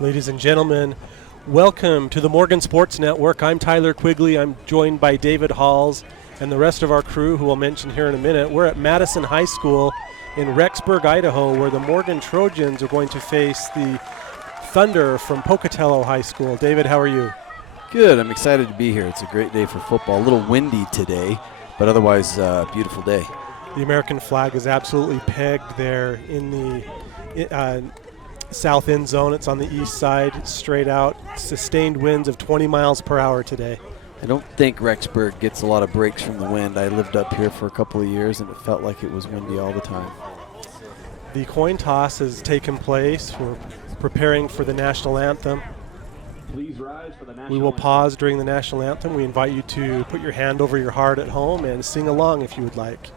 Ladies and gentlemen, welcome to the Morgan Sports Network. I'm Tyler Quigley. I'm joined by David Halls and the rest of our crew, who we'll mention here in a minute. We're at Madison High School in Rexburg, Idaho, where the Morgan Trojans are going to face the Thunder from Pocatello High School. David, how are you? Good. I'm excited to be here. It's a great day for football. A little windy today, but otherwise a beautiful day. The American flag is absolutely pegged there in the south end zone. It's on the east side, straight out. Sustained winds of 20 miles per hour today. I don't think Rexburg gets a lot of breaks from the wind. I lived up here for a couple of years, and it felt like it was windy all the time. The coin toss has taken place. We're preparing for the national anthem. Please rise for the national We will pause during the national anthem. We invite you to put your hand over your heart at home and sing along if you would like.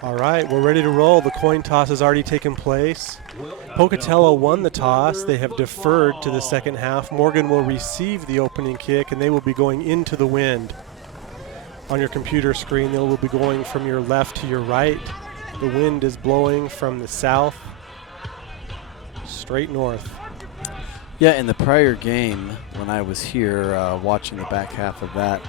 All right, we're ready to roll. The coin toss has already taken place. Pocatello won the toss. They have deferred to the second half. Morgan will receive the opening kick, and they will be going into the wind. On your computer screen, they will be going from your left to your right. The wind is blowing from the south, straight north. Yeah, in the prior game, when I was here watching the back half of that,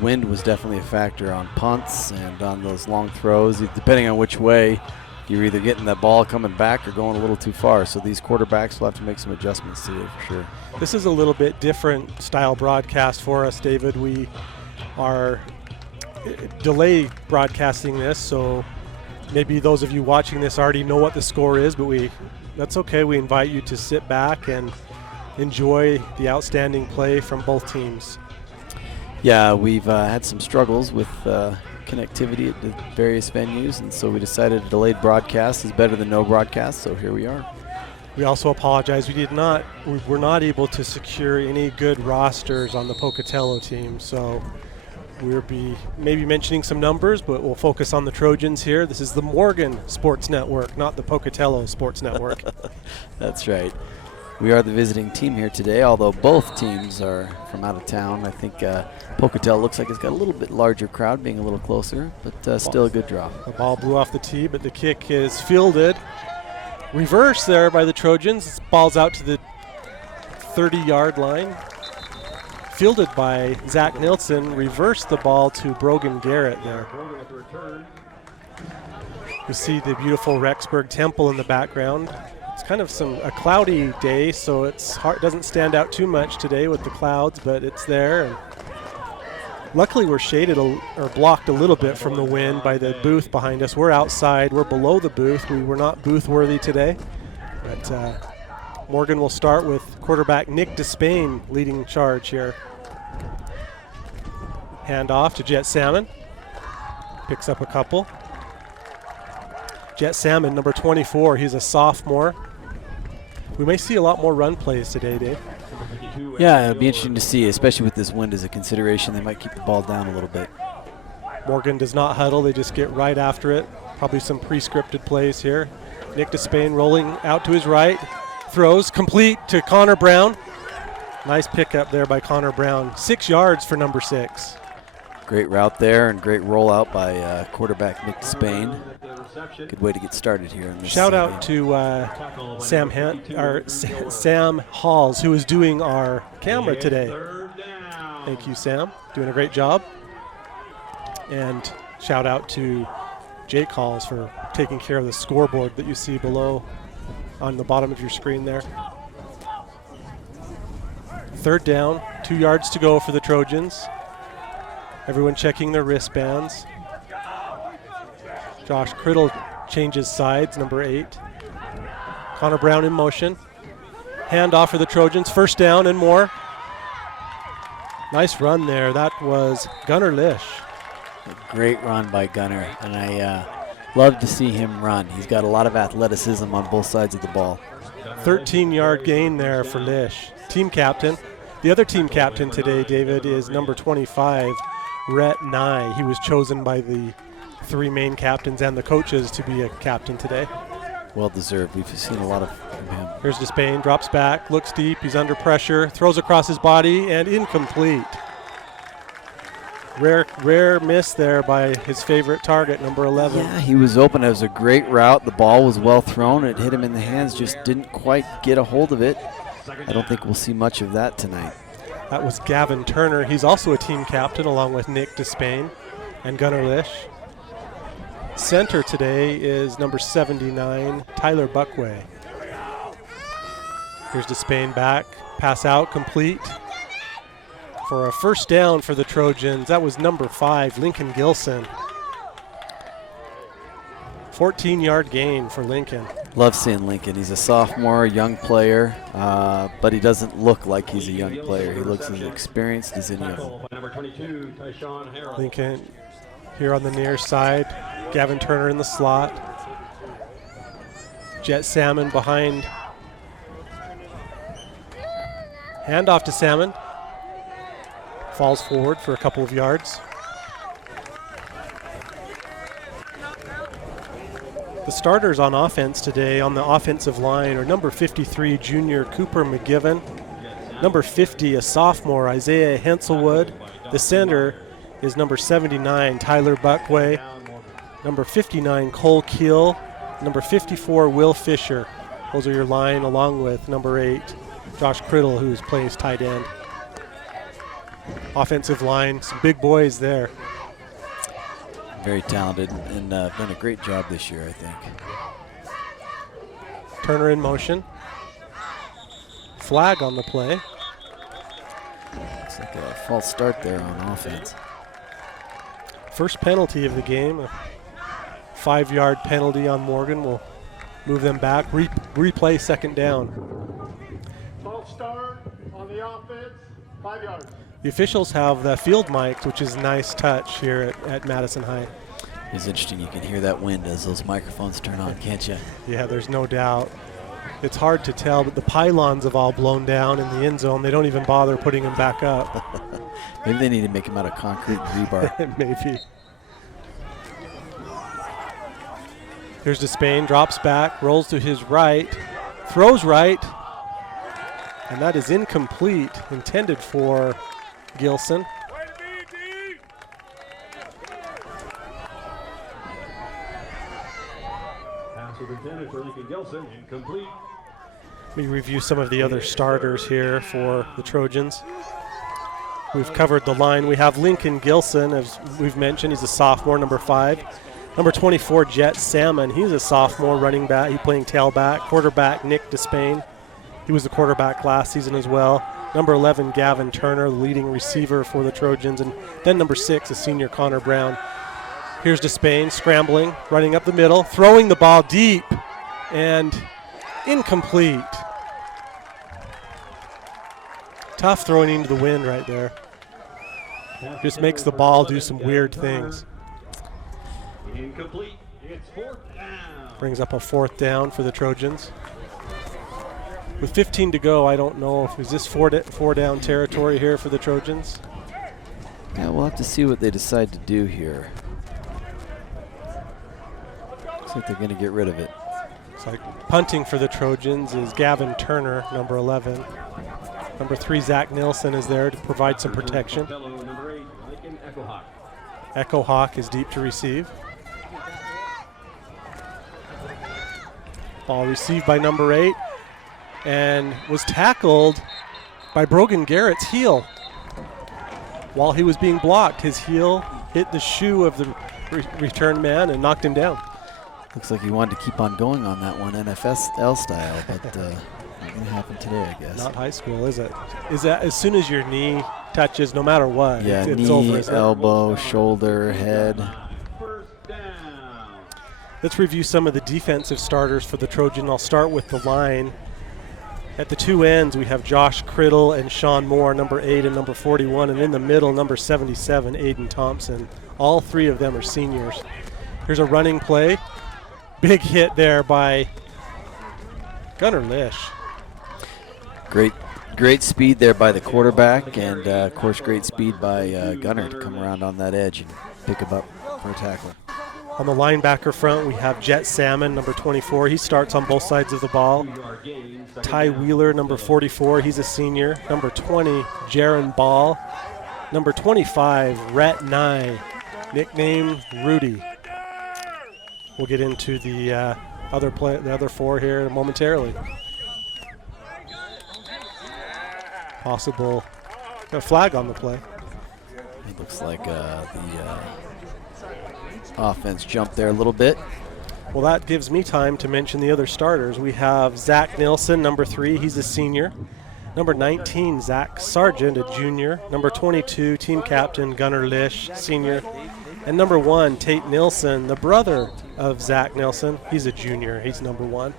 wind was definitely a factor on punts and on those long throws. Depending on which way, you're either getting that ball coming back or going a little too far. So these quarterbacks will have to make some adjustments today for sure. This is a little bit different style broadcast for us, David. We are delay broadcasting this, so maybe those of you watching this already know what the score is, but that's okay. We invite you to sit back and enjoy the outstanding play from both teams. Yeah, we've had some struggles with connectivity at the various venues, and so we decided a delayed broadcast is better than no broadcast, so here we are. We also apologize. We were not able to secure any good rosters on the Pocatello team, so we'll be maybe mentioning some numbers, but we'll focus on the Trojans here. This is the Morgan Sports Network, not the Pocatello Sports Network. That's right. We are the visiting team here today, although both teams are from out of town. I think Pocatello looks like it's got a little bit larger crowd, being a little closer, but still a good draw. The ball blew off the tee, but the kick is fielded. Reverse there by the Trojans. This ball's out to the 30-yard line. Fielded by Zach Nilsson. Reverse the ball to Brogan Garrett there. You see the beautiful Rexburg Temple in the background. It's kind of a cloudy day, so it's doesn't stand out too much today with the clouds, but it's there. And luckily, we're shaded or blocked a little bit from the wind by the booth behind us. We're outside. We're below the booth. We were not booth-worthy today. But Morgan will start with quarterback Nick Despain leading charge here. Hand off to Jet Salmon. Picks up a couple. Jet Salmon, number 24. He's a sophomore. We may see a lot more run plays today, Dave. Yeah, it'll be interesting to see, especially with this wind as a consideration. They might keep the ball down a little bit. Morgan does not huddle. They just get right after it. Probably some pre-scripted plays here. Nick Despain rolling out to his right. Throws complete to Connor Brown. Nice pickup there by Connor Brown. 6 yards for number 6. Great route there and great rollout by quarterback Nick Despain. Good way to get started here. In this Shout out to Sam Halls, who is doing our camera today. Thank you, Sam. Doing a great job. And shout out to Jake Halls for taking care of the scoreboard that you see below on the bottom of your screen there. 3rd down, 2 yards to go for the Trojans. Everyone checking their wristbands. Josh Criddle changes sides, number 8. Connor Brown in motion. Handoff for the Trojans, 1st down and more. Nice run there. That was Gunnar Lish. A great run by Gunnar, and I love to see him run. He's got a lot of athleticism on both sides of the ball. 13-yard gain there for Lish. Team captain. The other team captain today, David, is number 25, Rhett Nye. He was chosen by the 3 main captains and the coaches to be a captain today. Well deserved. We've seen a lot of him. Here's Despain, drops back, looks deep, he's under pressure, throws across his body, and incomplete. Rare miss there by his favorite target, number 11. Yeah, he was open. It was a great route. The ball was well thrown. It hit him in the hands, just didn't quite get a hold of it. I don't think we'll see much of that tonight. That was Gavin Turner. He's also a team captain along with Nick Despain and Gunnar Lish. Center today is number 79, Tyler Buckway. Here's Despain back, pass out, complete. For a 1st down for the Trojans, that was number 5, Lincoln Gilson. 14-yard gain for Lincoln. Love seeing Lincoln. He's a sophomore, young player, but he doesn't look like he's a young player. He looks as experienced as any of them. Lincoln here on the near side. Gavin Turner in the slot. Jet Salmon behind. Handoff to Salmon. Falls forward for a couple of yards. The starters on offense today on the offensive line are number 53, junior Cooper McGiven. Number 50, a sophomore, Isaiah Henselwood. The center is number 79, Tyler Buckway. Number 59, Cole Keel. Number 54, Will Fisher. Those are your line along with number 8, Josh Criddle, who plays tight end. Offensive line, some big boys there. Very talented and done a great job this year, I think. Turner in motion. Flag on the play. Looks like a false start there on offense. First penalty of the game, a 5-yard penalty on Morgan will move them back. Replay 2nd down. False start on the offense, 5 yards. The officials have the field mics, which is a nice touch here at Madison High. It's interesting. You can hear that wind as those microphones turn on, can't you? Yeah, there's no doubt. It's hard to tell, but the pylons have all blown down in the end zone. They don't even bother putting them back up. Maybe they need to make them out of concrete and rebar. Maybe. Here's Despain, drops back, rolls to his right, throws right, and that is incomplete, intended for Gilson. Pass was intended for Lincoln Gilson, incomplete. Let me review some of the other starters here for the Trojans. We've covered the line. We have Lincoln Gilson, as we've mentioned. He's a sophomore, number 5. Number 24, Jet Salmon. He's a sophomore running back. He's playing tailback. Quarterback, Nick Despain. He was the quarterback last season as well. Number 11, Gavin Turner, the leading receiver for the Trojans. And then number 6, a senior, Connor Brown. Here's Despain scrambling, running up the middle, throwing the ball deep, and incomplete. Tough throwing into the wind right there. Just makes the ball do some weird things. Incomplete. It's 4th down. Brings up a 4th down for the Trojans. With 15 to go, I don't know if is this four down territory here for the Trojans. Yeah, we'll have to see what they decide to do here. Looks like they're going to get rid of it. It's like punting for the Trojans is Gavin Turner, number 11. Number 3, Zach Nilsson, is there to provide some protection. Number 8, Lincoln Echo Hawk. Echo Hawk is deep to receive. Ball received by number 8 and was tackled by Brogan Garrett's heel. while he was being blocked, his heel hit the shoe of the return man and knocked him down. Looks like he wanted to keep on going on that one, NFL style, but not going to happen today, I guess. Not high school, is it? Is that as soon as your knee touches, no matter what, Yeah, it's knee, over, isn't it? elbow, shoulder, head. First down. Let's review some of the defensive starters for the Trojan. I'll start with the line. At the two ends, we have Josh Criddle and Sean Moore, number 8 and number 41, and in the middle, number 77, Aiden Thompson. All three of them are seniors. Here's a running play. Big hit there by Gunnar Lish. Great speed there by the quarterback, and of course great speed by Gunnar to come around on that edge and pick him up for a tackle. On the linebacker front, we have Jet Salmon, number 24. He starts on both sides of the ball. Ty Wheeler, number 44. He's a senior. Number 20, Jaron Ball. Number 25, Rhett Nye, nicknamed Rudy. We'll get into the other four here momentarily. Possible flag on the play. It looks like the offense jumped there a little bit. Well, that gives me time to mention the other starters. We have Zach Nilsson, number 3. He's a senior. Number 19, Zach Sargent, a junior. Number 22, team captain Gunnar Lish, senior. And number 1, Tate Nilsson, the brother of Zach Nilsson. He's a junior. He's number 1.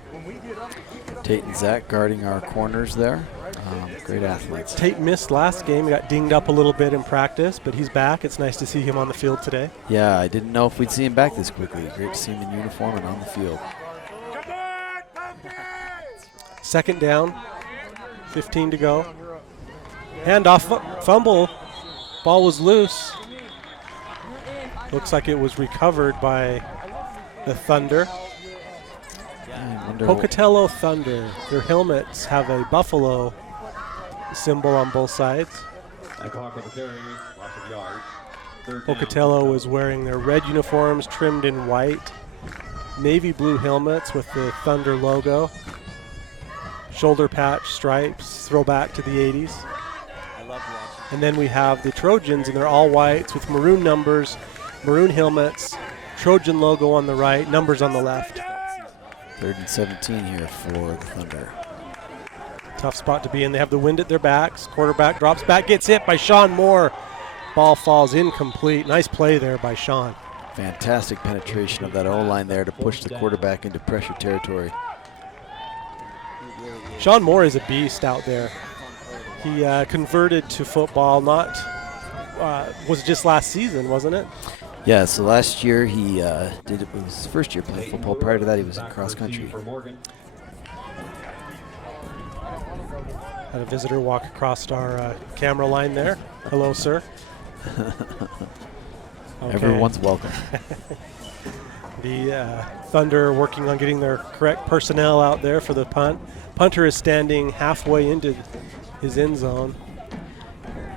Tate and Zach guarding our corners there. Great athletes. Tate missed last game. He got dinged up a little bit in practice, but he's back. It's nice to see him on the field today. Yeah, I didn't know if we'd see him back this quickly. Great to see him in uniform and on the field. Second down, 15 to go. Handoff, fumble. Ball was loose. Looks like it was recovered by the Thunder. Pocatello Thunder. Their helmets have a buffalo symbol on both sides. Pocatello is wearing their red uniforms trimmed in white, navy blue helmets with the Thunder logo, shoulder patch stripes, throwback to the 80s. And then we have the Trojans, and they're all whites with maroon numbers, maroon helmets, Trojan logo on the right, numbers on the left. 3rd and 17 here for the Thunder. Tough spot to be in. They have the wind at their backs. Quarterback drops back, gets hit by Sean Moore. Ball falls incomplete. Nice play there by Sean. Fantastic penetration of that O-line there to push the quarterback into pressure territory. Sean Moore is a beast out there. He converted to football, was just last season, wasn't it? Yeah, so last year he it was his first year playing football. Prior to that, he was in cross country. Had a visitor walk across our camera line there. Hello, sir. Okay. Everyone's welcome. The Thunder working on getting their correct personnel out there for the punt. Punter is standing halfway into his end zone.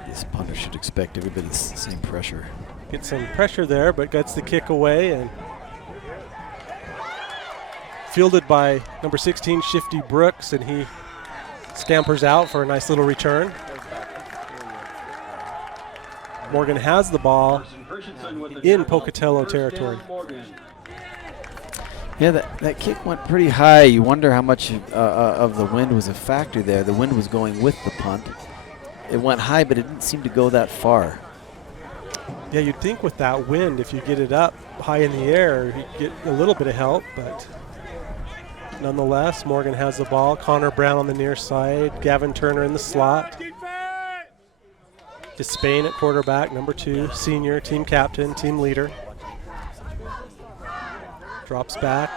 This punter should expect everybody the same pressure. Gets some pressure there, but gets the kick away and fielded by number 16, Shifty Brooks, and he scampers out for a nice little return. Morgan has the ball in Pocatello territory. Yeah, that kick went pretty high. You wonder how much of the wind was a factor there. The wind was going with the punt. It went high, but it didn't seem to go that far. Yeah, you'd think with that wind, if you get it up high in the air, you get a little bit of help, but nonetheless, Morgan has the ball. Connor Brown on the near side, Gavin Turner in the slot. Despain at quarterback, number 2, senior, team captain, team leader. Drops back,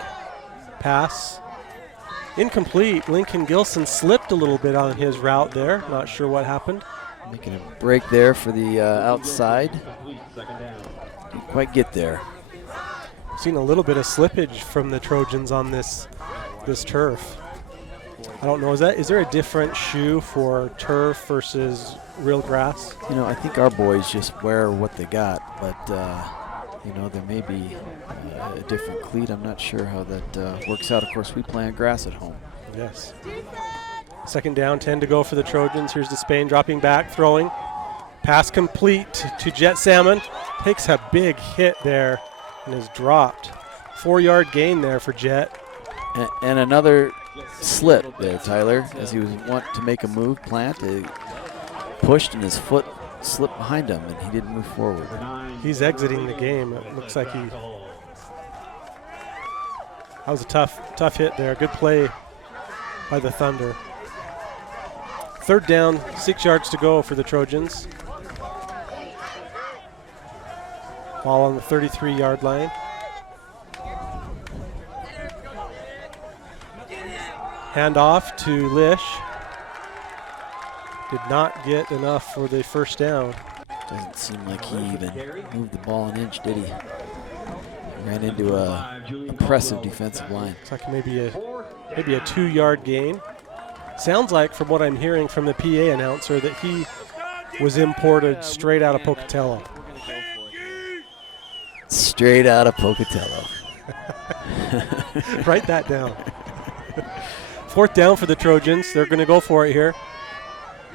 pass, incomplete. Lincoln Gilson slipped a little bit on his route there. Not sure what happened. Making a break there for the outside. Didn't quite get there. Seen a little bit of slippage from the Trojans on this turf. I don't know, is there a different shoe for turf versus real grass? You know, I think our boys just wear what they got, but you know, there may be a different cleat. I'm not sure how that works out. Of course, we play on grass at home. Yes. Second down, 10 to go for the Trojans. Here's Despain dropping back, throwing. Pass complete to Jet Salmon. Takes a big hit there and is dropped. 4-yard gain there for Jet. And another slip there, Tyler, as he was wanting to make a move, plant. It pushed and his foot slipped behind him and he didn't move forward. He's exiting the game. It looks like that was a tough hit there. Good play by the Thunder. 3rd down, 6 yards to go for the Trojans. Ball on the 33-yard line. Hand off to Lish. Did not get enough for the first down. Doesn't seem like he even moved the ball an inch, did he? Ran into a impressive defensive line. Looks like maybe a 2-yard gain. Sounds like, from what I'm hearing from the PA announcer, that he was imported straight out of Pocatello. Straight out of Pocatello. Write that down. 4th down for the Trojans. They're going to go for it here.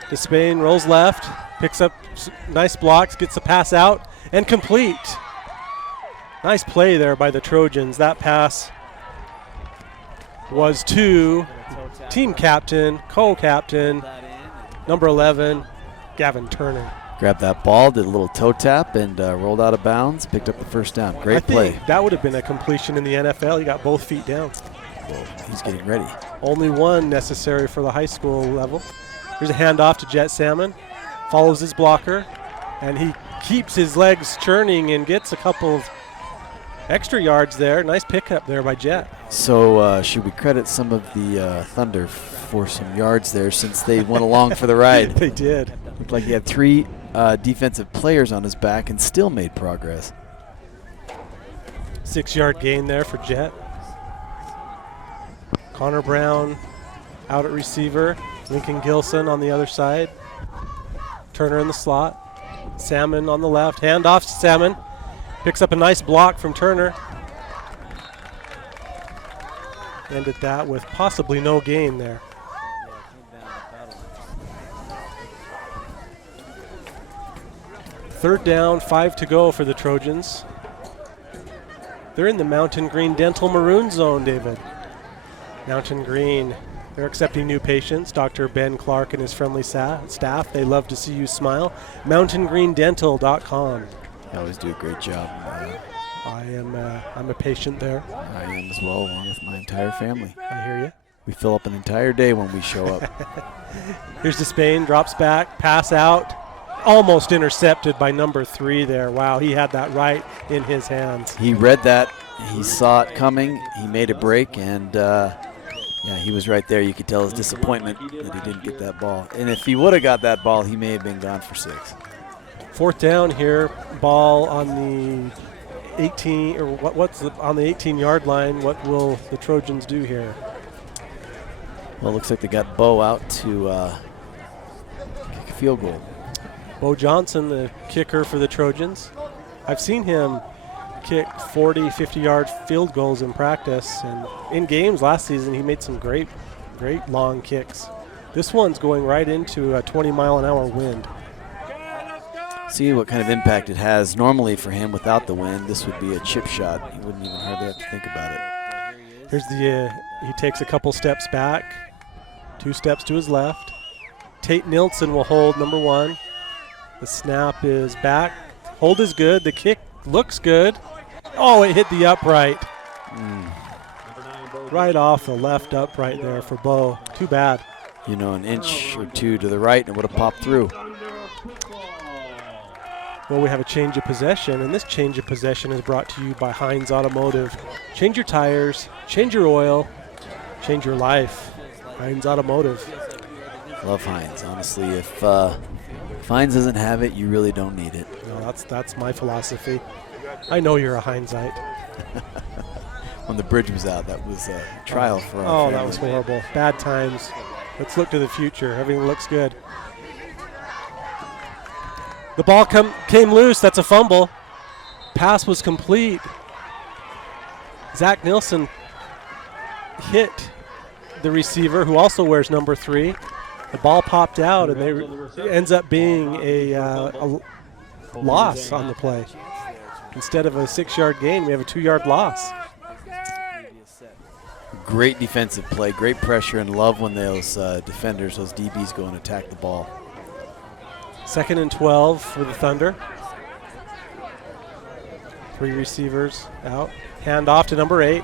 Despain rolls left, picks up nice blocks, gets the pass out, and complete. Nice play there by the Trojans. That pass was to team captain, co-captain, number 11, Gavin Turner. Grabbed that ball, did a little toe tap, and rolled out of bounds, picked up the first down. Great play. Think that would have been a completion in the NFL. He got both feet down. Well, he's getting ready. Only one necessary for the high school level. Here's a handoff to Jet Salmon. Follows his blocker, and he keeps his legs churning and gets a couple of extra yards there. Nice pickup there by Jet. So should we credit some of the Thunder for some yards there since they went along for the ride? They did. Looked like he had 3 defensive players on his back and still made progress. 6-yard gain there for Jet. Connor Brown out at receiver. Lincoln Gilson on the other side. Turner in the slot. Salmon on the left. Handoff to Salmon. Picks up a nice block from Turner. Ended that with possibly no gain there. Third down, 5 to go for the Trojans. They're in the Mountain Green Dental Maroon Zone, David. Mountain Green, they're accepting new patients. Dr. Ben Clark and his friendly staff, they love to see you smile. MountainGreenDental.com. They always do a great job. I'm a patient there. I am as well, along with my entire family. I hear you. We fill up an entire day when we show up. Here's Despain, drops back, pass out. Almost intercepted by number 3 there. Wow, he had that right in his hands. He read that. He saw it coming. He made a break, and yeah, he was right there. You could tell his disappointment that he didn't get that ball. And if he would have got that ball, he may have been gone for 6. 4th down here, ball on the 18, or on the 18-yard line. What will the Trojans do here? Well, it looks like they got Bo out to kick a field goal. Bo Johnson, the kicker for the Trojans. I've seen him kick 40, 50-yard field goals in practice, and in games last season he made some great long kicks. This one's going right into a 20-mile-an-hour wind. See what kind of impact it has. Normally for him without the wind, this would be a chip shot. He wouldn't even hardly have to think about it. Here's he takes a couple steps back, 2 steps to his left. Tate Nilsson will hold number 1. The snap is back. Hold is good. The kick looks good. Oh, it hit the upright. Right off the left upright there for Bo. Too bad. You know, an inch or 2 to the right and it would have popped through. Well, we have a change of possession, and this change of possession is brought to you by Heinz Automotive. Change your tires, change your oil, change your life. Heinz Automotive. Love Heinz. Honestly, if Heinz doesn't have it, you really don't need it. No, that's my philosophy. I know you're a Heinzite. When the bridge was out, that was a trial for our family. That was horrible. Bad times. Let's look to the future. Everything looks good. The ball came loose. That's a fumble. Pass was complete. Zach Nilsson hit the receiver, who also wears number 3. the ball popped out, and it ends up being a loss on the play. Instead of a 6-yard gain, we have a 2-yard loss. Great defensive play, great pressure, and love when those defenders, those DBs, go and attack the ball. 2nd and 12 for the Thunder. 3 receivers out. Hand off to number 8.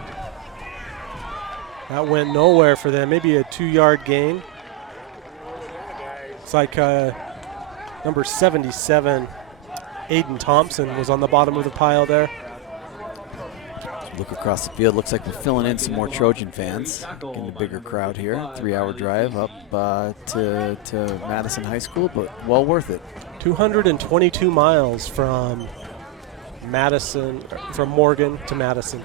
That went nowhere for them. Maybe a 2-yard gain. It's like number 77, Aiden Thompson, was on the bottom of the pile there. Look across the field. Looks like we're filling in some more Trojan fans. Getting a bigger crowd here. 3-hour drive up to Madison High School, but well worth it. 222 miles from Morgan to Madison.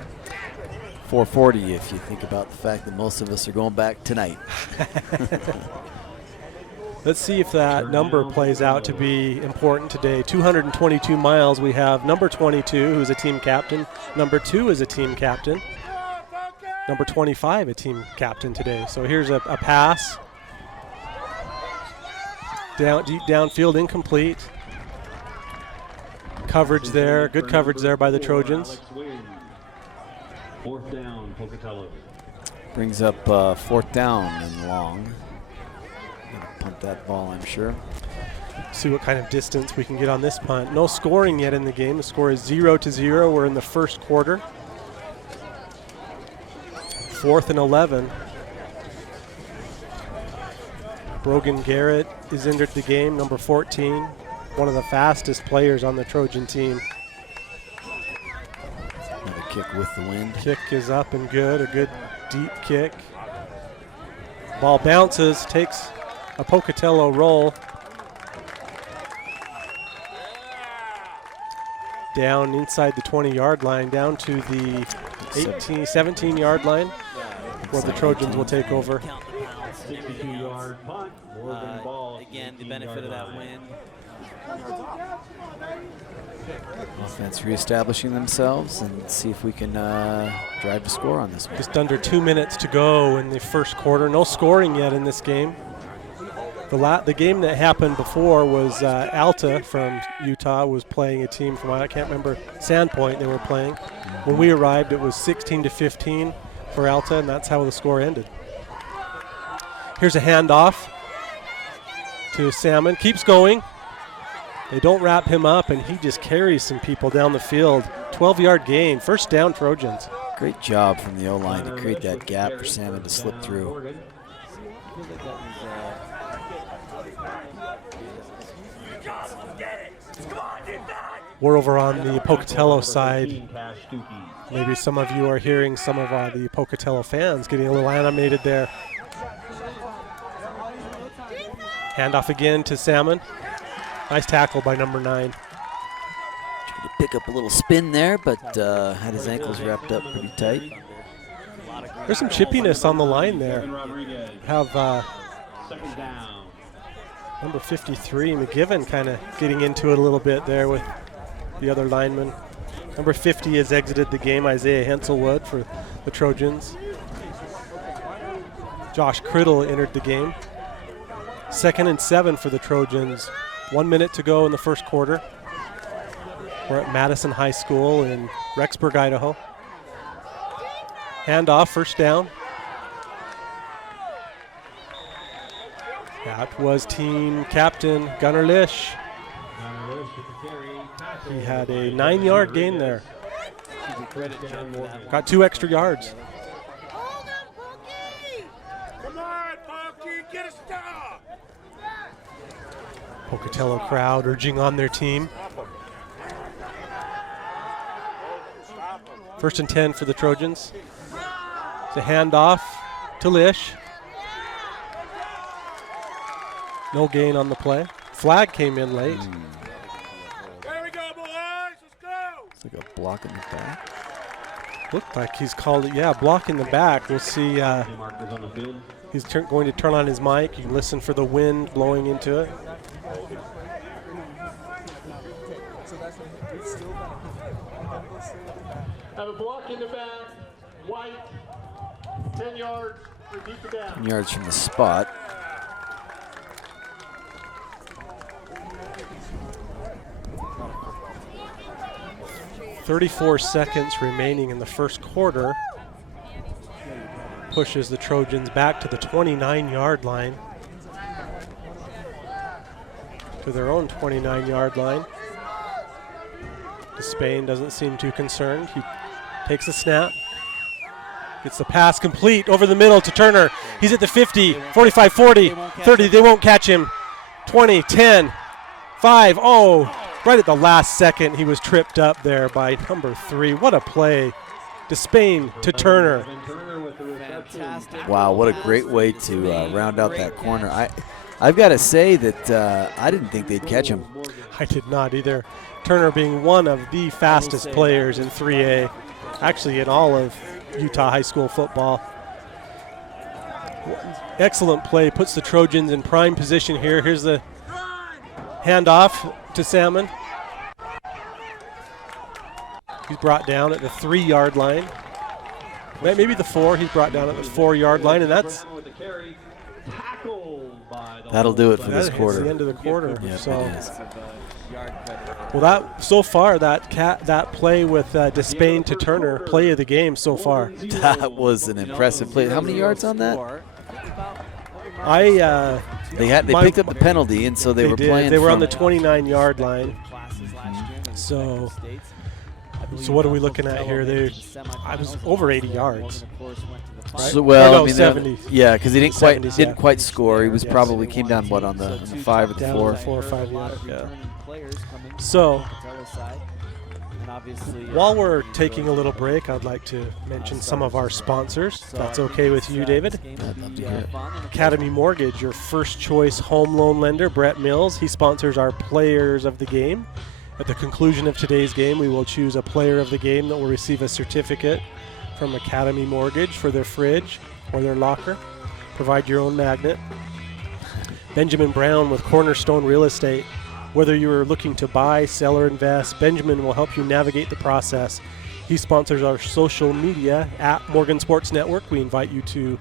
440 if you think about the fact that most of us are going back tonight. Let's see if that number plays out to be important today. 222 miles. We have number 22, who's a team captain. Number 2 is a team captain. Number 25, a team captain today. So here's a pass. Deep downfield, incomplete. Coverage there. Good coverage there by the Trojans. 4th down, Pocatello. Brings up 4th down and long. Gonna punt that ball, I'm sure. See what kind of distance we can get on this punt. No scoring yet in the game. The score is 0-0. We're in the first quarter. 4th and 11. Brogan Garrett is entered the game, number 14. One of the fastest players on the Trojan team. Another kick with the wind. Kick is up and good, a good deep kick. Ball bounces, takes a Pocatello roll. Down inside the 20-yard line, down to the 17-yard line, where the Trojans will take over. 62-yard punt. Morgan ball. Again, the benefit of that wind. Offense reestablishing themselves, and see if we can drive the score on this one. Just under 2 minutes to go in the first quarter. No scoring yet in this game. The game that happened before was Alta from Utah was playing a team from, I can't remember, Sandpoint they were playing. When we arrived, it was 16-15 for Alta, and that's how the score ended. Here's a handoff to Salmon. Keeps going. They don't wrap him up, and he just carries some people down the field. 12-yard gain. First down, Trojans. Great job from the O-line to create that gap for Salmon to slip through. We're over on the Pocatello side. Maybe some of you are hearing some of the Pocatello fans getting a little animated there. Handoff again to Salmon. Nice tackle by number 9. Tried to pick up a little spin there, but had his ankles wrapped up pretty tight. There's some chippiness on the line there. Have 2nd down. number 53, McGivern, kind of getting into it a little bit there with the other lineman. Number 50 has exited the game, Isaiah Henselwood for the Trojans. Josh Criddle entered the game. 2nd and 7 for the Trojans. 1 minute to go in the first quarter. We're at Madison High School in Rexburg, Idaho. Handoff, first down. That was team captain Gunnar Lish. He had a 9-yard gain there. Got 2 extra yards. Pocatello crowd urging on their team. 1st and 10 for the Trojans. It's a handoff to Lish. No gain on the play. Flag came in late. There we go, boys. Let's go. It's like a block in the back. Looked like he's called it, yeah, block in the back. We'll see. Markers on the field. He's going to turn on his mic. You can listen for the wind blowing into it. Have a block in the back. White. 10 yards. Repeat the down. 10 yards from the spot. 34 seconds remaining in the first quarter. Pushes the Trojans back to the 29-yard line. To their own 29-yard line. Despain doesn't seem too concerned. He takes the snap. Gets the pass complete over the middle to Turner. He's at the 50, 45, 40, 30. They won't catch him. 20, 10, 5. Oh, right at the last second, he was tripped up there by number 3. What a play. Despain to Turner. Wow, what a great way to round out that corner. I've got to say that I didn't think they'd catch him. I did not either. Turner being one of the fastest players in 3A, actually in all of Utah high school football. Excellent play, puts the Trojans in prime position here. Here's the handoff to Salmon. He's brought down at the 3-yard line. Maybe the 4. He's brought down at the 4-yard line, and that'll do it for this quarter. That's the end of the quarter. Yep, so. it is. Well, so far that play with Despain to Turner, play of the game so far. That was an impressive play. How many yards on that? They picked up the penalty, and so they were did. playing. They were on the 29-yard line. So what are we looking at here? I was over 80 yards. Right? So, well, no, 70. Yeah, because he didn't 70s, quite score. He was probably came down on the 5 or the 4. Down 4 or 5 yards. Yeah. So, while we're taking a little break, I'd like to mention some of our sponsors. If that's okay with you, David. I'd love to hear it. Academy Mortgage, your first choice home loan lender, Brett Mills. He sponsors our players of the game. At the conclusion of today's game, we will choose a player of the game that will receive a certificate from Academy Mortgage for their fridge or their locker. Provide your own magnet. Benjamin Brown with Cornerstone Real Estate. Whether you are looking to buy, sell, or invest, Benjamin will help you navigate the process. He sponsors our social media at Morgan Sports Network. We invite you to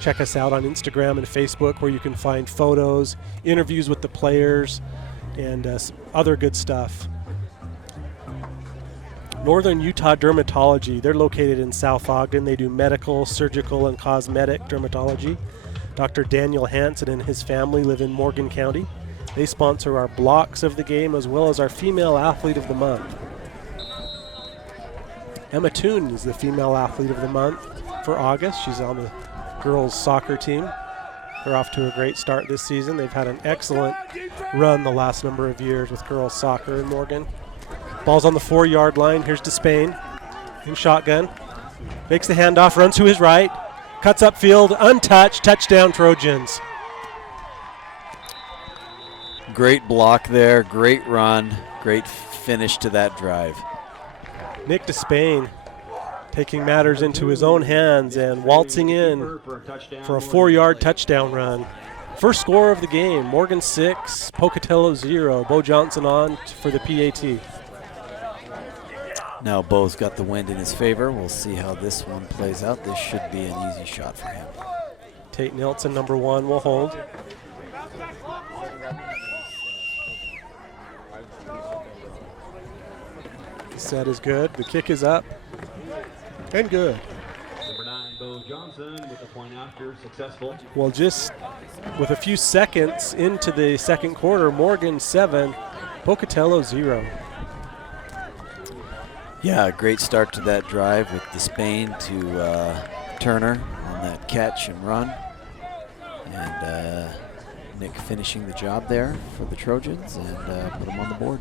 check us out on Instagram and Facebook, where you can find photos, interviews with the players, and other good stuff. Northern Utah Dermatology. They're located in South Ogden. They do medical, surgical, and cosmetic dermatology. Dr. Daniel Hansen and his family live in Morgan County. They sponsor our blocks of the game as well as our female athlete of the month. Emma Toon is the female athlete of the month for August. She's on the girls soccer team. They're off to a great start this season. They've had an excellent run the last number of years with girls soccer in Morgan. Ball's on the 4-yard line. Here's Despain in shotgun. Makes the handoff, runs to his right. Cuts upfield, untouched, touchdown Trojans. Great block there, great run, great finish to that drive. Nick Despain taking matters into his own hands and waltzing in for a 4-yard touchdown run. First score of the game, Morgan 6, Pocatello 0. Bo Johnson on for the PAT. Now Bo's got the wind in his favor. We'll see how this one plays out. This should be an easy shot for him. Tate Nilsson, number 1, will hold. Set is good. The kick is up and good. Number 9, Bo Johnson with the point after, successful. Well, just with a few seconds into the second quarter, Morgan 7, Pocatello 0. Yeah, a great start to that drive with Despain to Turner on that catch and run. And Nick finishing the job there for the Trojans and put them on the board.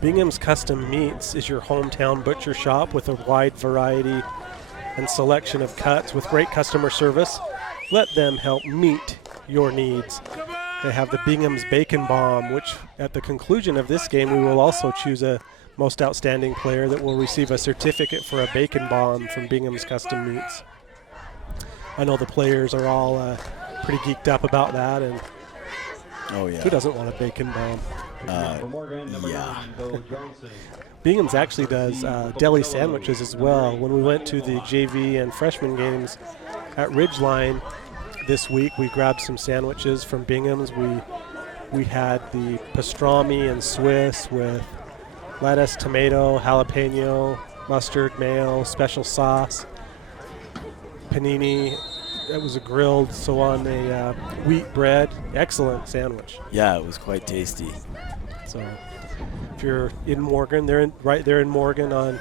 Bingham's Custom Meats is your hometown butcher shop with a wide variety and selection of cuts with great customer service. Let them help meet your needs. They have the Bingham's Bacon Bomb, which at the conclusion of this game, we will also choose a most outstanding player that will receive a certificate for a bacon bomb from Bingham's Custom Meats. I know the players are all pretty geeked up about that, and oh yeah, who doesn't want a bacon bomb? For Morgan, number 9, Bo Johnson. Bingham's actually does deli sandwiches as well. When we went to the JV and freshman games at Ridgeline this week, we grabbed some sandwiches from Bingham's. We had the pastrami and Swiss with lettuce, tomato, jalapeno, mustard, mayo, special sauce, panini. It was a grilled, so on a wheat bread. Excellent sandwich. Yeah, it was quite tasty. So if you're in Morgan, right there in Morgan on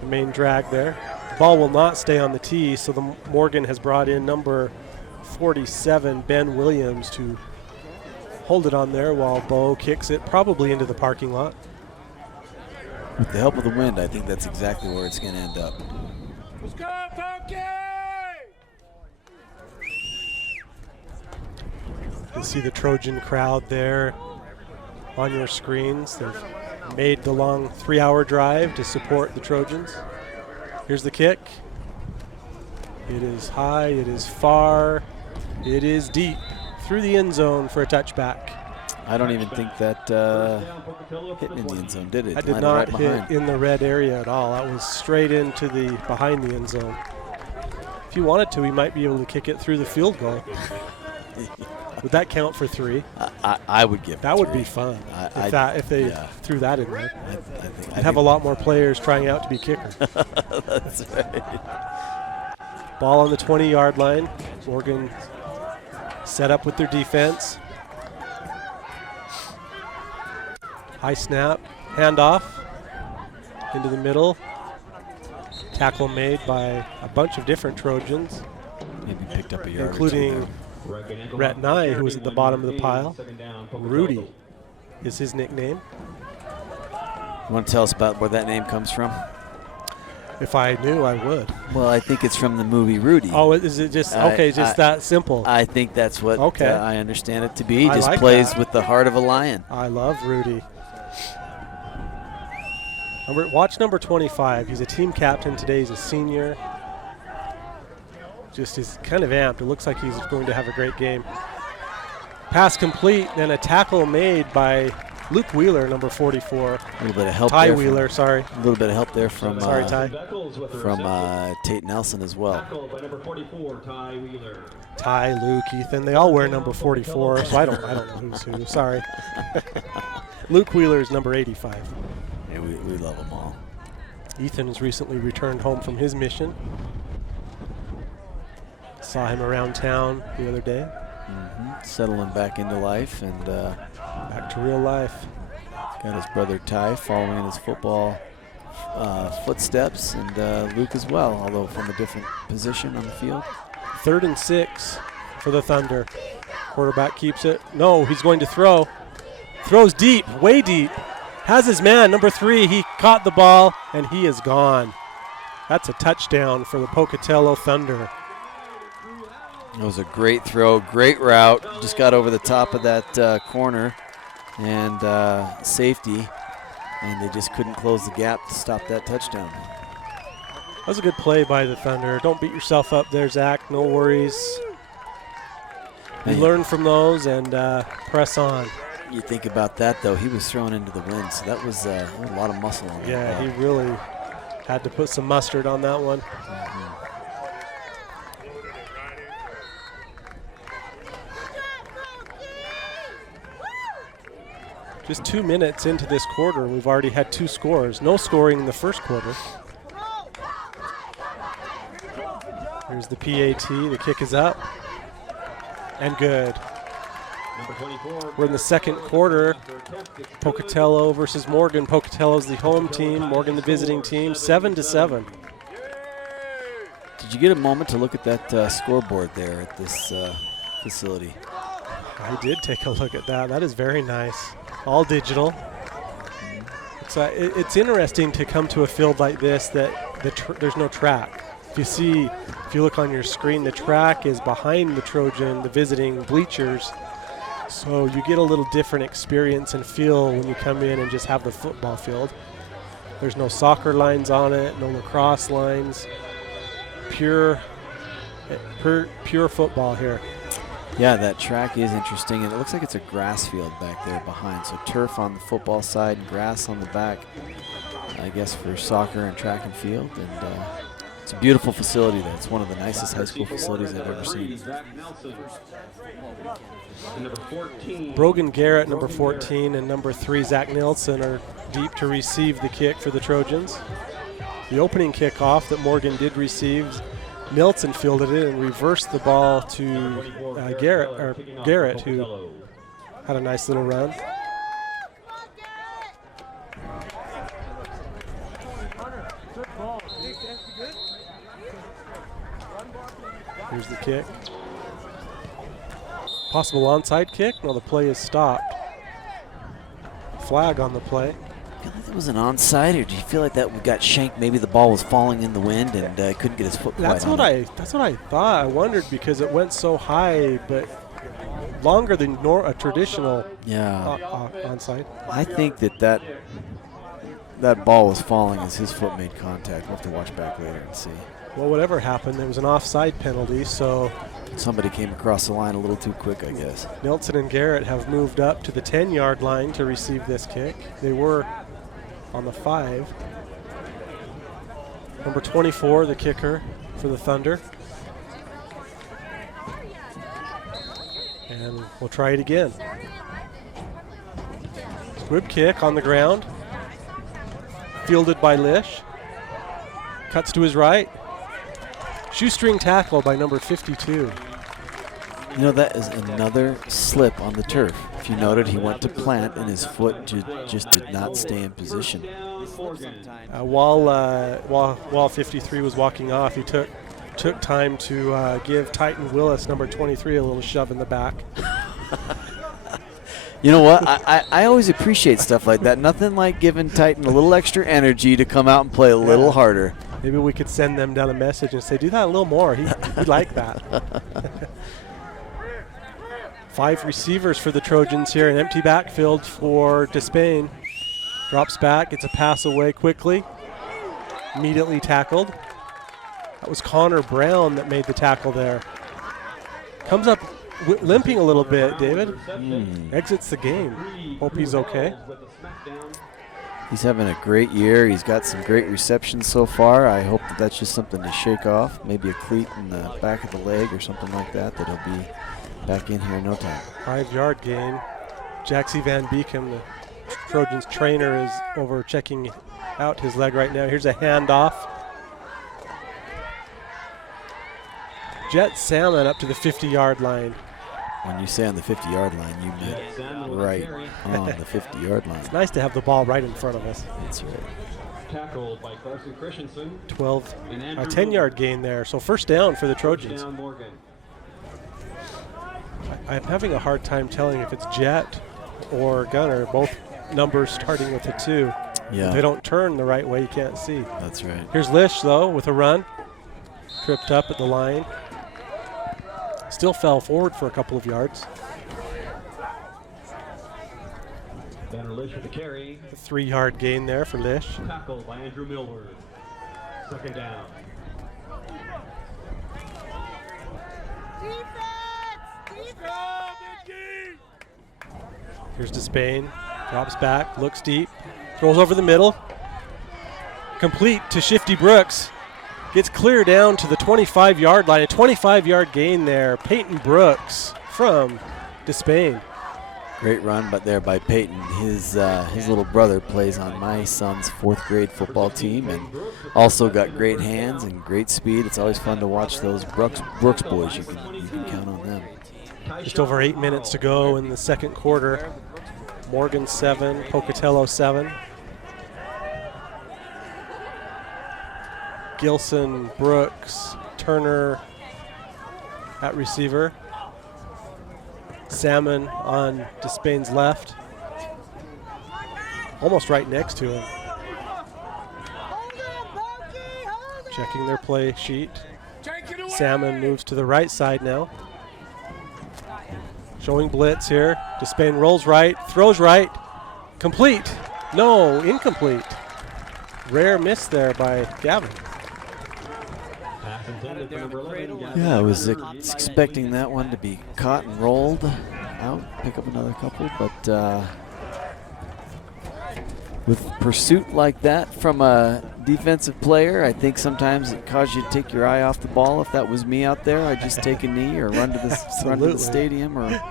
the main drag there. The ball will not stay on the tee, so the Morgan has brought in number 47, Ben Williams, to hold it on there while Bo kicks it probably into the parking lot. With the help of the wind, I think that's exactly where it's going to end up. Let's go, Pokey! You see the Trojan crowd there on your screens. They've made the long 3-hour drive to support the Trojans. Here's the kick. It is high, it is far, it is deep through the end zone for a touchback. I don't even think that hit in the end zone, did it? That did Lined not right hit behind. in the red area at all. That was straight into the behind the end zone. If you wanted to, he might be able to kick it through the field goal. Would that count for 3? I would give it That would 3. be fun if they yeah. threw that in there. I think I'd have a lot more players trying out to be kickers. That's right. Ball on the 20-yard line. Morgan set up with their defense. High snap, handoff into the middle. Tackle made by a bunch of different Trojans, Maybe picked up a yard including or two Rhett Nye, who was at the bottom of the pile. Rudy is his nickname. there. You want to tell us about where that name comes from? If I knew, I would. Well, I think it's from the movie Rudy. Oh, is it just that simple? I think that's what Okay. I understand it to be. He I just like plays that. with the heart of a lion. I love Rudy. Watch number 25. He's a team captain today. He's a senior. Just is kind of amped. It looks like he's going to have a great game. Pass complete, and a tackle made by Luke Wheeler, number 44. A little bit of help Ty there. Wheeler, sorry. A little bit of help there from Sorry, Ty. Tate Nelson as well. Tackle by number 44, Ty Wheeler. Ty, Luke, Ethan. They all wear number 44, so I don't know who's who. Sorry. Luke Wheeler is number 85. Yeah, we love them all. Ethan has recently returned home from his mission. Saw him around town the other day. Settling back into life and Back to real life. got his brother Ty following in his football footsteps, and Luke as well, although from a different position on the field. 3rd and 6 for the Thunder. Quarterback keeps it. No, he's going to throw. Throws deep, way deep. Has his man, number 3. He caught the ball, and he is gone. That's a touchdown for the Pocatello Thunder. It was a great throw, great route. Just got over the top of that corner and safety, and they just couldn't close the gap to stop that touchdown. That was a good play by the Thunder. Don't beat yourself up there, Zach. No worries. You learn from those and press on. You think about that, though. He was thrown into the wind, so that was a lot of muscle on that Yeah, ball. he really had to put some mustard on that one. Just 2 minutes into this quarter, we've already had 2 scores. No scoring in the first quarter. Here's the PAT. The kick is up. And good. Number 24. We're in the second quarter. Pocatello versus Morgan. Pocatello's the home team. Morgan the visiting team. 7-7. Did you get a moment to look at that scoreboard there at this facility? I did take a look at that. That is very nice. All digital. It's interesting to come to a field like this that there's no track. If you look on your screen, the track is behind the Trojan, the visiting bleachers. So you get a little different experience and feel when you come in and just have the football field. There's no soccer lines on it, no lacrosse lines. Pure football here. Yeah, that track is interesting, and it looks like it's a grass field back there behind. So turf on the football side and grass on the back, I guess, for soccer and track and field. And It's a beautiful facility there. It's one of the nicest high school facilities I've ever seen. Zach Nelson. And number 14. Brogan Garrett, number 14, and number 3, Zach Nelson, are deep to receive the kick for the Trojans. The opening kickoff that Morgan did receive, Nelson fielded it and reversed the ball to Garrett, who had a nice little run. Here's the kick. Possible onside kick. No, the play is stopped. Flag on the play. Do you feel like that was an onside, or do you feel like that got shanked? Maybe the ball was falling in the wind and couldn't get his foot quite That's on what it. That's what I thought. I wondered because it went so high, but longer than a traditional Yeah. onside. I think that ball was falling as his foot made contact. We'll have to watch back later and see. Well, whatever happened, there was an offside penalty, so Somebody came across the line a little too quick, I guess. Nelson and Garrett have moved up to the 10-yard line to receive this kick. They were on the 5. Number 24, the kicker for the Thunder. And we'll try it again. Squib kick on the ground. Fielded by Lish. Cuts to his right. Shoestring tackle by number 52. You know, that is another slip on the turf. If you noted, he went to plant and his foot just did not stay in position. While 53 was walking off, he took time to give Titan Willis, number 23, a little shove in the back. You know what? I always appreciate stuff like that. Nothing like giving Titan a little extra energy to come out and play a little harder. Maybe we could send them down a message and say, do that a little more. He'd like that. 5 receivers for the Trojans here. An empty backfield for Despain. Drops back, gets a pass away quickly. Immediately tackled. That was Connor Brown that made the tackle there. Comes up limping a little bit, David. Exits the game. Hope he's okay. He's having a great year. He's got some great receptions so far. I hope that's just something to shake off. Maybe a cleat in the back of the leg or something like that. That'll be back in here in no time. 5-yard gain. Jaxie Van Beekham, the Trojans trainer, is over checking out his leg right now. Here's a handoff. Jet Salmon up to the 50-yard line. When you say on the 50-yard line, you meant right on the 50-yard line. It's nice to have the ball right in front of us. That's right. Tackled by Carson Christensen. 10-yard gain there. So first down for the Trojans. I'm having a hard time telling if it's Jet or Gunner, both numbers starting with a 2. Yeah. If they don't turn the right way, you can't see. That's right. Here's Lish, though, with a run. Tripped up at the line. Still fell forward for a couple of yards. Banner Lish with the carry. A 3-yard gain there for Lish. Tackled by Andrew Millward. Second down. Here's Despain. Drops back, looks deep, throws over the middle. Complete to Shifty Brooks. Gets clear down to the 25-yard line. A 25-yard gain there. Peyton Brooks from Despain. Great run, but there by Peyton. His little brother plays on my son's 4th grade football team, and also got great hands and great speed. It's always fun to watch those Brooks boys. You can count on them. Just over 8 minutes to go in the second quarter. Morgan 7, Pocatello 7. Gilson, Brooks, Turner at receiver. Salmon on Despain's left. Almost right next to him. Checking their play sheet. Salmon moves to the right side now. Showing blitz here. Despain rolls right, throws right. Complete. No, incomplete. Rare miss there by Gavin. Yeah, I was expecting that one to be caught and rolled out, pick up another couple, but with pursuit like that from a defensive player, I think sometimes it causes you to take your eye off the ball. If that was me out there, I'd just take a knee or run to the stadium or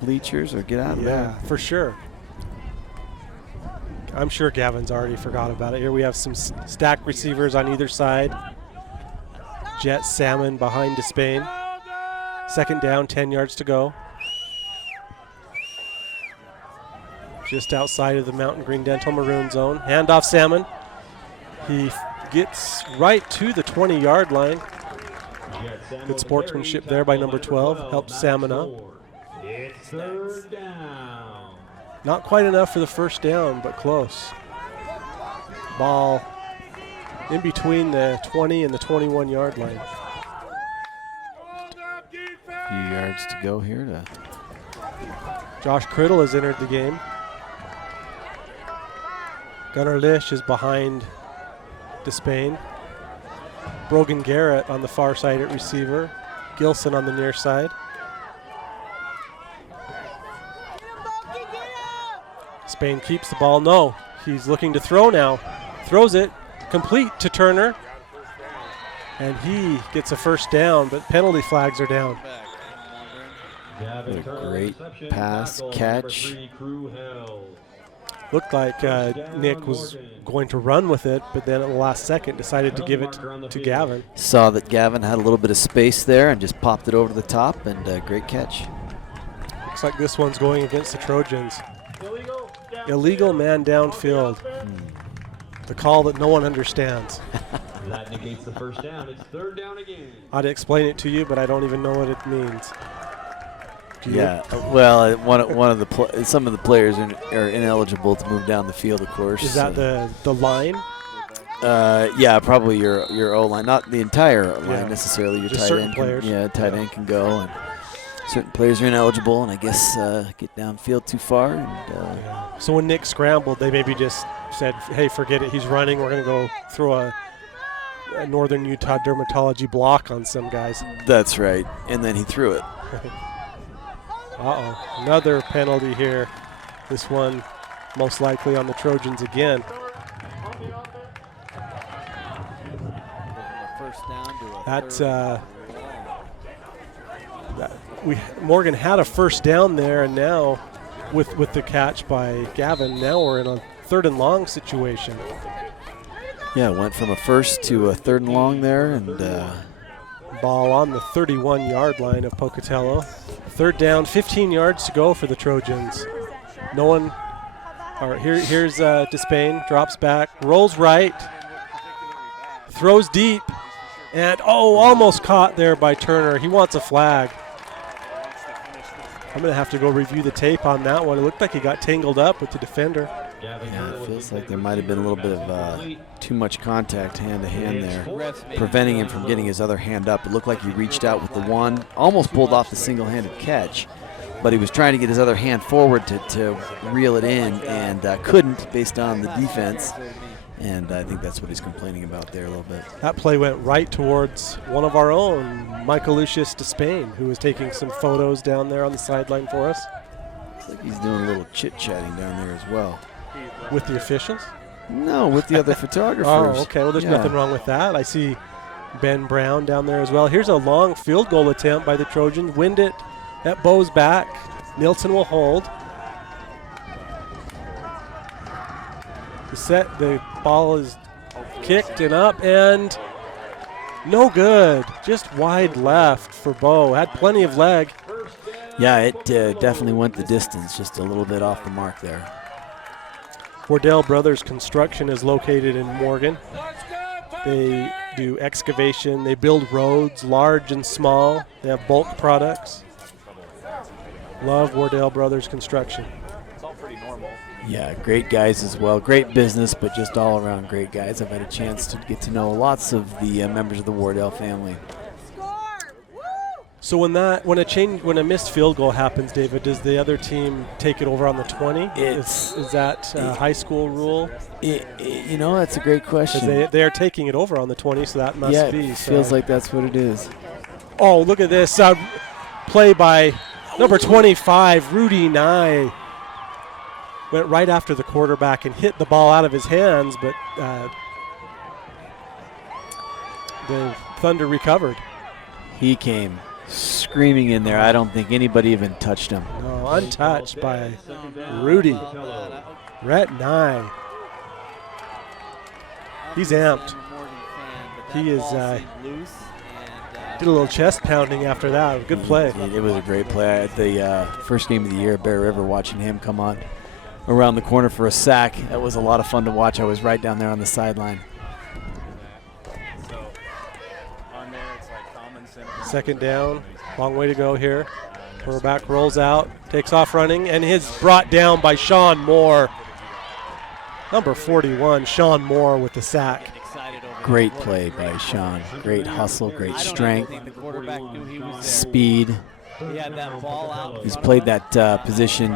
bleachers or get out of there. Yeah, for sure. I'm sure Gavin's already forgot about it. Here we have some stacked receivers on either side. Jet Salmon behind Despain. Second down, 10 yards to go. Just outside of the Mountain Green Dental Maroon zone. Handoff Salmon. He gets right to the 20-yard line. Good sportsmanship there by number 12. Helps Salmon up. It's third down. Not quite enough for the first down, but close. Ball in between the 20 and the 21-yard line. A few yards to go here. Josh Criddle has entered the game. Gunnar Lish is behind Despain. Brogan Garrett on the far side at receiver. Gilson on the near side. Spain keeps the ball. No, he's looking to throw now. Throws it complete to Turner. And he gets a first down, but penalty flags are down. What a great pass, catch. Looked like Nick was going to run with it, but then at the last second decided to give it to Gavin. Saw that Gavin had a little bit of space there and just popped it over to the top, and great catch. Looks like this one's going against the Trojans. Illegal man downfield. The call that no one understands. That negates the first down. It's third down again. I'd explain it to you, but I don't even know what it means. Yeah, well, some of the players are ineligible to move down the field, of course. Is that the line? Yeah, probably your O line, not the entire line necessarily. Your just tight certain end, players. tight end can go, and certain players are ineligible, and I guess get downfield too far. And, So when Nick scrambled, they maybe just said, "Hey, forget it. He's running. We're going to go throw a Northern Utah dermatology block on some guys." That's right, and then he threw it. Another penalty here. This one most likely on the Trojans again. Morgan had a first down there, and now with the catch by Gavin, now we're in a third and long situation. Yeah, went from a first to a third and long there, and ball on the 31-yard line of Pocatello. Third down, 15 yards to go for the Trojans. No one. All right, here's Despain, drops back, rolls right, throws deep, and almost caught there by Turner. He wants a flag. I'm going to have to go review the tape on that one. It looked like he got tangled up with the defender. Yeah, it feels like there might have been a little bit of too much contact hand-to-hand there, preventing him from getting his other hand up. It looked like he reached out with the one, almost pulled off the single-handed catch, but he was trying to get his other hand forward to reel it in and couldn't based on the defense. And I think that's what he's complaining about there a little bit. That play went right towards one of our own, Michael Lucius Despain, who was taking some photos down there on the sideline for us. Looks like he's doing a little chit-chatting down there as well. With the officials? No, with the other photographers. Oh, okay. Well, there's nothing wrong with that. I see Ben Brown down there as well. Here's a long field goal attempt by the Trojans. Wind it at Bo's back. Nielsen will hold. The ball is kicked and up and no good. Just wide left for Bo. Had plenty of leg. Yeah, it definitely went the distance, just a little bit off the mark there. Wardell Brothers Construction is located in Morgan. They do excavation. They build roads, large and small. They have bulk products. Love Wardell Brothers Construction. Yeah, great guys as well. Great business, but just all around great guys. I've had a chance to get to know lots of the members of the Wardell family. So when a missed field goal happens, David, does the other team take it over on the 20? Is that high school rule? That's a great question. They are taking it over on the 20, so that must be. Yeah, it feels like that's what it is. Oh, look at this play by number 25, Rudy Nye. went right after the quarterback and hit the ball out of his hands, but the Thunder recovered. He came screaming in there. I don't think anybody even touched him. No, untouched by Rudy. Rhett Nye. He's amped. He is did a little chest pounding after that. Good play. It was a great play. At the first game of the year, Bear River, watching him come on around the corner for a sack. That was a lot of fun to watch. I was right down there on the sideline. Second down, long way to go here. Quarterback rolls out, takes off running, and is brought down by Sean Moore. Number 41, Sean Moore with the sack. Great play by Sean. Great hustle, great strength, speed. He's played that position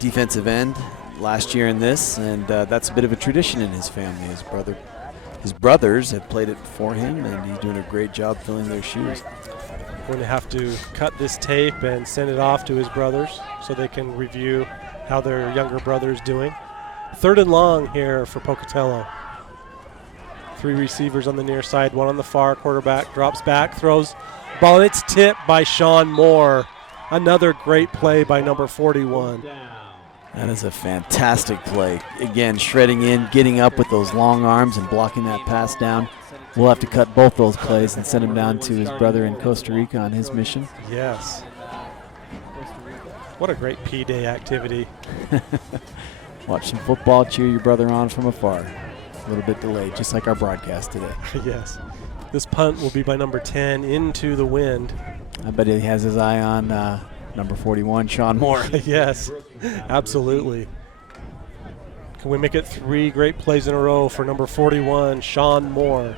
defensive end last year in this, and that's a bit of a tradition in his family. His brothers have played it for him, and he's doing a great job filling their shoes. Going to have to cut this tape and send it off to his brothers so they can review how their younger brother's doing. 3rd and long here for Pocatello. 3 receivers on the near side, 1 on the far. Quarterback drops back, throws ball, and it's tipped by Sean Moore. Another great play by number 41. That is a fantastic play. Again, shredding in, getting up with those long arms and blocking that pass down. We'll have to cut both those plays and send him down to his brother in Costa Rica on his mission. Yes. What a great P-Day activity. Watch some football, cheer your brother on from afar. A little bit delayed, just like our broadcast today. Yes. This punt will be by number 10 into the wind. I bet he has his eye on number 41, Sean Moore. Yes, absolutely. Can we make it 3 great plays in a row for number 41, Sean Moore?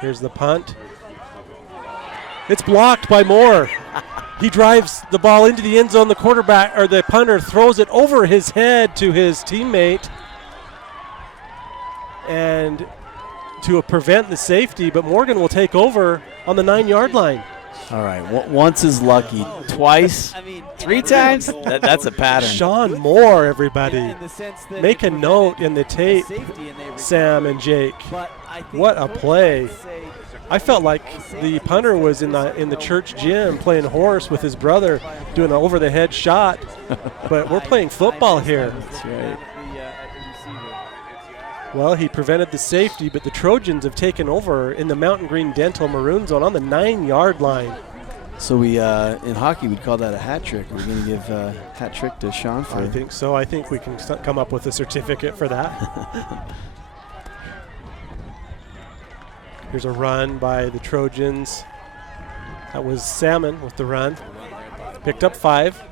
Here's the punt. It's blocked by Moore. He drives the ball into the end zone. The quarterback, or the punter, throws it over his head to his teammate and to prevent the safety, but Morgan will take over on the 9-yard line. All right, once is lucky. Twice, 3 times? That's a pattern. Sean Moore, everybody. Make a note in the tape, Sam and Jake. What a play. I felt like the punter was in the church gym playing horse with his brother, doing an over-the-head shot. But we're playing football here. That's right. Well, he prevented the safety, but the Trojans have taken over in the Mountain Green Dental Maroon Zone on the 9-yard line. So we, in hockey, we'd call that a hat trick. We're going to give a hat trick to Sean for. I think so. I think we can come up with a certificate for that. Here's a run by the Trojans. That was Salmon with the run. Picked up 5.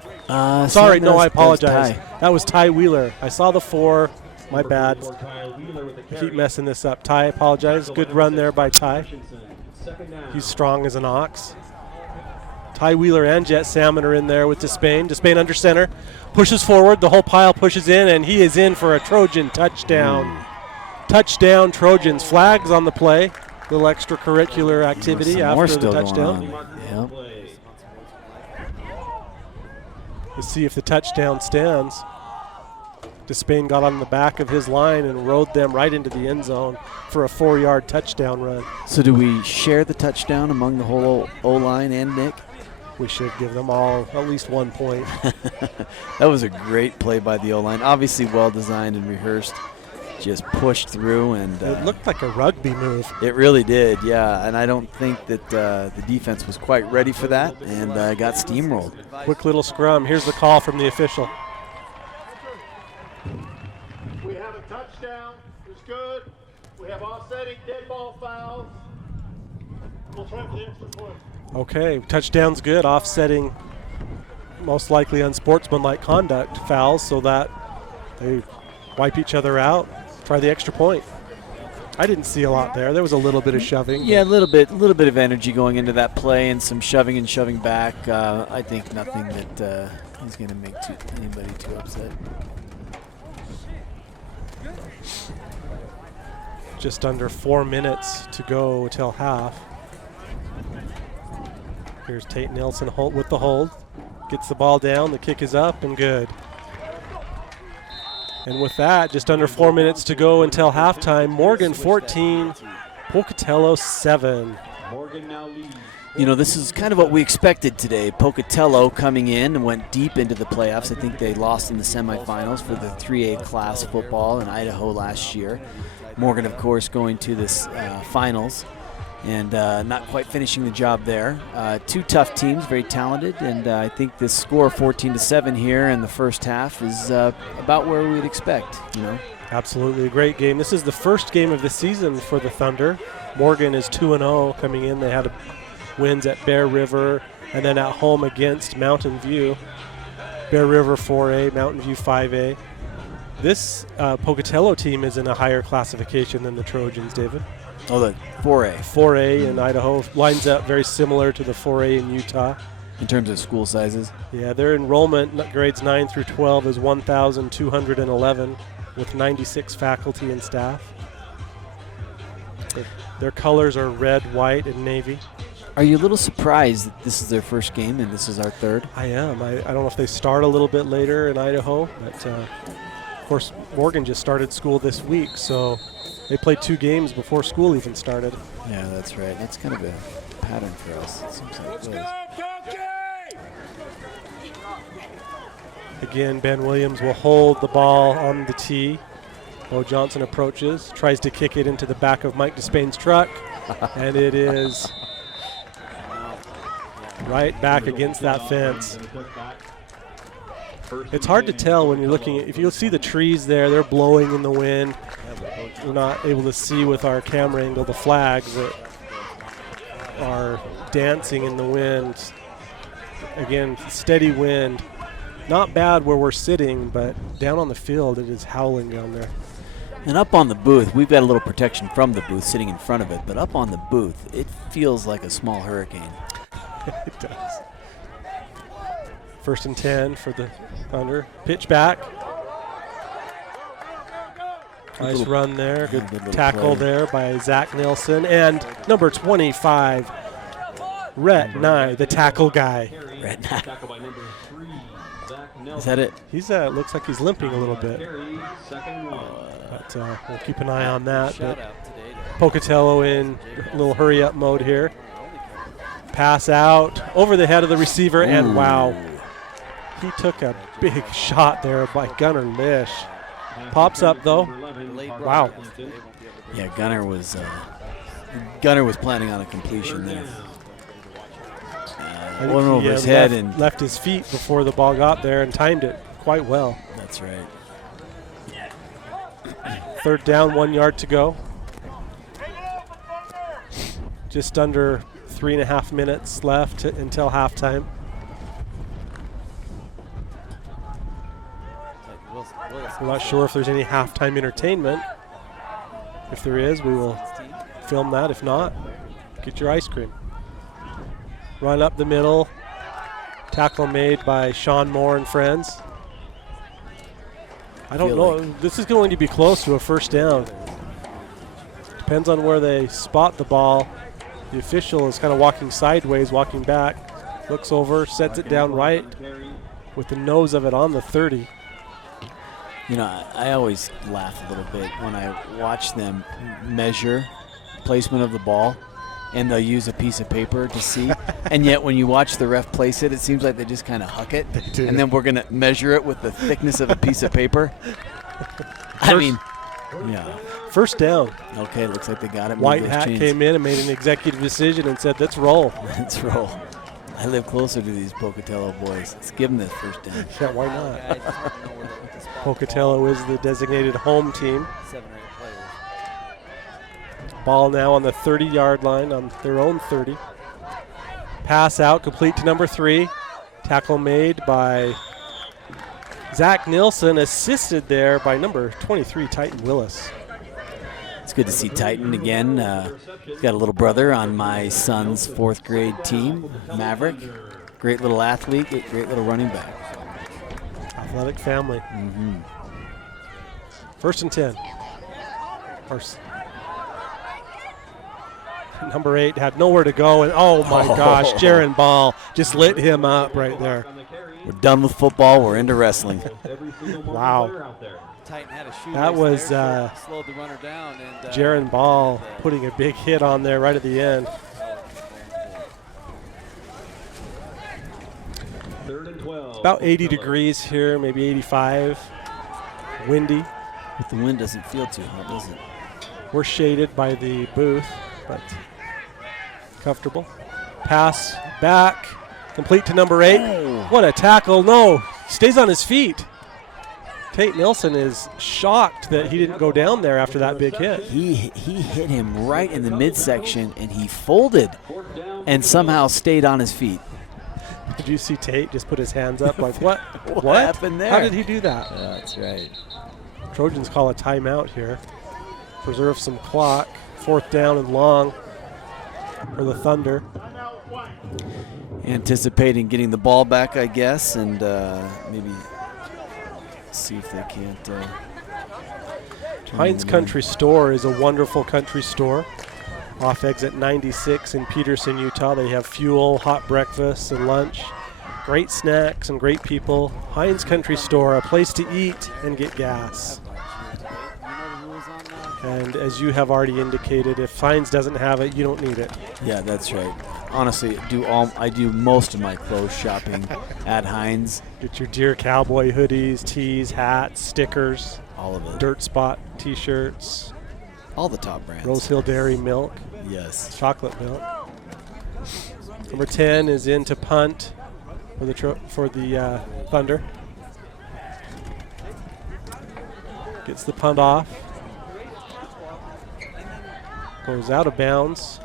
Sorry, no, I apologize. That was Ty Wheeler. I saw the 4. My bad. I keep messing this up. Ty, I apologize. Good run there by Ty. He's strong as an ox. Ty Wheeler and Jet Salmon are in there with Despain. Despain under center. Pushes forward. The whole pile pushes in, and he is in for a Trojan touchdown. Touchdown, Trojans. Flags on the play. Little extracurricular activity after the touchdown. Yep. Let's see if the touchdown stands. Despain got on the back of his line and rode them right into the end zone for a 4-yard touchdown run. So do we share the touchdown among the whole O-line and Nick? We should give them all at least 1 point. That was a great play by the O-line. Obviously well designed and rehearsed. Just pushed through, and it looked like a rugby move. It really did, yeah. And I don't think that the defense was quite ready for that, and got steamrolled. Quick little scrum. Here's the call from the official. We have a touchdown. It's good. We have offsetting dead ball fouls. We'll try for the extra point. Okay, touchdown's good. Offsetting most likely unsportsmanlike conduct fouls so that they wipe each other out. Try the extra point. I didn't see a lot there. There was a little bit of shoving. Yeah, a little bit of energy going into that play and some shoving and shoving back. I think nothing that is going to make anybody too upset. Just under 4 minutes to go till half. Here's Tate Nelson with the hold. Gets the ball down. The kick is up and good. And with that, just under 4 minutes to go until halftime. Morgan 14, Pocatello 7. Morgan now leads. You know, this is kind of what we expected today. Pocatello coming in and went deep into the playoffs. I think they lost in the semifinals for the 3A class football in Idaho last year. Morgan, of course, going to this finals and not quite finishing the job there. Two tough teams, very talented, and I think this score 14-7 here in the first half is about where we'd expect, you know. Absolutely a great game. This is the first game of the season for the Thunder. Morgan is 2-0 coming in. They had wins at Bear River and then at home against Mountain View. Bear River 4A, Mountain View 5A. This Pocatello team is in a higher classification than the Trojans, David. Oh, the 4A. 4A in Idaho lines up very similar to the 4A in Utah. In terms of school sizes? Yeah, their enrollment, grades 9 through 12, is 1,211 with 96 faculty and staff. Their colors are red, white, and navy. Are you a little surprised that this is their first game and this is our third? I am. I don't know if they start a little bit later in Idaho, but of course Morgan just started school this week, so they played 2 games before school even started. Yeah, that's right. That's kind of a pattern for us. It seems like it is. Again, Ben Williams will hold the ball on the tee. Bo Johnson approaches, tries to kick it into the back of Mike Despain's truck, and it is right back against that fence. It's hard to tell when you're looking at, if you see the trees there, they're blowing in the wind. We're not able to see with our camera angle the flags that are dancing in the wind. Again, steady wind. Not bad where we're sitting, but down on the field it is howling down there. And up on the booth, we've got a little protection from the booth sitting in front of it, but up on the booth, it feels like a small hurricane. It does. 1st and 10 for the Thunder. Pitch back. Nice run there. Good tackle there by Zach Nilsson. And number 25, Rhett Nye, the tackle guy. Rhett Nye. Is that it? He's looks like he's limping a little bit. But we'll keep an eye on that. But Pocatello in a little hurry-up mode here. Pass out over the head of the receiver, and wow. He took a big shot there by Gunnar Lish. Pops up, though. Wow. Yeah, Gunnar was planning on a completion there. I think Went over his head and left his feet before the ball got there and timed it quite well. That's right. 3rd down, 1 yard to go. Just under 3.5 minutes left until halftime. I'm not sure if there's any halftime entertainment. If there is, we will film that. If not, get your ice cream. Run up the middle. Tackle made by Sean Moore and friends. I don't know. This is going to be close to a 1st down. Depends on where they spot the ball. The official is kind of walking sideways, walking back, looks over, sets it down right with the nose of it on the 30. You know, I always laugh a little bit when I watch them measure placement of the ball, and they'll use a piece of paper to see. And yet when you watch the ref place it, it seems like they just kind of huck it. And then we're going to measure it with the thickness of a piece of paper. I mean, yeah. 1st down. Okay, looks like they got it. White Hat came in and made an executive decision and said, let's roll. Let's roll. I live closer to these Pocatello boys. Let's give them this 1st down. Yeah, why not? Pocatello is the designated home team. Ball now on the 30-yard line, on their own 30. Pass out, complete to number 3. Tackle made by Zach Nilsson, assisted there by number 23, Titan Willis. It's good to see Titan again. He's got a little brother on my son's 4th grade team, Maverick. Great little athlete, great little running back. Athletic family. 1st and 10. Number 8 had nowhere to go, and oh my gosh, Jaron Ball just lit him up right there. We're done with football. We're into wrestling. Every single Morgan Wow. player out there. Titan had a shoe That lace was, there, so slowed the runner down. And Jaron Ball putting a big hit on there right at the end. 3rd and 12. About 80 degrees here, maybe 85. Windy. But the wind doesn't feel too hot, does it? We're shaded by the booth, but comfortable. Pass back, complete to number 8. Oh. What a tackle. No, stays on his feet. Tate Nelson is shocked that he didn't go down there after that big hit. He hit him right in the midsection, and he folded and somehow stayed on his feet. Did you see Tate just put his hands up like, what? What happened there? How did he do that? Yeah, that's right. Trojans call a timeout here. Preserve some clock. 4th down and long for the Thunder. Anticipating getting the ball back, I guess, and maybe see if they can't. turn Heinz them Country Store is a wonderful country store. Off exit 96 in Peterson, Utah. They have fuel, hot breakfast, and lunch. Great snacks and great people. Heinz Country Store, a place to eat and get gas. And as you have already indicated, if Heinz doesn't have it, you don't need it. Yeah, that's right. Honestly, I do most of my clothes shopping at Heinz. Get your Deer Cowboy hoodies, tees, hats, stickers, All of it. Dirt Spot t-shirts, All the top brands. Rose Hill Dairy milk, Yes. chocolate milk. Number 10 is in to punt for the Thunder. Gets the punt off. Goes out of bounds.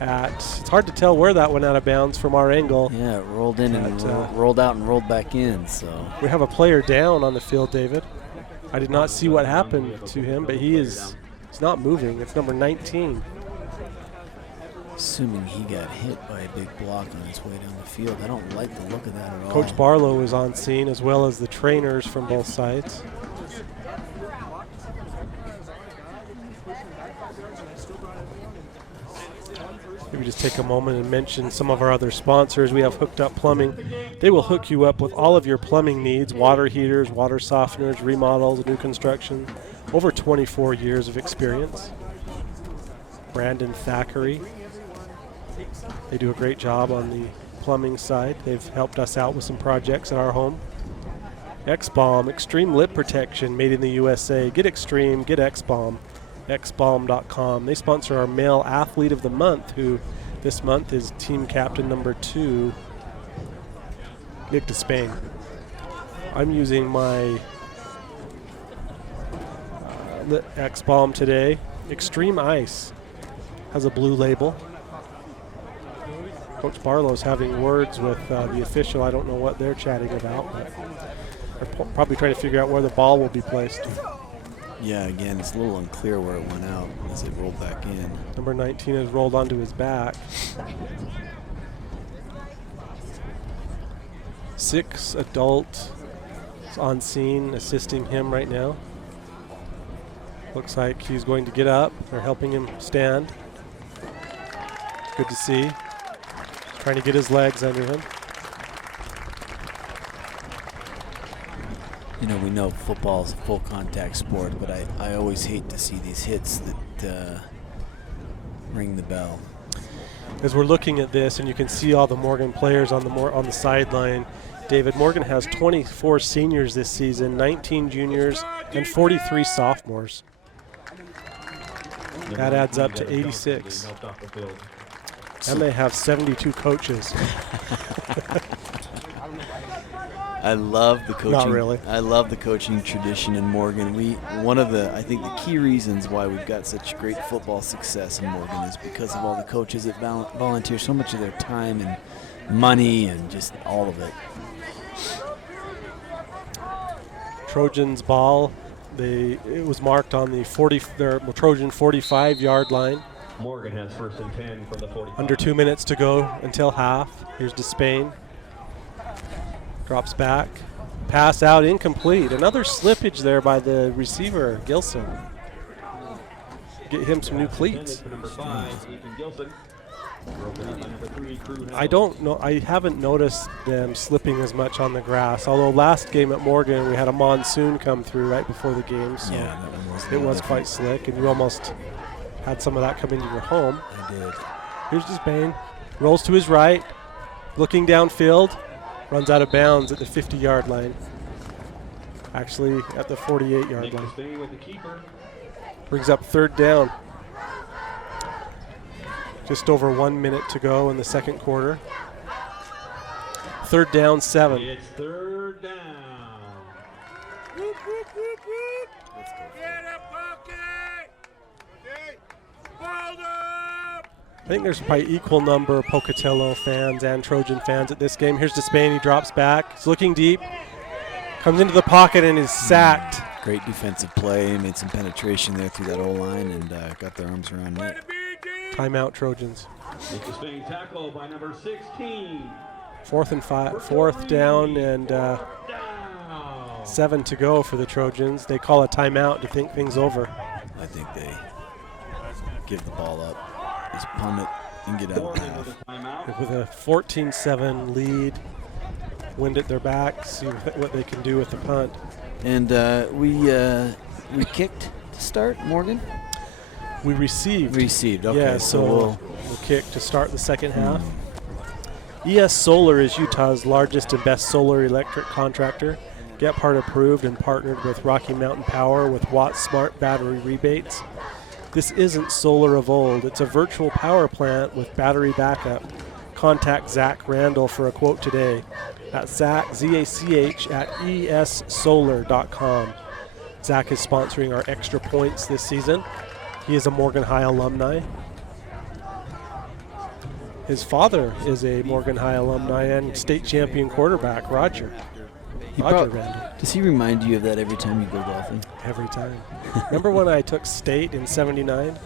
It's hard to tell where that went out of bounds from our angle. Yeah, it rolled in and But, rolled out and rolled back in. So We have a player down on the field, David. I did not see what happened to him, but he's not moving. It's number 19. assuming he got hit by a big block on his way down the field. I don't like the look of that at all. Coach Barlow is on scene, as well as the trainers from both sides. Maybe just take a moment and mention some of our other sponsors. We have Hooked Up Plumbing. They will hook you up with all of your plumbing needs: water heaters, water softeners, remodels, new construction. Over 24 years of experience. Brandon Thackeray. They do a great job on the plumbing side. They've helped us out with some projects at our home. X-Balm, extreme lip protection, made in the USA. Get extreme, get X-Balm. Xbalm.com. They sponsor our male athlete of the month, who this month is team captain number 2, Nick Despain. I'm using my X-Balm today. Extreme Ice has a blue label. Coach Barlow's having words with the official. I don't know what they're chatting about, but they're probably trying to figure out where the ball will be placed. Yeah, again, it's a little unclear where it went out as it rolled back in. Number 19 has rolled onto his back. 6 adults on scene assisting him right now. Looks like he's going to get up. They're helping him stand. Good to see. Trying to get his legs under him. You know, we know football is a full contact sport, but I always hate to see these hits that ring the bell. As we're looking at this, and you can see all the Morgan players on the sideline, David, Morgan has 24 seniors this season, 19 juniors, and 43 sophomores. That adds up to 86. And they have 72 coaches. I love the coaching. Not really. I love the coaching tradition in Morgan. One of the, I think, the key reasons why we've got such great football success in Morgan is because of all the coaches that volunteer so much of their time and money and just all of it. Trojans ball. It was marked on the Trojan 45-yard line. Morgan has 1st and 10 from the 45. Under 2 minutes to go until half. Here's Despain. Drops back. Pass out, incomplete. Another slippage there by the receiver, Gilson. Get him some new cleats. Number 5, Ethan Gilson. Broken up by number 3, Crew I don't know. I haven't noticed them slipping as much on the grass. Although last game at Morgan, we had a monsoon come through right before the game, so Yeah, that one was. it was quite slick, and you almost had some of that come into your home. I did. Here's Despain. Rolls to his right, looking downfield, runs out of bounds at the 50-yard line. Actually, at the 48-yard Nick line. Despain with the keeper. Brings up third down. Just over 1 minute to go in the second quarter. Third down, 7. It's third down. I think there's probably equal number of Pocatello fans and Trojan fans at this game. Here's Despain. He drops back. He's looking deep. Comes into the pocket and is sacked. Great defensive play. Made some penetration there through that O-line and got their arms around Nick. Timeout, Trojans. Nick Despain tackled by number 16. Fourth down and Down. 7 to go for the Trojans. They call a timeout to think things over. I think they give the ball up. Just punt it and get out of Morgan with half. a timeout. With a 14-7 lead, wind at their back, see what they can do with the punt. And we kicked to start, Morgan? We received. Received, okay. Yeah, so we'll kick to start the second half. ES Solar is Utah's largest and best solar electric contractor. Gephardt approved and partnered with Rocky Mountain Power with Watt Smart battery rebates. This isn't solar of old. It's a virtual power plant with battery backup. Contact Zach Randall for a quote today. That's Zach, Z-A-C-H, at essolar.com. Zach is sponsoring our Extra Points this season. He is a Morgan High alumni. His father is a Morgan High alumni and state champion quarterback, Roger. Roger Randall. Does he remind you of that every time you go golfing? Every time. Remember when I took state in '79?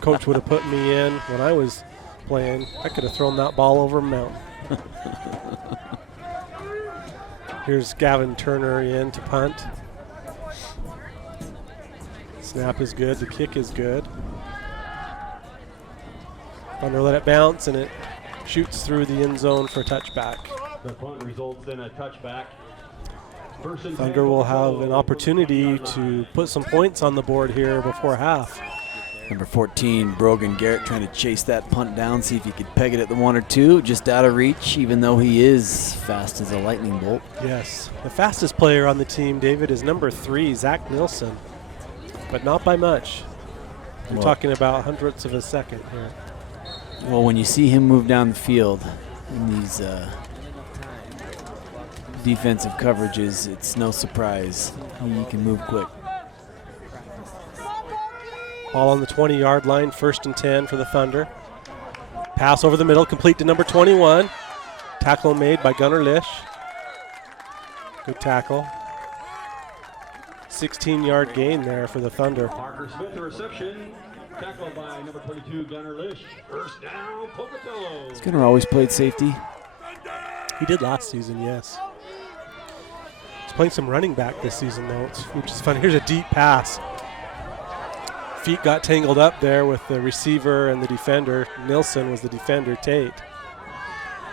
Coach would have put me in when I was playing. I could have thrown that ball over a mountain. Here's Gavin Turner in to punt. Snap is good. The kick is good. Thunder let it bounce, and it shoots through the end zone for a touchback. The punt results in a touchback. First and Thunder 10, will have an Pocatello, opportunity 20-yard to line. put some points on the board here before half. Number 14, Brogan Garrett trying to chase that punt down, see if he could peg it at the 1 or 2. Just out of reach, even though he is fast as a lightning bolt. Yes. The fastest player on the team, David, is number 3, Zach Nilsson. But not by much. You're Well- talking about hundredths of a second here. Well, when you see him move down the field in these defensive coverages, it's no surprise. He can move quick. Ball on the 20-yard line, 1st and 10 for the Thunder. Pass over the middle, complete to number 21. Tackle made by Gunnar Lish. Good tackle. 16-yard gain there for the Thunder. Parker Smith, the reception. Tackled by number 22, Gunnar Lish. First down, Pocatello. Skinner always played safety. He did last season, yes. He's playing some running back this season, though, which is fun. Here's a deep pass. Feet got tangled up there with the receiver and the defender. Nilsson was the defender, Tate.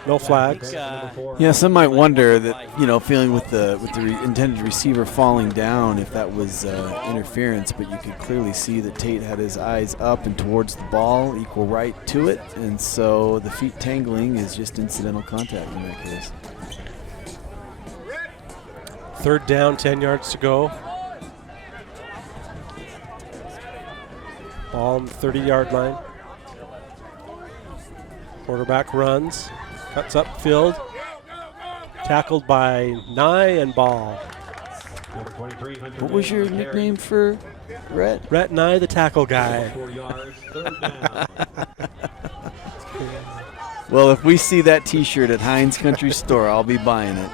No flags. Yeah, some might wonder that, feeling with the intended receiver falling down, if that was interference, but you could clearly see that Tate had his eyes up and towards the ball, equal right to it, and so the feet tangling is just incidental contact in that case. Third down, 10 yards to go. Ball on the 30-yard line. Quarterback runs, cuts upfield. Tackled by Nye and Ball. Number 23, Hunter What was May your on the carry. nickname for Rhett? Rhett Nye, the tackle guy. 4 yards, third down. Well, if we see that T-shirt at Heinz Country Store, I'll be buying it.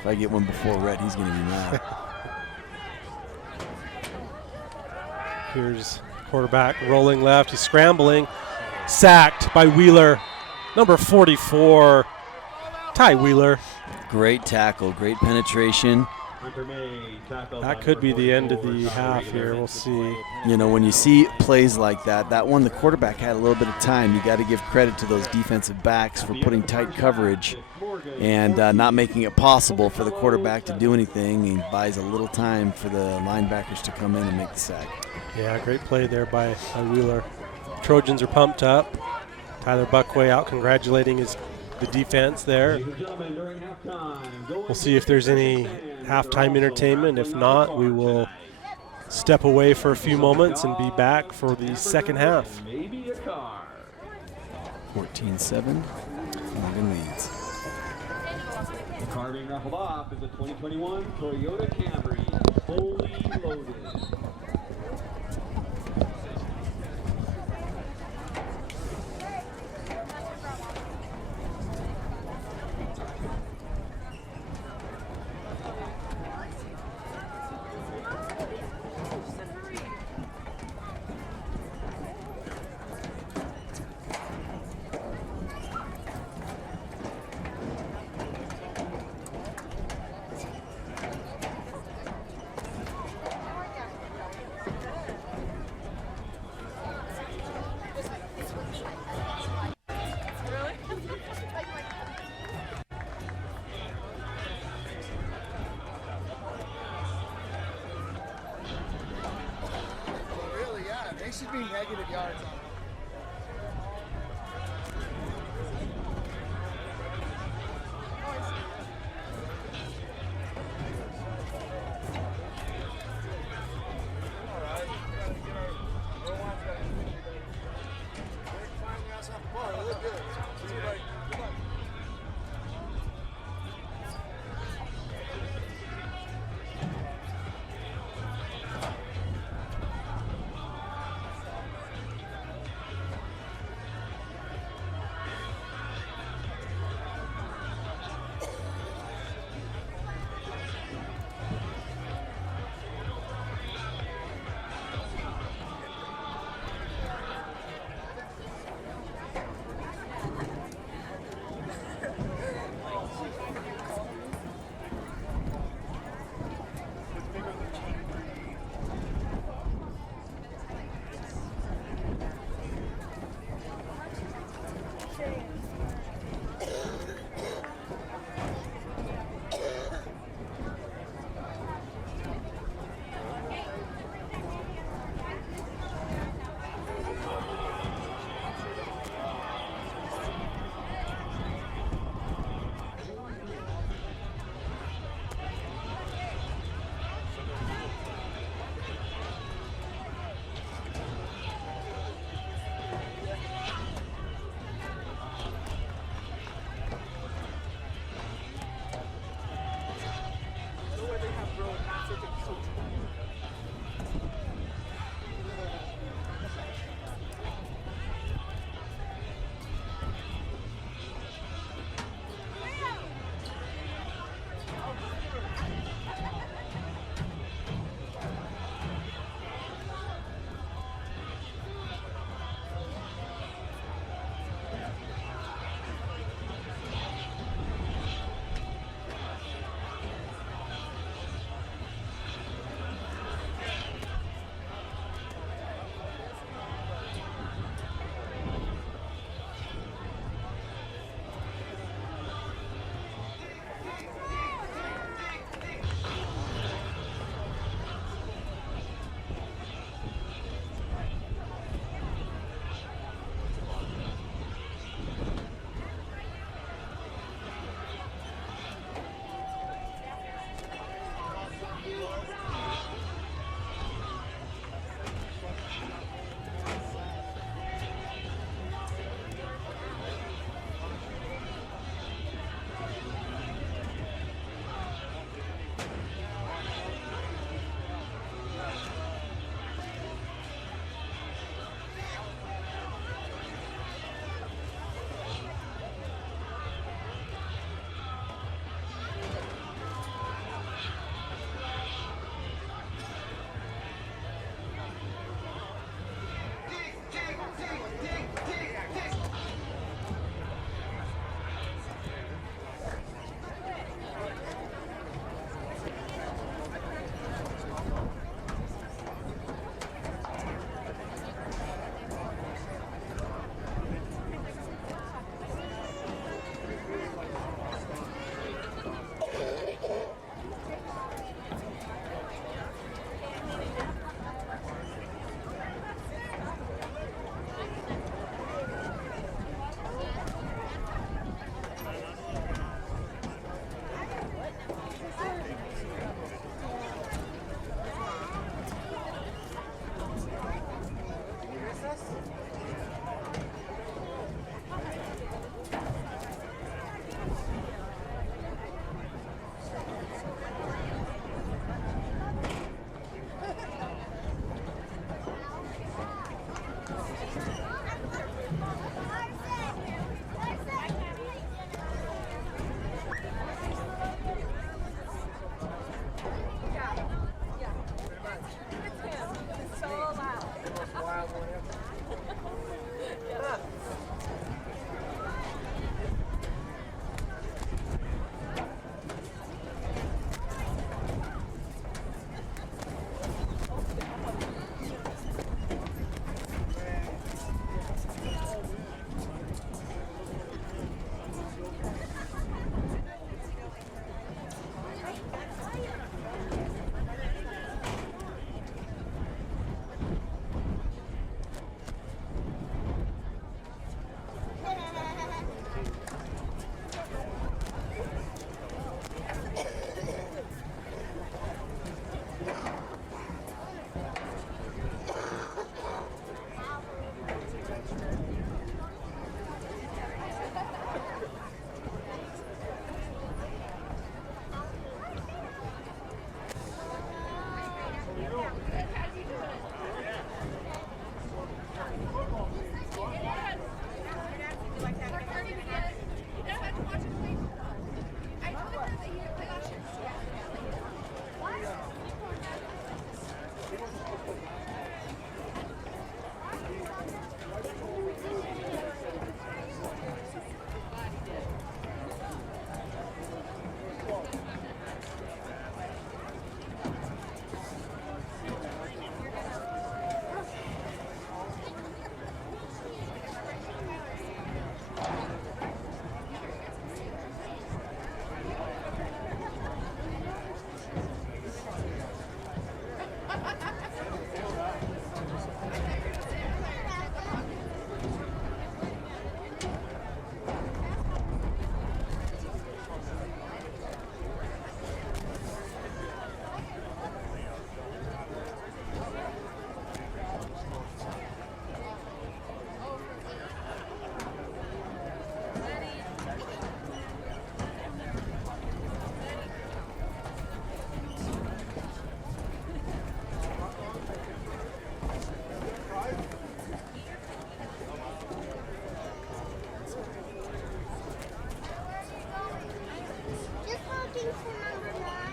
If I get one before Rhett, he's going to be mad. Here's quarterback rolling left. He's scrambling. Sacked by Wheeler. Number 44, Ty Wheeler. Great tackle, great penetration. Hunter May, tackled by That could be number the end of 44, the Tyler half Reagan. here. We'll see. You know, when you see plays like that, that one the quarterback had a little bit of time. You got to give credit to those defensive backs for putting tight coverage and not making it possible for the quarterback to do anything. He buys a little time for the linebackers to come in and make the sack. Yeah, great play there by Wheeler. Trojans are pumped up. Tyler Buckway out congratulating the defense there. Ladies and gentlemen, during halftime, going We'll see if there's any halftime entertainment. If not, we will step away for a few moments and be back for the second half. Maybe a car. 14-7, Morgan leads. The car being raffled off is a 2021 Toyota Camry, fully loaded. Really, yeah. They should be negative yards on it. Just looking for number 9.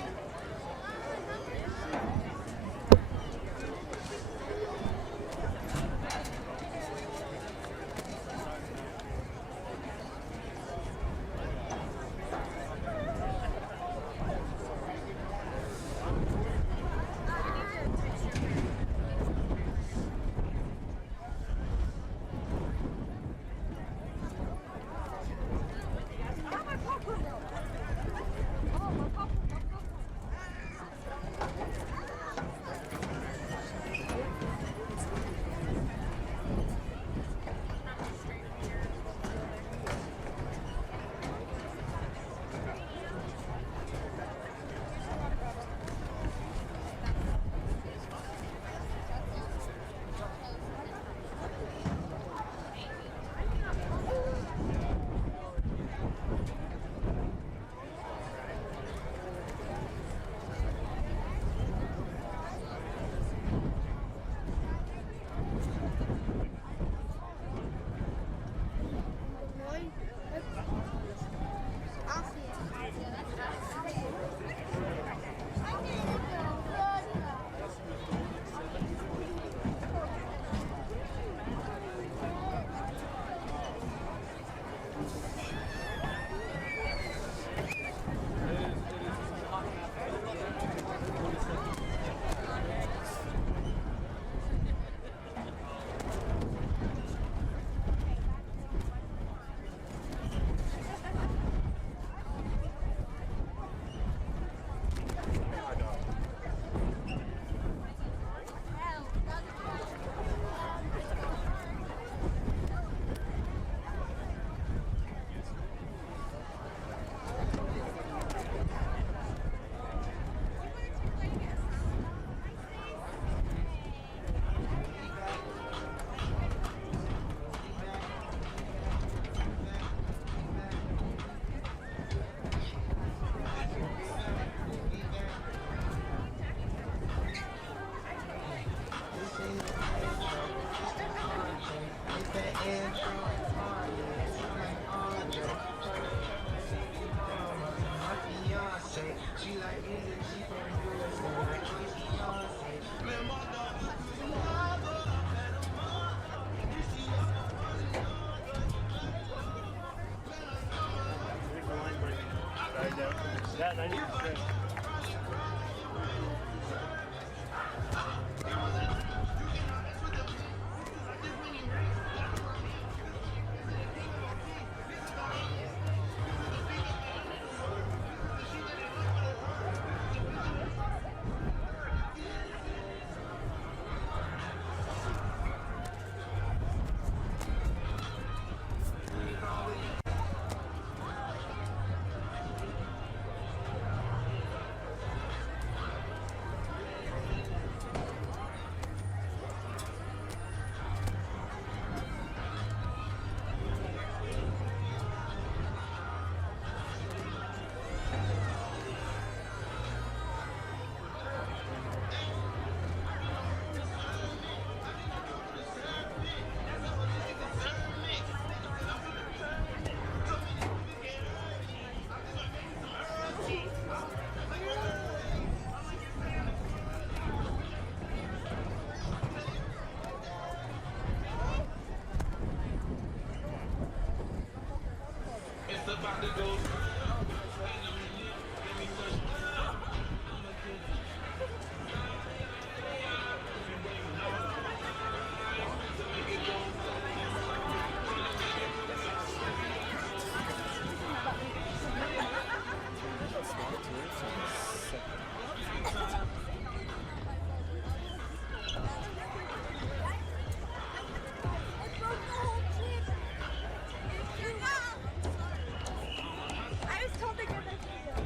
Yeah, 90%. I was told to give it to you.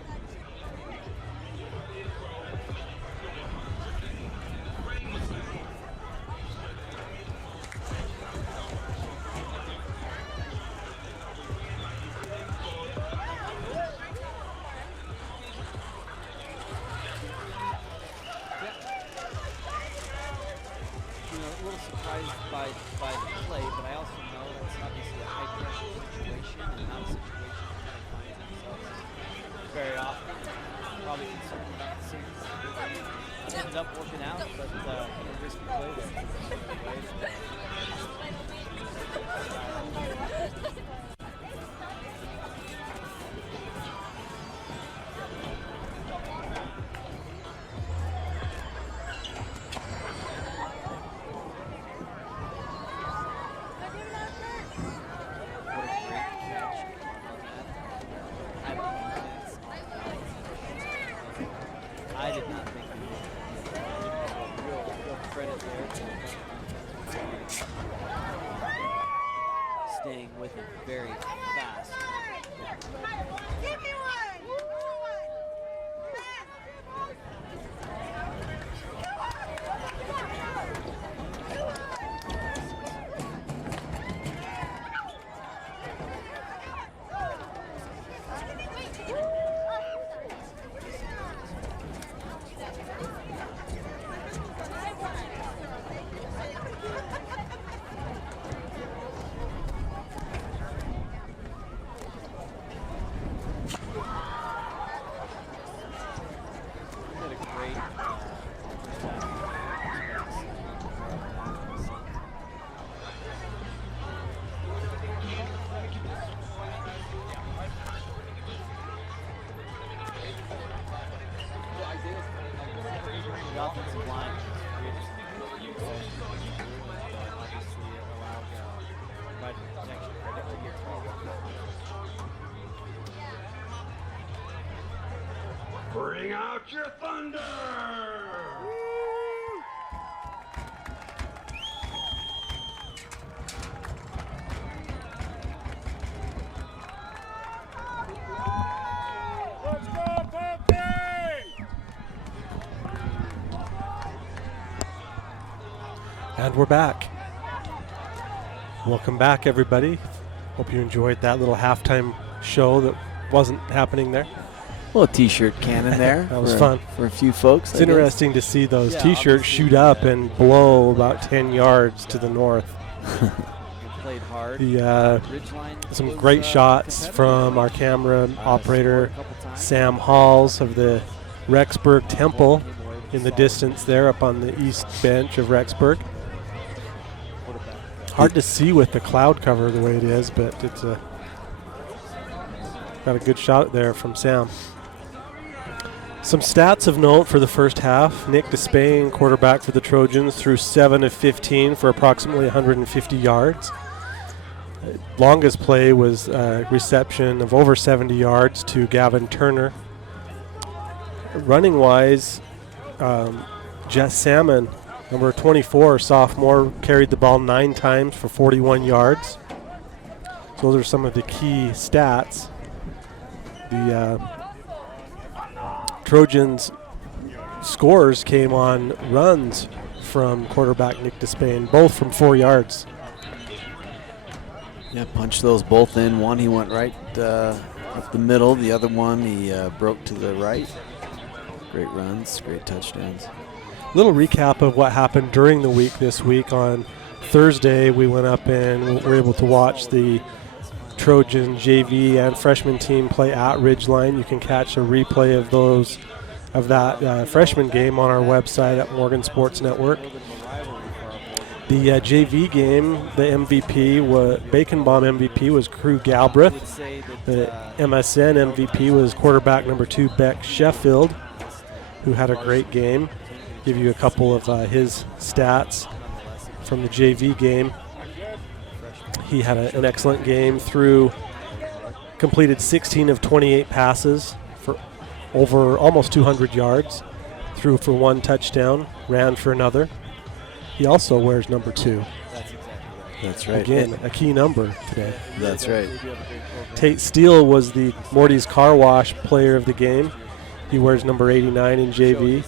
You know, a little surprised by the play, but I also know that's obviously a high pressure situation and not a situation that they find themselves very often. Probably concerned about the same thing. Ended up working out, but risky play there. What a great catch on that. Having defense on that. I did not think he would. Real credit there to staying with it very fast. Give me one! Did a great the offensive line obviously allowed provided protection right here. Bring out your thunder! Let's go, Poppy! And we're back. Welcome back, everybody. Hope you enjoyed that little halftime show that wasn't happening there. Little t-shirt cannon there. That was for- fun. for a few folks. It's I guess. interesting to see those Yeah, T-shirts shoot up and blow about 10 yards to the north. They played hard. The Ridgeline some was, great shots competitive. from our camera operator Scored a couple times. Sam Halls of the Rexburg Temple Came away with in a the solid distance there up on the east bench of Rexburg. quarterback. Hard to see with the cloud cover the way it is, but it's got a good shot there from Sam. Some stats of note for the first half. Nick Despain, quarterback for the Trojans, threw 7 of 15 for approximately 150 yards. Longest play was a reception of over 70 yards to Gavin Turner. Running wise, Jess Salmon, number 24, sophomore, carried the ball 9 times for 41 yards. So those are some of the key stats. The Trojans' scores came on runs from quarterback Nick Despain, both from 4 yards. Yeah, punched those both in. One he went right up the middle. The other one he broke to the right. Great runs, great touchdowns. Little recap of what happened during the week this week. On Thursday, we went up and were able to watch the Trojan JV and freshman team play at Ridgeline. You can catch a replay of that freshman game on our website at Morgan Sports Network. The JV game, the MVP, Baconbaum MVP was Crew Galbraith. would say that The MSN MVP was quarterback number 2, Beck Sheffield, who had a great game. Give you a couple of his stats from the JV game. He had an excellent game, completed 16 of 28 passes for over almost 200 yards, threw for 1 touchdown, ran for another. He also wears number 2. That's right. Again, a key number today. That's right. Tate Steele was the Morty's Car Wash player of the game. He wears number 89 in JV.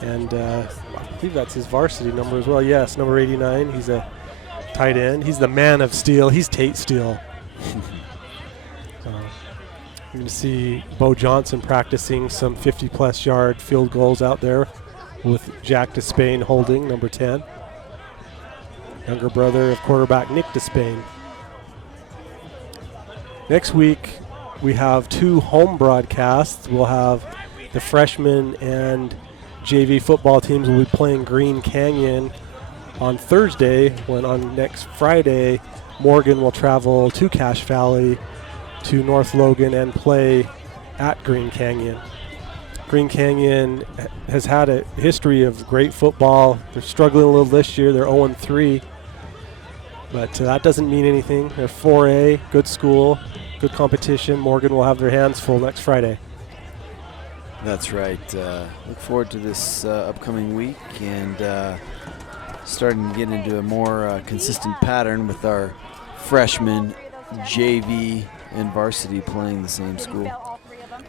And I believe that's his varsity number as well. Yes, number 89. He's a tight end. He's the man of steel. He's Tate Steele. You're going to see Bo Johnson practicing some 50-plus yard field goals out there with Jack Despain holding, number 10. Younger brother of quarterback Nick Despain. Next week, we have 2 home broadcasts. We'll have the freshman and JV football teams will be playing Green Canyon on Thursday, when on next Friday, Morgan will travel to Cache Valley to North Logan and play at Green Canyon. Green Canyon has had a history of great football. They're struggling a little this year. They're 0-3, but that doesn't mean anything. They're 4A, good school, good competition. Morgan will have their hands full next Friday. That's right. Look forward to this upcoming week and starting to get into a more consistent pattern with our freshmen, JV, and varsity playing the same school.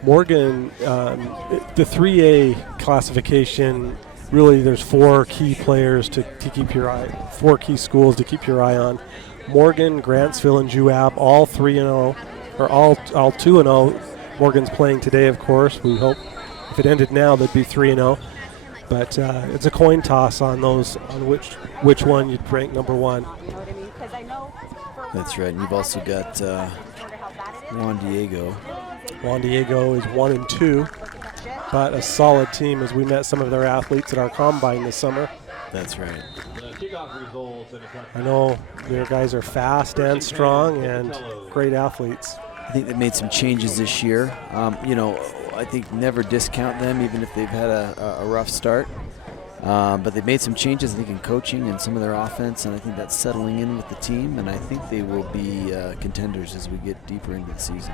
Morgan, the 3A classification, really there's 4 key players to keep your eye, 4 key schools to keep your eye on. Morgan, Grantsville, and Juab, all 3-0, or all 2-0. Morgan's playing today, of course. We hope if it ended now, they'd be 3-0. But it's a coin toss on those, on which one you'd rank number 1. That's right. And you've also got Juan Diego. Juan Diego is 1-2, but a solid team as we met some of their athletes at our combine this summer. That's right. I know their guys are fast and strong and great athletes. I think they made some changes this year. I think never discount them, even if they've had a rough start. But they've made some changes, I think, in coaching and some of their offense, and I think that's settling in with the team, and I think they will be contenders as we get deeper into the season.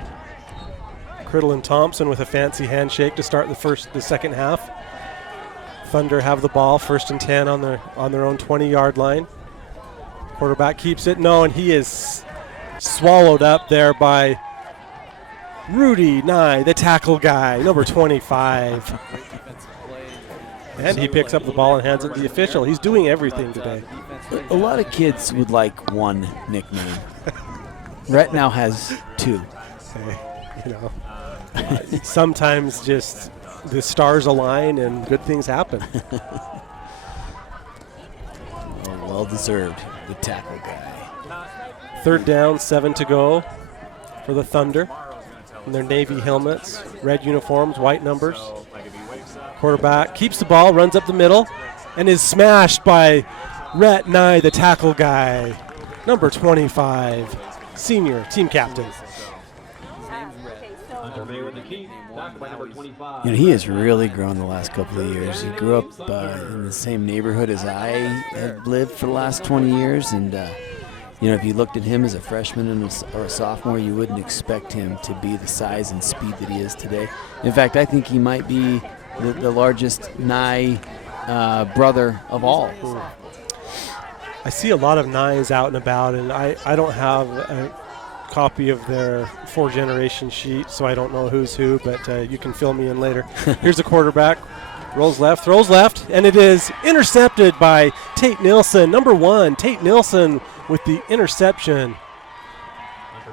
Criddle and Thompson with a fancy handshake to start the second half. Thunder have the ball, 1st and 10 on their own 20-yard line. Quarterback keeps it. No, and he is swallowed up there by Rudy Nye, the tackle guy, number 25. And he picks up the ball and hands it to the official. He's doing everything today. A lot of kids would like one nickname. Rhett now has 2. Hey, sometimes just the stars align and good things happen. Well deserved, the tackle guy. 3rd down, 7 to go for the Thunder. In their navy helmets, red uniforms, white numbers. Quarterback keeps the ball, runs up the middle, and is smashed by Rhett Nye, the tackle guy, number 25, senior team captain. He has really grown the last couple of years. He grew up in the same neighborhood as I have lived for the last 20 years, and if you looked at him as a freshman or a sophomore, you wouldn't expect him to be the size and speed that he is today. In fact, I think he might be the largest Nye brother of all. I see a lot of Nyes out and about, and I don't have a copy of their 4-generation sheet, so I don't know who's who, but you can fill me in later. Here's the quarterback. Rolls left, throws left, and it is intercepted by Tate Nilsson. Number 1, Tate Nilsson with the interception.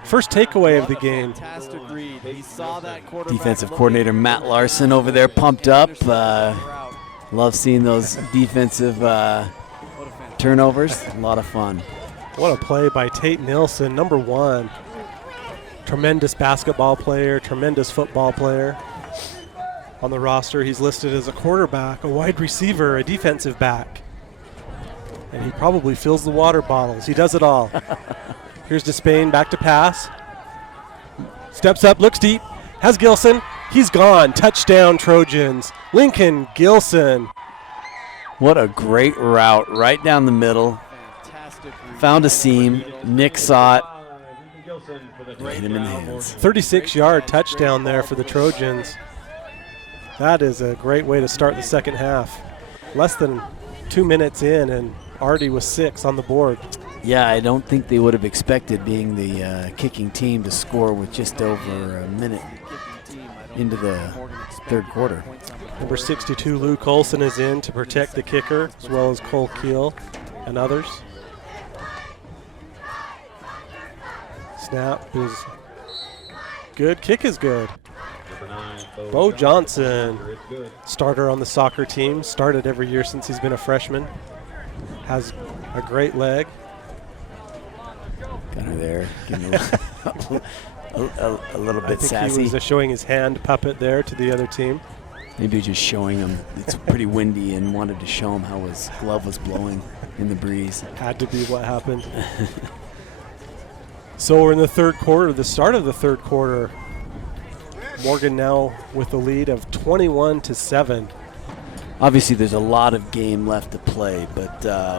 First takeaway of the game. Fantastic read. He saw that quarterback. Defensive coordinator Matt Larson over there pumped up. Love seeing those defensive turnovers. A lot of fun. What a play by Tate Nilsson, number 1. Tremendous basketball player, tremendous football player. On the roster, he's listed as a quarterback, a wide receiver, a defensive back. And he probably fills the water bottles. He does it all. Here's Despain, back to pass. Steps up, looks deep, has Gilson. He's gone. Touchdown, Trojans. Lincoln Gilson. What a great route right down the middle. Found a seam. Nick saw it. Hit him in the hands. 36-yard touchdown there for the Trojans. That is a great way to start the second half. Less than 2 minutes in, and already was 6 on the board. Yeah, I don't think they would have expected, being the kicking team, to score with just over a minute into the third quarter. Number 62, Luke Olson, is in to protect the kicker, as well as Cole Keel and others. Snap is good. Kick is good. Bo Johnson, starter on the soccer team, started every year since he's been a freshman. Has a great leg. Got her there. Getting a little bit I think sassy. he was showing his hand puppet there to the other team. Maybe just showing him it's pretty windy and wanted to show him how his glove was blowing in the breeze. Had to be what happened. So we're in the third quarter, the start of the third quarter. Morgan now with the lead of 21-7. Obviously, there's a lot of game left to play, but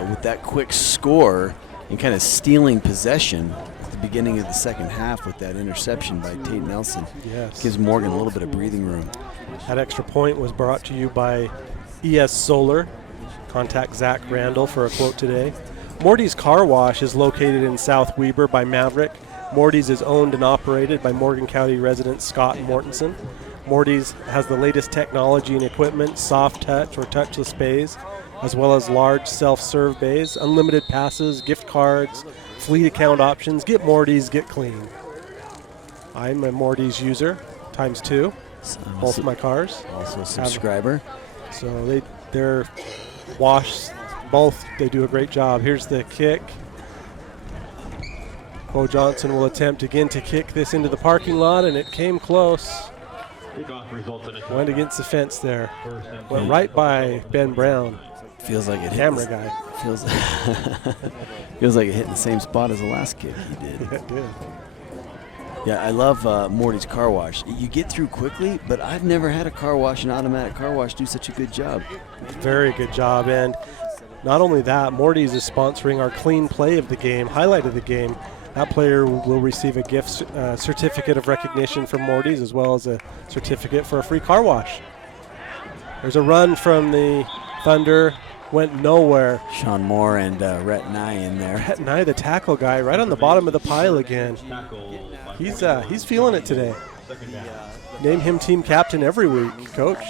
with that quick score and kind of stealing possession at the beginning of the second half with that interception by Tate Nelson, Yes. gives Morgan a little bit of breathing room. That extra point was brought to you by ES Solar. Contact Zach Randall for a quote today. Morty's Car Wash is located in South Weber by Maverick. Morty's is owned and operated by Morgan County residents Scott and Mortensen. Morty's has the latest technology and equipment, soft touch or touchless bays, as well as large self-serve bays, unlimited passes, gift cards, fleet account options. Get Morty's, get clean. I'm a Morty's user, ×2, both my cars. Also a subscriber. So they're wash, both, they do a great job. Here's the kick. Bo Johnson will attempt again to kick this into the parking lot, and it came close. Went against the fence there. Went right by Ben Brown. Feels like it hit Camera guy. Feels like it hit in the same spot as the last kick he did. Yeah, it did. Yeah, I love Morty's Car Wash. You get through quickly, but I've never had a car wash, an automatic car wash, do such a good job. Very good job. And not only that, Morty's is sponsoring our clean play of the game, highlight of the game. That player will receive a gift certificate of recognition from Morty's, as well as a certificate for a free car wash. There's a run from the Thunder, went nowhere. Sean Moore and Rhett Nye in there. Rhett Nye, the tackle guy, right on the bottom of the pile again. He's feeling it today. Name him team captain every week, coach.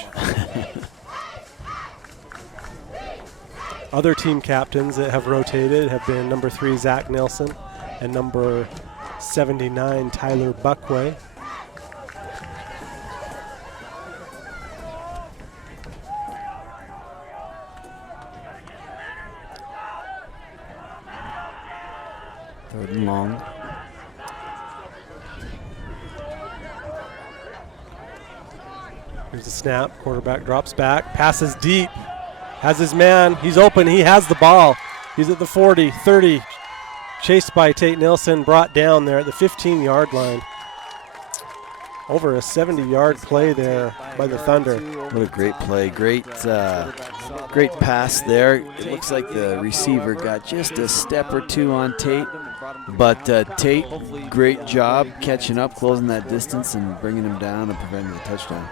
Other team captains that have rotated have been number 3, Zach Nelson, and number 79, Tyler Buckway. Third and long. Here's the snap. Quarterback drops back, passes deep, has his man. He's open. He has the ball. He's at the 40, 30. Chased by Tate Nelson, brought down there at the 15-yard line. Over a 70-yard play there by the Thunder. What a great play. Great pass there. It looks like the receiver got just a step or two on Tate. But Tate, great job catching up, closing that distance, and bringing him down and preventing the touchdown.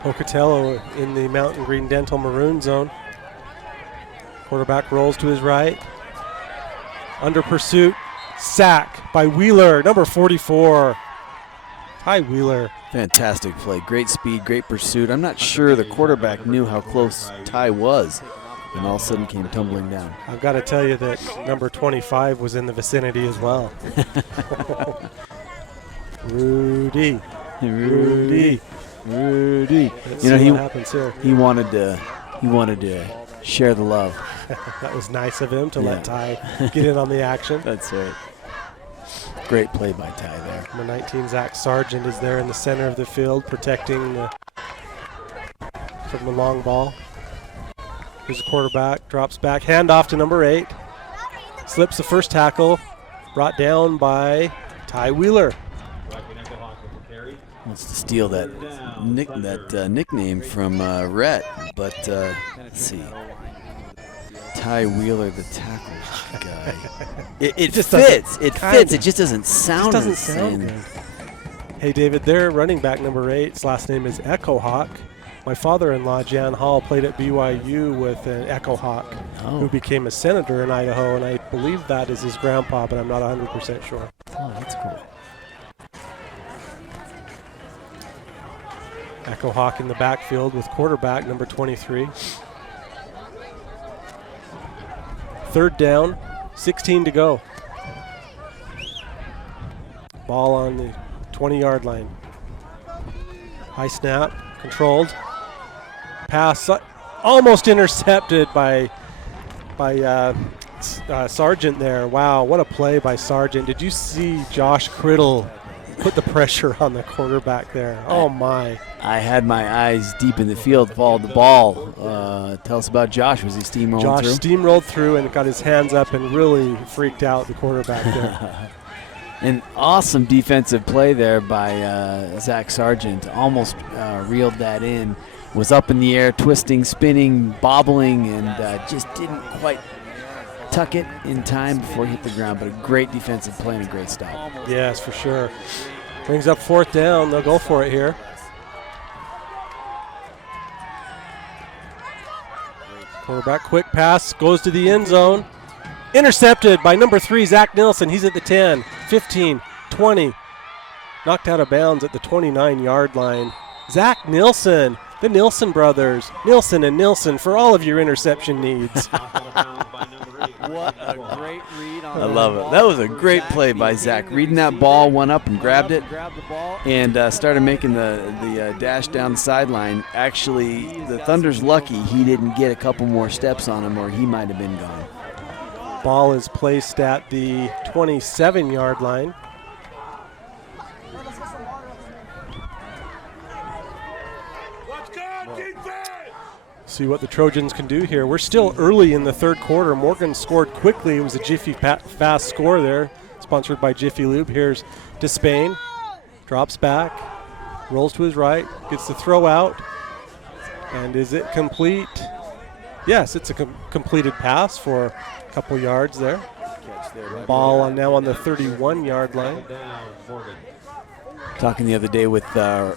Pocatello in the Mountain Green Dental Maroon zone. Quarterback rolls to his right. Under pursuit, sack by Wheeler, number 44. Ty Wheeler. Fantastic play. Great speed, great pursuit. I'm not sure the quarterback knew how close Ty was, and all of a sudden came tumbling down. I've got to tell you that number 25 was in the vicinity as well. Rudy. Let's You know, see what happens here. he wanted to share the love. That was nice of him to let Ty get in on the action. That's right. Great play by Ty there. Number 19, Zach Sargent, is there in the center of the field, protecting from the long ball. Here's the quarterback, drops back, handoff to number 8. Slips the first tackle, brought down by Ty Wheeler. Wants to steal that nickname from Rhett, but let's see. Ty Wheeler, the tackle guy. It just fits. doesn't- It kinda. fits. It just doesn't sound Doesn't the sound same. good. Hey, David, their running back number 8, his last name is Echo Hawk. My father-in-law, Jan Hall, played at BYU with an Echo Hawk who became a senator in Idaho, and I believe that is his grandpa, but I'm not 100% sure. Oh, that's cool. Echo Hawk in the backfield with quarterback number 23. Third down, 16 to go. Ball on the 20-yard line. High snap, controlled. Pass almost intercepted by Sargent there. Wow, what a play by Sargent. Did you see Josh Criddle put the pressure on the quarterback there? Oh, my. I had my eyes deep in the field, followed the ball. Tell us about Josh. Was he steamrolling Josh through? steamrolled through and got his hands up and really freaked out the quarterback there. An awesome defensive play there by Zach Sargent. Almost reeled that in. Was up in the air, twisting, spinning, bobbling, and just didn't quite tuck it in time before he hit the ground. But a great defensive play and a great stop. Yes, for sure. Brings up fourth down. They'll go for it here. Quarterback, quick pass, goes to the end zone. Intercepted by number 3, Zach Nilsson. He's at the 10, 15, 20. Knocked out of bounds at the 29-yard line. Zach Nilsson, the Nilsson brothers. Nilsson and Nilsson for all of your interception needs. What a great read on I love it. That was a great play by Zach. Reading that ball, went up and grabbed it, Grabbed the ball. and started making the dash down the sideline. Actually, the Thunder's lucky he didn't get a couple more steps on him, or he might have been gone. Ball is placed at the 27-yard line. See what the Trojans can do here. We're still early in the third quarter. Morgan scored quickly. It was a Jiffy fast score there, sponsored by Jiffy Lube. Here's Despain, drops back, rolls to his right, gets the throw out, and is it complete? Yes, it's a completed pass for a couple yards there. Ball now on the 31-yard line. Talking the other day with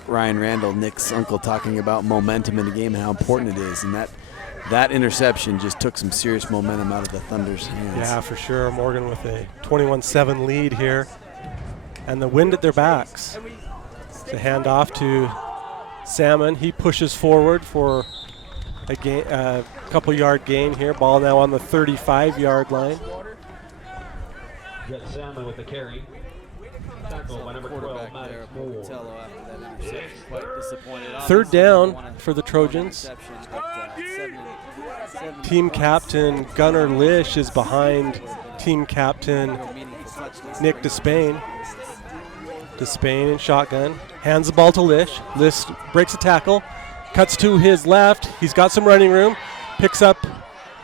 Ryan Randall, Nick's uncle, talking about momentum in the game and how important it is, and that interception just took some serious momentum out of the Thunder's hands. Yeah, for sure. Morgan with a 21-7 lead here, and the wind at their backs. The handoff to Salmon. He pushes forward for a couple-yard gain here. Ball now on the 35-yard line. Jet Salmon with the carry. Tackle by number 12, Quarterback Maddox there, Moore. Pocatello, after that interception, quite disappointed. Third Obviously, down one for the one Trojans. interception, but, seven Team captain Gunnar Lish is behind team captain meaningful touchdowns. Nick Despain. Despain in shotgun. Hands the ball to Lish. Lish breaks a tackle. Cuts to his left. He's got some running room. Picks up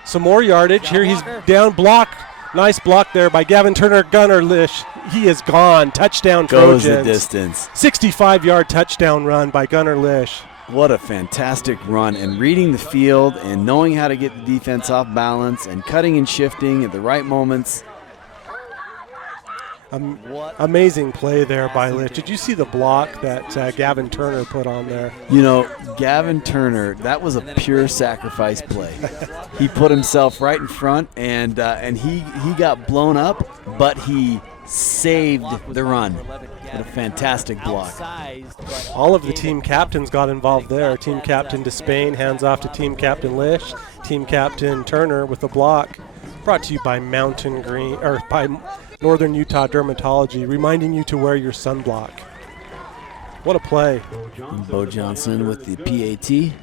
some more yardage. Here he's down block. Nice block there by Gavin Turner. Gunnar Lish. He is gone. Touchdown Goes Trojans. the distance. 65-yard touchdown run by Gunnar Lish. What a fantastic run, and reading the field and knowing how to get the defense off balance and cutting and shifting at the right moments. Amazing play there by Lish. Did you see the block that Gavin Turner put on there? You know, Gavin Turner, that was a pure sacrifice play. He put himself right in front, and he got blown up, but he saved the run. What a fantastic block. All of the team captains got involved there. Team captain Despain hands off to team captain Lish. Team captain Turner with the block. Brought to you by Mountain Green, or by Northern Utah Dermatology, reminding you to wear your sunblock. What a play. And Bo Johnson with the PAT.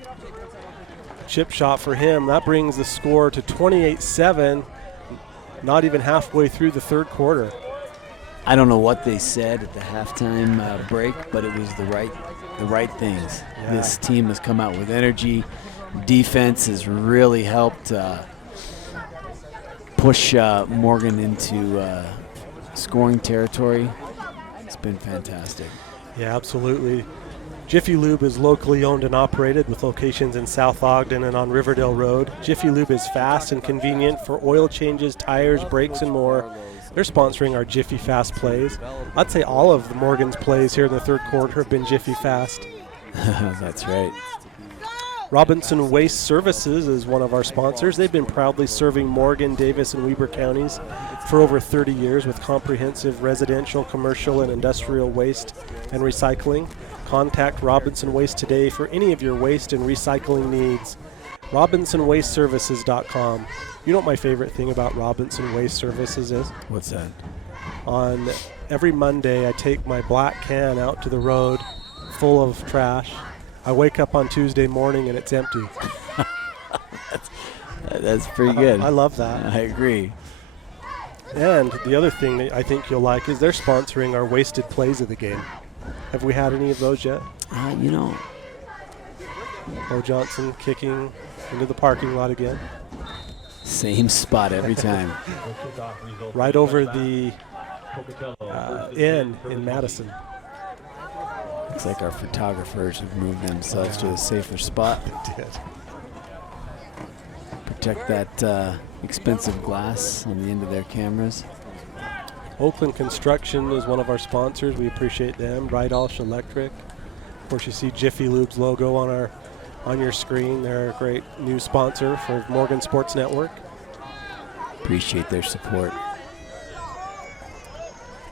Chip shot for him. That brings the score to 28-7, not even halfway through the third quarter. I don't know what they said at the halftime break, but it was the right things. Yeah. This team has come out with energy. Defense has really helped push Morgan into scoring territory. It's been fantastic. Yeah, absolutely. Jiffy Lube is locally owned and operated with locations in South Ogden and on Riverdale Road. Jiffy Lube is fast and convenient for oil changes, tires, brakes, and more. They're sponsoring our Jiffy Fast plays. I'd say all of the Morgan's plays here in the third quarter have been Jiffy Fast. That's right. Robinson Waste Services is one of our sponsors. They've been proudly serving Morgan, Davis, and Weber counties for over 30 years with comprehensive residential, commercial, and industrial waste and recycling. Contact Robinson Waste today for any of your waste and recycling needs. RobinsonWasteServices.com. You know what my favorite thing about Robinson Waste Services is? What's that? On every Monday, I take my black can out to the road full of trash. I wake up on Tuesday morning and it's empty. That's pretty good. I love that. I agree. And the other thing that I think you'll like is they're sponsoring our wasted plays of the game. Have we had any of those yet? You know, Bo Johnson kicking into the parking lot again. same spot every time. Right over the end in Madison. Looks like our photographers have moved themselves to a safer spot. They did. Protect that expensive glass on the end of their cameras. Oakland Construction is one of our sponsors. We appreciate them. Rydalsh Electric. Of course, you see Jiffy Lube's logo on your screen. They're a great new sponsor for Morgan Sports Network. Appreciate their support.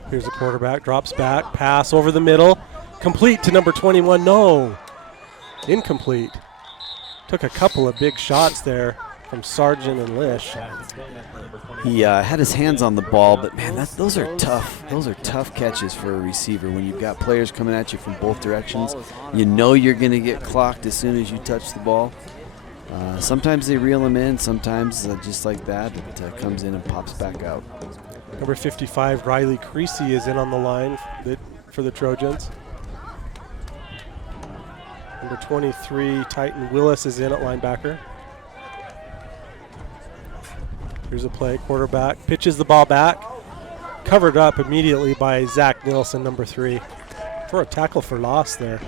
Here's the quarterback, drops back, pass over the middle, complete to number 21. No, incomplete. Took a couple of big shots there from Sargent and Lish. He had his hands on the ball, but man, those are tough. Those are tough catches for a receiver when you've got players coming at you from both directions. You know you're going to get clocked as soon as you touch the ball. Sometimes they reel him in. Sometimes just like that, it comes in and pops back out. Number 55, Riley Creasy, is in on the line for the Trojans. Number 23, Titan Willis, is in at linebacker. Here's a play, quarterback pitches the ball back, covered up immediately by Zach Nilsson, number 3. For a tackle for loss there.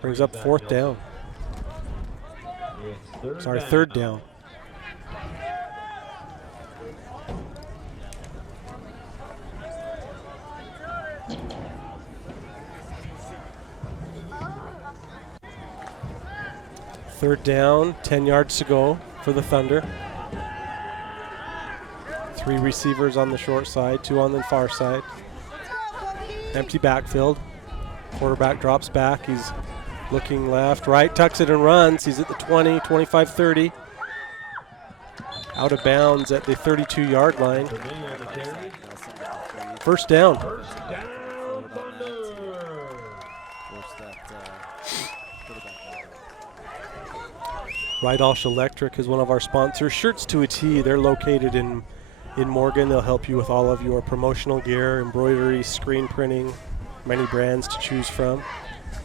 Brings up fourth down. Sorry, third down. Third down, 10 yards to go for the Thunder. 3 receivers on the short side, 2 on the far side. Empty backfield. Quarterback drops back. He's looking left, right, tucks it and runs. He's at the 20, 25, 30. Out of bounds at the 32-yard line. First down. Rydalsh Electric is one of our sponsors. Shirts to a T, they're located in Morgan. They'll help you with all of your promotional gear, embroidery, screen printing, many brands to choose from.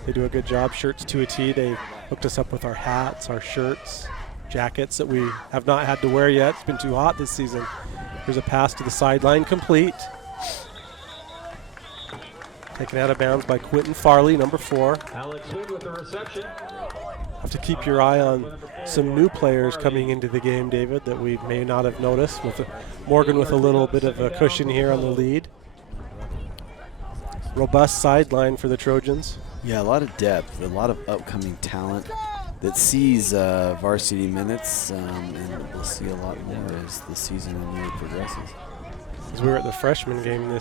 They do a good job. Shirts to a T, they hooked us up with our hats, our shirts, jackets that we have not had to wear yet. It's been too hot this season. Here's a pass to the sideline, complete. Taken out of bounds by Quentin Farley, number 4. Alex Wood with the reception. Have to keep your eye on some new players coming into the game, David, that we may not have noticed. With Morgan with a little bit of a cushion here on the lead. Robust sideline for the Trojans. Yeah, a lot of depth, a lot of upcoming talent that sees varsity minutes, and we'll see a lot more as the season and year progresses. As we were at the freshman game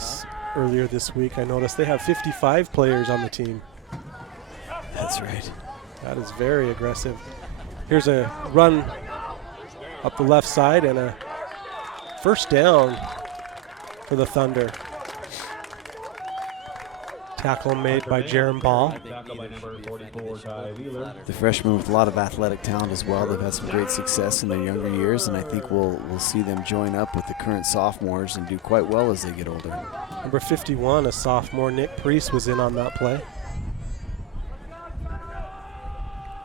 earlier this week, I noticed they have 55 players on the team. That's right. That is very aggressive. Here's a run up the left side and a first down for the Thunder. Tackle made by Jaron Ball. The freshman with a lot of athletic talent as well. They've had some great success in their younger years, and I think we'll see them join up with the current sophomores and do quite well as they get older. Number 51, a sophomore, Nick Priest, was in on that play.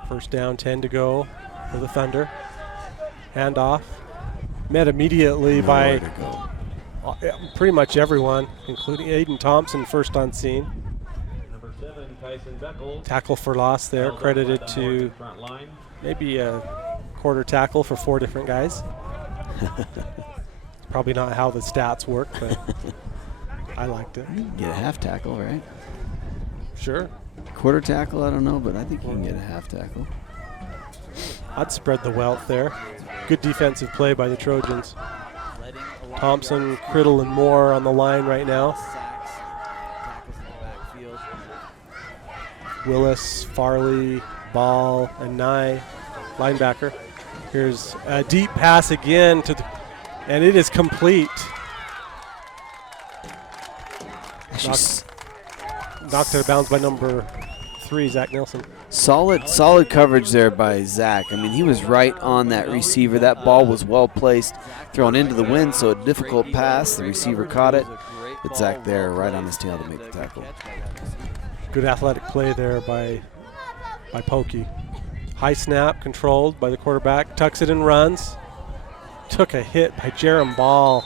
First down, 10 to go for the Thunder. Handoff. met immediately Nowhere by to go. pretty much everyone, including Aiden Thompson, first on scene. Number 7, Tyson Beckles. Tackle for loss there, credited to Front line. maybe a quarter tackle for 4 different guys. Probably not how the stats work, but I liked it. Get a half tackle, right? Sure. Quarter tackle, I don't know, but I think you can get a half tackle. I'd spread the wealth there. Good defensive play by the Trojans. Letting along Thompson, Criddle, and Moore on the line right now. sacks, tackles in the backfield. Willis, Farley, Ball, and Nye, linebacker. Here's a deep pass again to the, and it is complete. Actually, Knocked out of bounds by number 3, Zach Nelson. solid coverage there by Zach. I mean, he was right on that receiver. That ball was well placed, thrown into the wind, so a difficult pass. The receiver caught it, but Zach there right on his tail to make the tackle. Good athletic play there by Pokey. High snap, controlled by the quarterback. Tucks it and runs. Took a hit by Jerem Ball.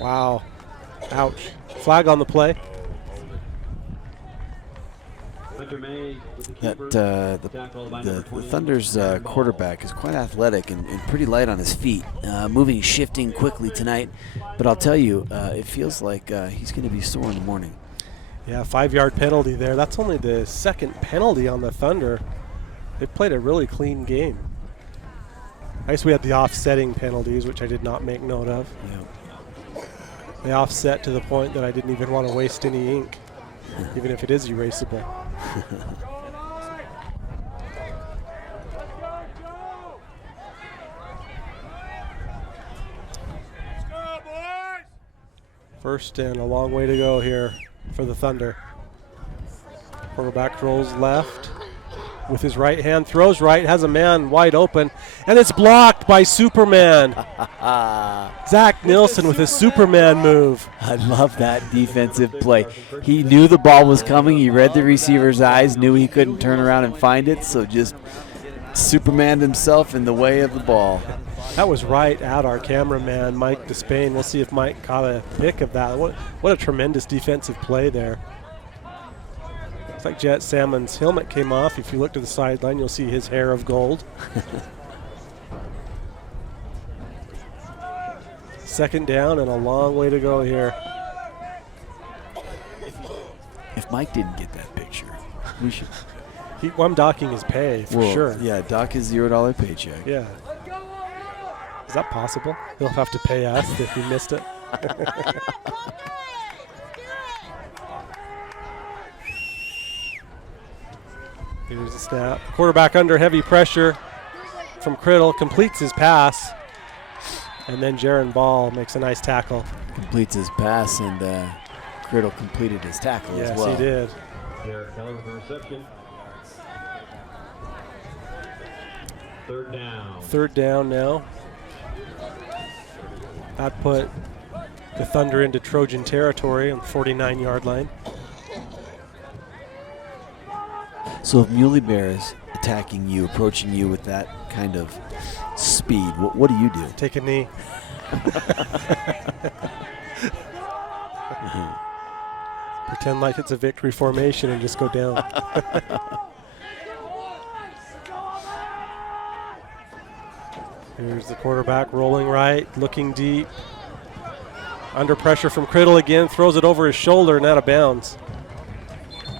Wow. Ouch. Flag on the play. Hunter May with the That keeper. Tackled by number the 20, Thunder's Jeremy Ball. quarterback is quite athletic and pretty light on his feet, moving, shifting quickly tonight. But I'll tell you, it feels like he's going to be sore in the morning. Yeah, 5-yard penalty there. That's only the second penalty on the Thunder. They played a really clean game. I guess we had the offsetting penalties, which I did not make note of. Yeah. They offset to the point that I didn't even want to waste any ink, even if it is erasable. First and a long way to go here for the Thunder. Quarterback rolls left with his right hand, throws right, has a man wide open, and it's blocked by Superman. Zach Nielsen with his Superman move. I love that defensive play. He knew the ball was coming. He read the receiver's eyes, knew he couldn't turn around and find it, so just Supermaned himself in the way of the ball. That was right at our cameraman, Mike Despain. We'll see if Mike caught a pic of that. What a tremendous defensive play there. Looks like Jet Salmon's helmet came off. If you look to the sideline, you'll see his hair of gold. Second down and a long way to go here. If Mike didn't get that picture, we should. I'm docking his pay for sure. Yeah, Doc his $0 paycheck. Yeah. Is that possible? He'll have to pay us if we missed it. Here's the snap. Quarterback under heavy pressure from Criddle, completes his pass. And then Jaron Ball makes a nice tackle. Completes his pass, and Criddle completed his tackle as well. Yes, he did. Derek Keller with the reception. Third down. Third down now. That put the Thunder into Trojan territory on the 49-yard line. So if Muley Bear is attacking you, approaching you with that kind of speed, what do you do? Take a knee. Pretend like it's a victory formation and just go down. Here's the quarterback rolling right, looking deep. Under pressure from Criddle again, throws it over his shoulder and out of bounds.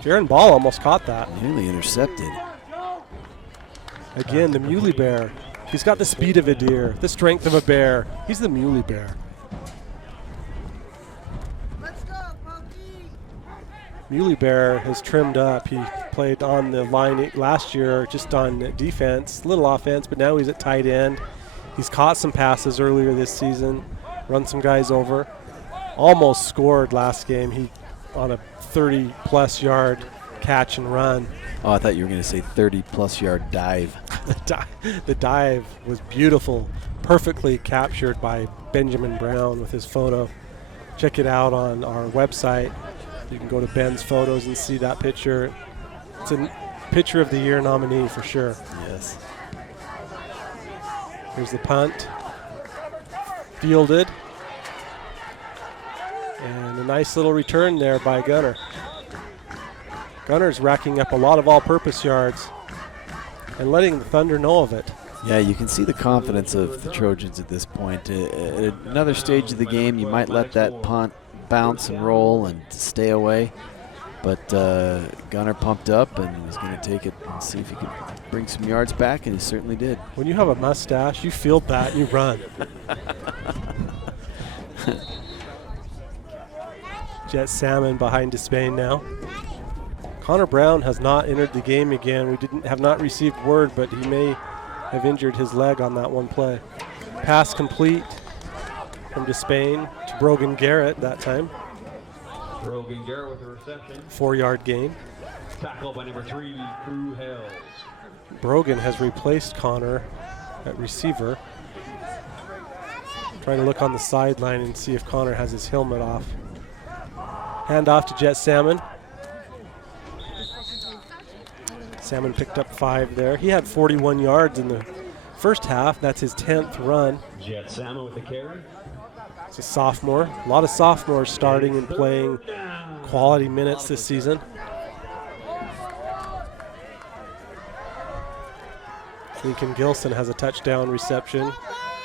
Jaron Ball almost caught that. Nearly intercepted. Again, the Muley Bear. He's got the speed of a deer, the strength of a bear. He's the Muley Bear. Let's go, Pokey! Muley Bear has trimmed up. He played on the line last year just on defense, little offense, but now he's at tight end. He's caught some passes earlier this season, run some guys over. Almost scored last game. He on a 30-plus yard catch and run. Oh, I thought you were going to say 30-plus yard dive. The dive was beautiful, perfectly captured by Benjamin Brown with his photo. Check it out on our website. You can go to Ben's photos and see that picture. It's a Pitcher of the Year nominee for sure. Yes. Here's the punt. fielded. And a nice little return there by Gunner. Gunner's racking up a lot of all-purpose yards and letting the Thunder know of it. Yeah, you can see the confidence of the Trojans at this point. At another stage of the game, you might let that punt bounce and roll and stay away. But Gunner pumped up and was going to take it and see if he could bring some yards back, and he certainly did. When you have a mustache, you field that and you run. Jet Salmon behind Despain now. Connor Brown has not entered the game again. We have not received word, but he may have injured his leg on that one play. Pass complete from Despain to Brogan Garrett that time. Brogan Garrett with the reception. 4-yard gain. Tackle by number 3, Crew Hills. Brogan has replaced Connor at receiver. Trying to look on the sideline and see if Connor has his helmet off. Hand off to Jet Salmon. Salmon picked up 5 there. He had 41 yards in the first half. That's his 10th run. Jet Salmon with the carry. It's a sophomore. A lot of sophomores starting and playing quality minutes this season. Lincoln Gilson has a touchdown reception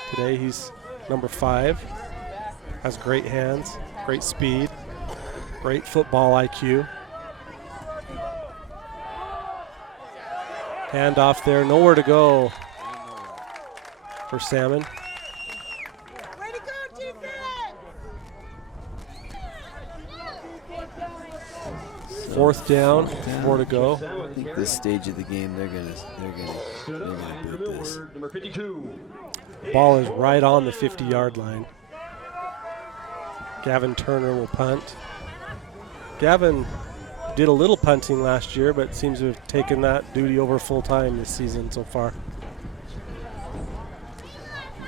today. He's number 5. Has great hands, great speed, great football IQ. Hand off there, nowhere to go for Salmon. Way to go, defense! 4th down, 4 to go. I think this stage of the game, they're gonna boot this. Number 52. Ball is right on the 50-yard line. Gavin Turner will punt. Gavin did a little punting last year, but seems to have taken that duty over full time this season so far.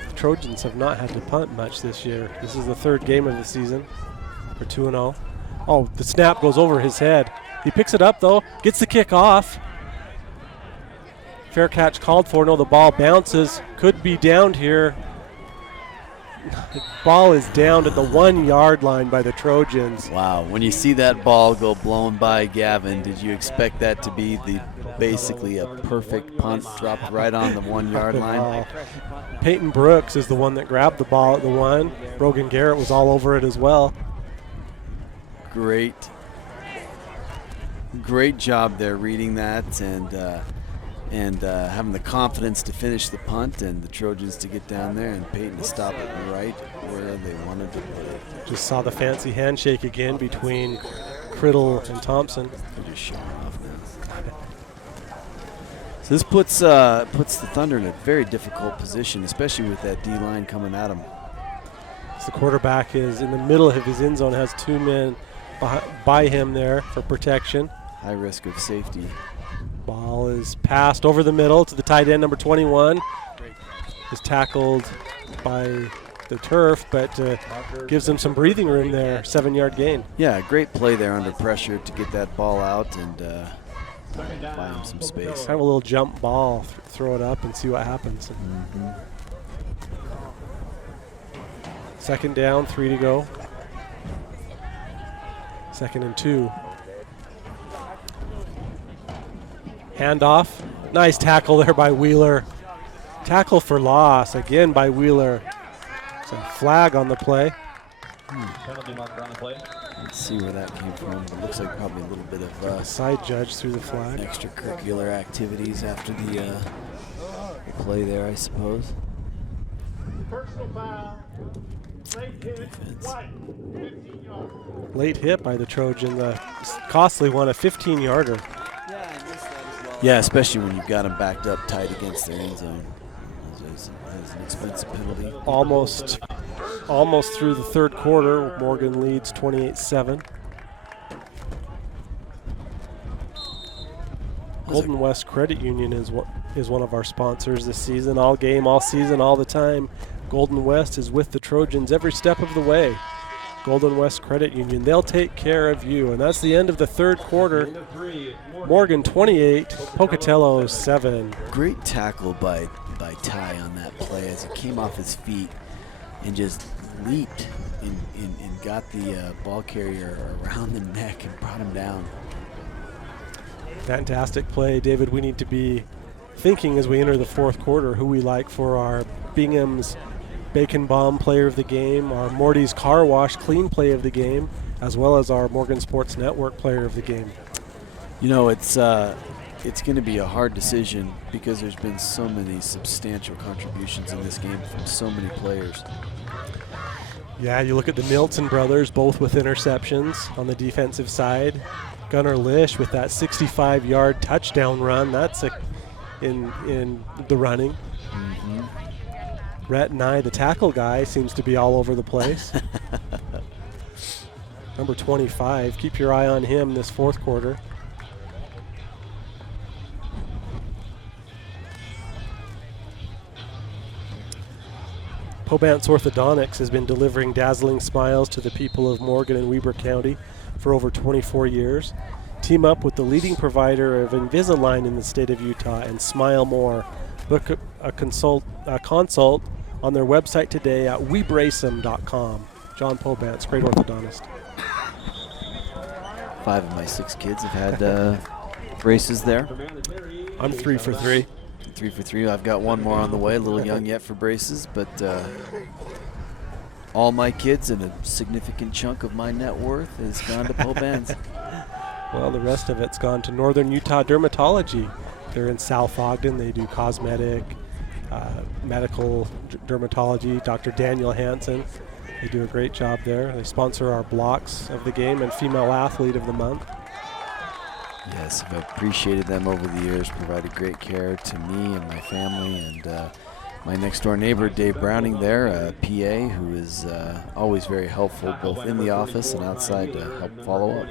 The Trojans have not had to punt much this year. This is the 3rd game of the season for 2-0. Oh, the snap goes over his head. He picks it up though, gets the kick off. Fair catch called for. No, the ball bounces. Could be downed here. The ball is downed at the 1-yard line by the Trojans. Wow, when you see that ball go blowing by Gavin, did you expect that to be basically a perfect punt dropped right on the 1-yard line? Peyton Brooks is the one that grabbed the ball at the 1. Brogan Garrett was all over it as well. Great job there reading that and having the confidence to finish the punt and the Trojans to get down there and Peyton to stop it right where they wanted to put it. Just saw the fancy handshake again between Criddle and Thompson. They're just showing off now. So this puts the Thunder in a very difficult position, especially with that D-line coming at them. The quarterback is in the middle of his end zone, has 2 men by him there for protection. High risk of safety. Ball is passed over the middle to the tight end, number 21. Is tackled by the turf, but gives him some breathing room there. 7-yard gain. Yeah, great play there under pressure to get that ball out and buy him some space. Have a little jump ball, throw it up and see what happens. 2nd down, 3 to go. 2nd and 2. Handoff. Nice tackle there by Wheeler. Tackle for loss again by Wheeler. Some flag on the play. Penalty marker on the play. Let's see where that came from. It looks like probably a little bit of Side judge through the flag. extracurricular activities after the play there, I suppose. Personal foul. Late hit. Defense. White. 15 yards. Late hit by the Trojan. The costly one, a 15-yarder. Yeah, I missed that as well. Yeah, especially when you've got them backed up tight against their end zone. That's an expensive penalty. Almost through the 3rd quarter. Morgan leads 28-7. Golden West Credit Union is one of our sponsors this season. All game, all season, all the time. Golden West is with the Trojans every step of the way. Golden West Credit Union, they'll take care of you. And that's the end of the 3rd quarter. Morgan 28, Pocatello 7. Great tackle by Ty on that play as it came off his feet. and just leaped and got the ball carrier around the neck and brought him down. Fantastic play, David. We need to be thinking as we enter the fourth quarter who we like for our Bingham's Bacon Bomb player of the game, our Morty's Car Wash clean play of the game, as well as our Morgan Sports Network player of the game. You know, it's going to be a hard decision because there's been so many substantial contributions in this game from so many players. Yeah, you look at the Milton brothers, both with interceptions on the defensive side. Gunnar Lish with that 65-yard touchdown run. That's in the running. Mm-hmm. Rhett Nye, the tackle guy, seems to be all over the place. Number 25, keep your eye on him this fourth quarter. Pobance Orthodontics has been delivering dazzling smiles to the people of Morgan and Weber County for over 24 years. Team up with the leading provider of Invisalign in the state of Utah and smile more. Book a consult on their website today at webracem.com. John Pobance, great orthodontist. 5 of my 6 kids have had braces there. I'm 3 for 3. 3 for 3. I've got one more on the way. A little young yet for braces, but all my kids and a significant chunk of my net worth has gone to Pobance. Well, the rest of it's gone to Northern Utah Dermatology. They're in South Ogden. They do cosmetic, medical dermatology. Dr. Daniel Hansen. They do a great job there. They sponsor our blocks of the game and Female Athlete of the Month. Yes, I've appreciated them over the years, provided great care to me and my family, and my next door neighbor, Dave Browning there, a PA, who is always very helpful both in the office and outside to help follow up.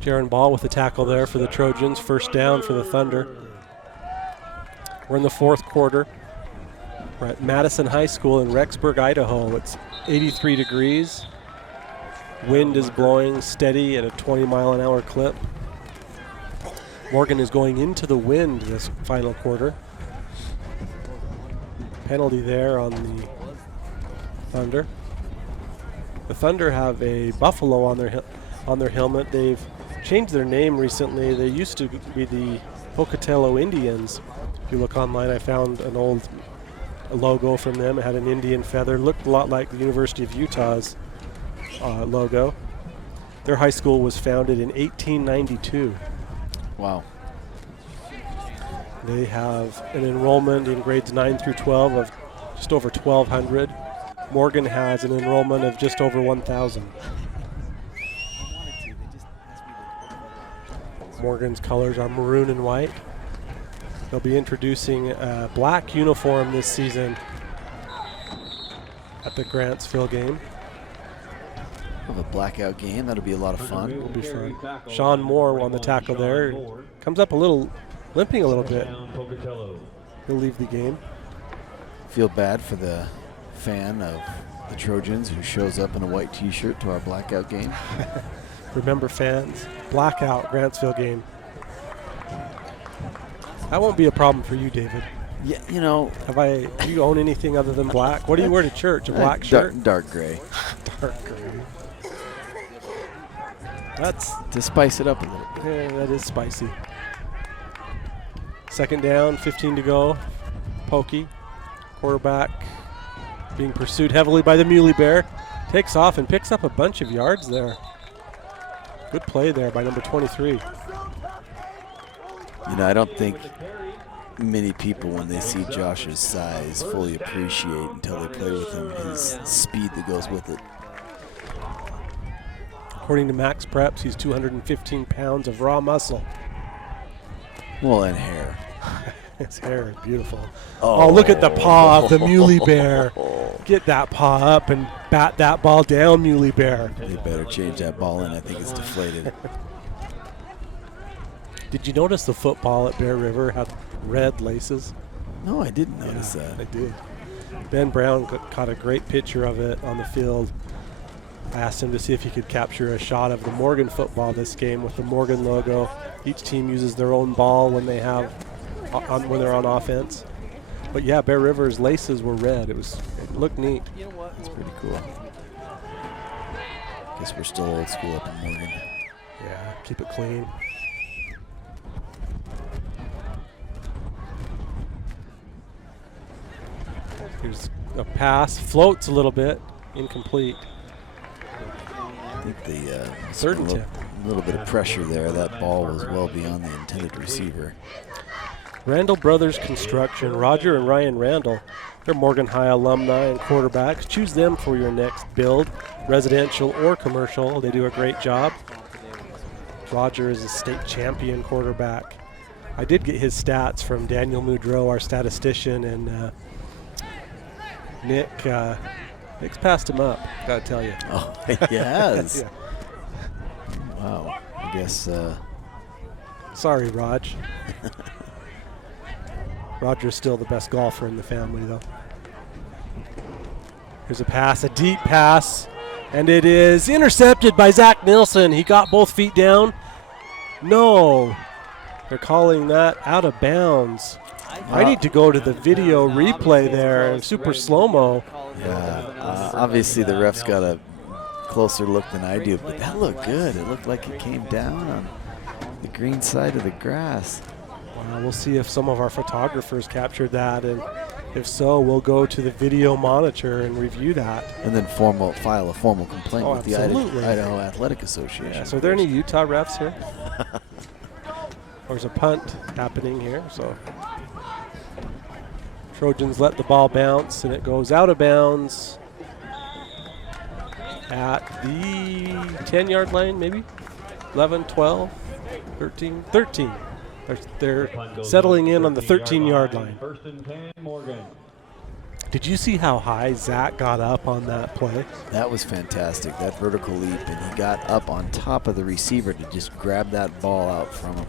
Jaron Ball with the tackle there for the Trojans. First down for the Thunder. We're in the fourth quarter. We're at Madison High School in Rexburg, Idaho. It's 83 degrees. Wind is blowing steady at a 20-mile-an-hour clip. Morgan is going into the wind this final quarter. Penalty there on the Thunder. The Thunder have a buffalo on their helmet. They've changed their name recently. They used to be the Pocatello Indians. If you look online, I found an old logo from them. It had an Indian feather. Looked a lot like the University of Utah's logo. Their high school was founded in 1892. Wow. They have an enrollment in grades 9 through 12 of just over 1,200. Morgan has an enrollment of just over 1,000. Morgan's colors are maroon and white. They'll be introducing a black uniform this season at the Grantsville game. Have a blackout game. That'll be a lot of fun. It'll be fun. Sean Moore on the tackle there. Comes up a little, limping a little bit. He'll leave the game. Feel bad for the fan of the Trojans who shows up in a white t-shirt to our blackout game. Remember, fans, blackout Grantsville game. That won't be a problem for you, David. Yeah, you know. Do you own anything other than black? What do you wear to church? A black shirt? Dark gray. Dark gray. That's to spice it up a little bit. Yeah, that is spicy. Second down, 15 to go. Pokey, quarterback, being pursued heavily by the Muley Bear. Takes off and picks up a bunch of yards there. Good play there by number 23. You know, I don't think many people, when they see Josh's size, fully appreciate until they play with him his speed that goes with it. According to Max Preps, he's 215 pounds of raw muscle. Well, and hair. His hair is beautiful. Oh, look at the paw of the Muley Bear. Get that paw up and bat that ball down, Muley Bear. They better change that ball in. I think it's deflated. Did you notice the football at Bear River had red laces? No, I didn't notice that. I did. Ben Brown caught a great picture of it on the field. I asked him to see if he could capture a shot of the Morgan football this game with the Morgan logo. Each team uses their own ball when they have when they're on offense. But yeah, Bear River's laces were red. It looked neat. You know what? It's pretty cool. Guess we're still old school up in Morgan. Yeah, keep it clean. Here's a pass, floats a little bit, incomplete. I think the Third and 10. a little bit of pressure there. That ball was well beyond the intended receiver. Randall Brothers Construction, Roger and Ryan Randall. They're Morgan High alumni and quarterbacks. Choose them for your next build, residential or commercial. They do a great job. Roger is a state champion quarterback. I did get his stats from Daniel Moudreau, our statistician, and Nick's passed him up, gotta tell you. Oh, he has. Yeah. Wow. I guess Sorry, Raj. Roger's still the best golfer in the family, though. Here's a pass, a deep pass, and it is intercepted by Zach Nilsson. He got both feet down. No, they're calling that out of bounds. I need to go to the video replay there, super slow-mo. yeah. Obviously the ref's got a closer look than I do, but that looked good. It looked like it came down on the green side of the grass. We'll see if some of our photographers captured that, and if so, we'll go to the video monitor and review that. And then file a formal complaint Oh, with the absolutely. Idaho Athletic Association. Yeah, so are there any Utah refs here? There's a punt happening here, so Trojans let the ball bounce, and it goes out of bounds at the 10-yard line, maybe? 11, 12, 13, 13. They're settling in on the 13-yard line. First and 10, Morgan. Did you see how high Zach got up on that play? That was fantastic, that vertical leap, and he got up on top of the receiver to just grab that ball out from him.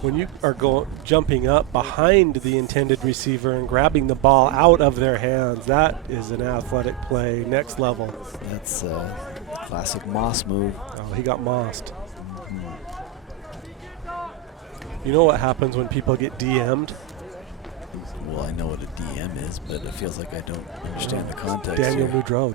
When you are jumping up behind the intended receiver and grabbing the ball out of their hands, that is an athletic play, next level. That's a classic Moss move. Oh, he got mossed. You know what happens when people get DM'd? Well, I know what a DM is, but it feels like I don't understand the context Daniel here. Moudreau.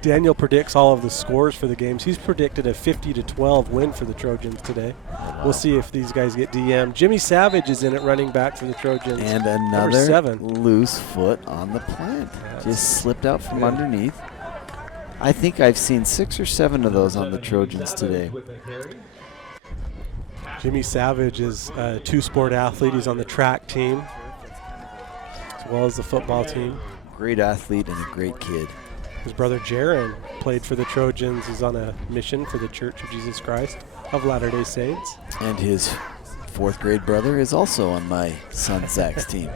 Daniel predicts all of the scores for the games. He's predicted a 50-12 win for the Trojans today. We'll see if these guys get DM'd. Jimmy Savage is in it running back for the Trojans. And Number another 7. loose foot on the plant. Yeah, Just slipped out from good. underneath. I think I've seen 6 or 7 of those on the Trojans today. Jimmy Savage is a two-sport athlete. He's on the track team as well as the football team. Great athlete and a great kid. His brother Jaron played for the Trojans. He's on a mission for the Church of Jesus Christ of Latter-day Saints. And his 4th grade brother is also on my son Zach's team.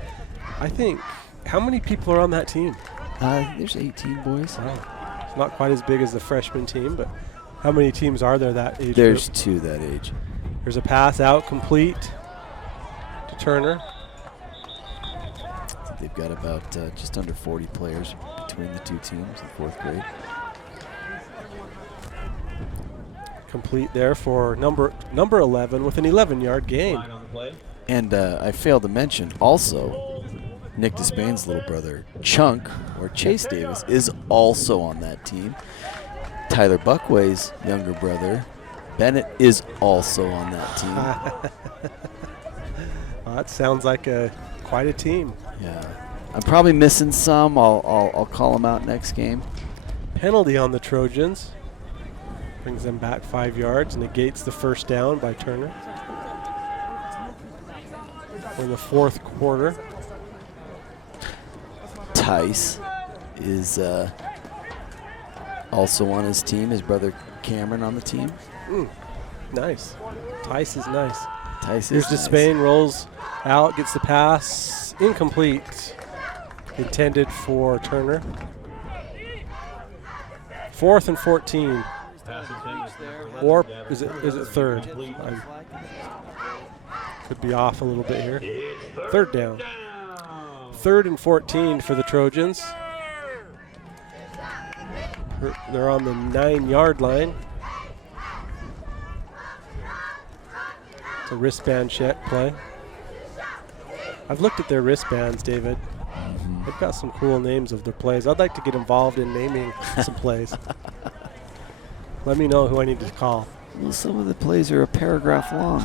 I think, how many people are on that team? There's 18 boys. Wow. It's not quite as big as the freshman team, but how many teams are there that age There's group? 2 that age. There's a pass out complete to Turner. They've got about just under 40 players between the 2 teams in 4th grade. Complete there for number 11 with an 11-yard gain. Line on the play. And I failed to mention also, Nick Despain's little brother, Chunk, or Chase Davis, is also on that team. Tyler Buckway's younger brother, Bennett, is also on that team. Well, that sounds like quite a team. Yeah, I'm probably missing some. I'll call them out next game. Penalty on the Trojans. Brings them back 5 yards, negates the first down by Turner. We're in the 4th quarter. Tice is also on his team. His brother Cameron on the team. Nice. Tice is nice. Tice Here's is nice. Despain, rolls out, gets the pass. Incomplete. Intended for Turner. 4th and 14. Or is it 3rd? I could be off a little bit here. 3rd down. 3rd and 14 for the Trojans. They're on the 9-yard line. It's a wristband check play. I've looked at their wristbands, David. They've got some cool names of their plays. I'd like to get involved in naming some plays. Let me know who I need to call. Well, some of the plays are a paragraph long.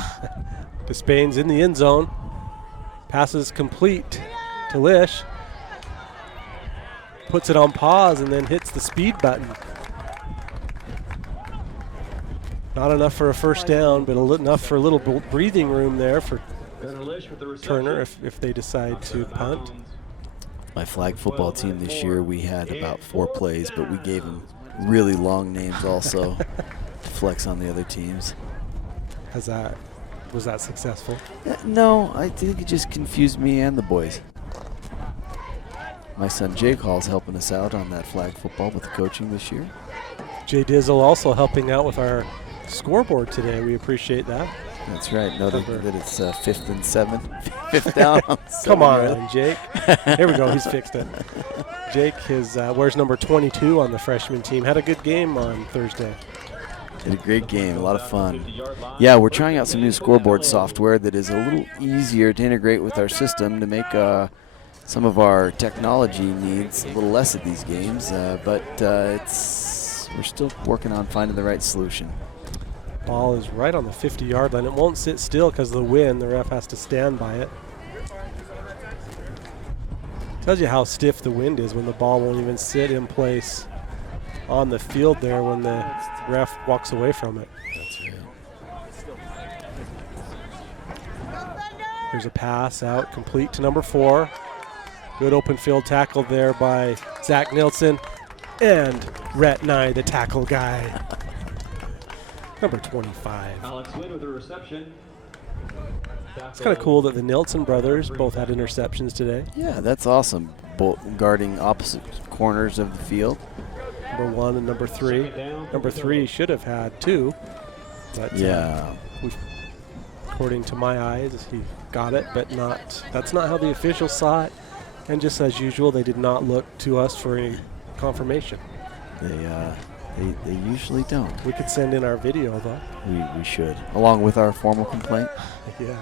Despain's in the end zone. Passes complete to Lish. Puts it on pause and then hits the speed button. Not enough for a first down, but enough for a little breathing room there for Turner if they decide to punt. My flag football team this year, we had about 4 plays, but we gave them really long names also to flex on the other teams. Was that successful? No, I think it just confused me and the boys. My son Jake Hall's helping us out on that flag football with the coaching this year. Jay Dizzle also helping out with our scoreboard today. We appreciate that. That's right. Noted that it's 5th and 7. 5th down. Come on, Jake. Here we go. He's fixed it. Jake wears number 22 on the freshman team. Had a good game on Thursday. Had a great game. A lot of fun. Yeah, we're trying out some new scoreboard software that is a little easier to integrate with our system to make some of our technology needs a little less of these games. But we're still working on finding the right solution. Ball is right on the 50-yard line. It won't sit still because of the wind. The ref has to stand by it. Tells you how stiff the wind is when the ball won't even sit in place on the field there when the ref walks away from it. That's right. Here's a pass out, complete to number 4. Good open field tackle there by Zach Nilsson. And Rhett Nye, the tackle guy. Number 25. Alex Wynn with the reception. It's kind of cool that the Nilsson brothers both had interceptions today. Yeah, that's awesome. Both guarding opposite corners of the field. Number 1 and number 3. Number 3 should have had 2. But yeah. According to my eyes, he got it, but that's not how the officials saw it. And just as usual, they did not look to us for any confirmation. They usually don't. We could send in our video, though. We should, along with our formal complaint. Yeah.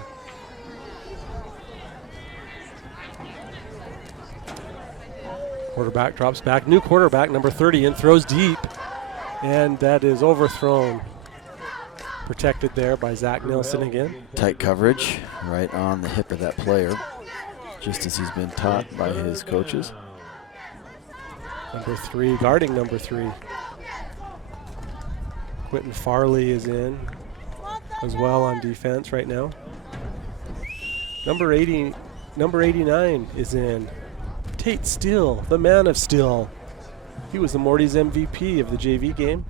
Quarterback drops back. New quarterback, number 30, and throws deep. And that is overthrown. Protected there by Zach Nilsson again. Tight coverage right on the hip of that player, just as he's been taught by his coaches. Number 3, guarding number 3. Quentin Farley is in as well on defense right now. Number 89 is in. Tate Steele, the man of steel. He was the Morty's MVP of the JV game.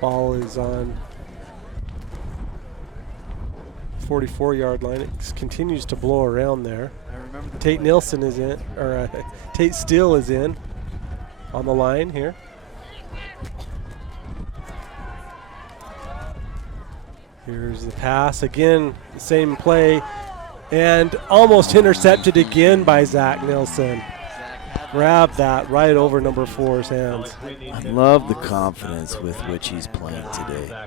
Ball is on 44-yard line. It continues to blow around there. Tate Nilsson is in, or Tate Steele is in on the line here. Here's the pass again, the same play, and almost intercepted again by Zach Nilsson. Grabbed that right over number 4's hands. I love the confidence with which he's playing today.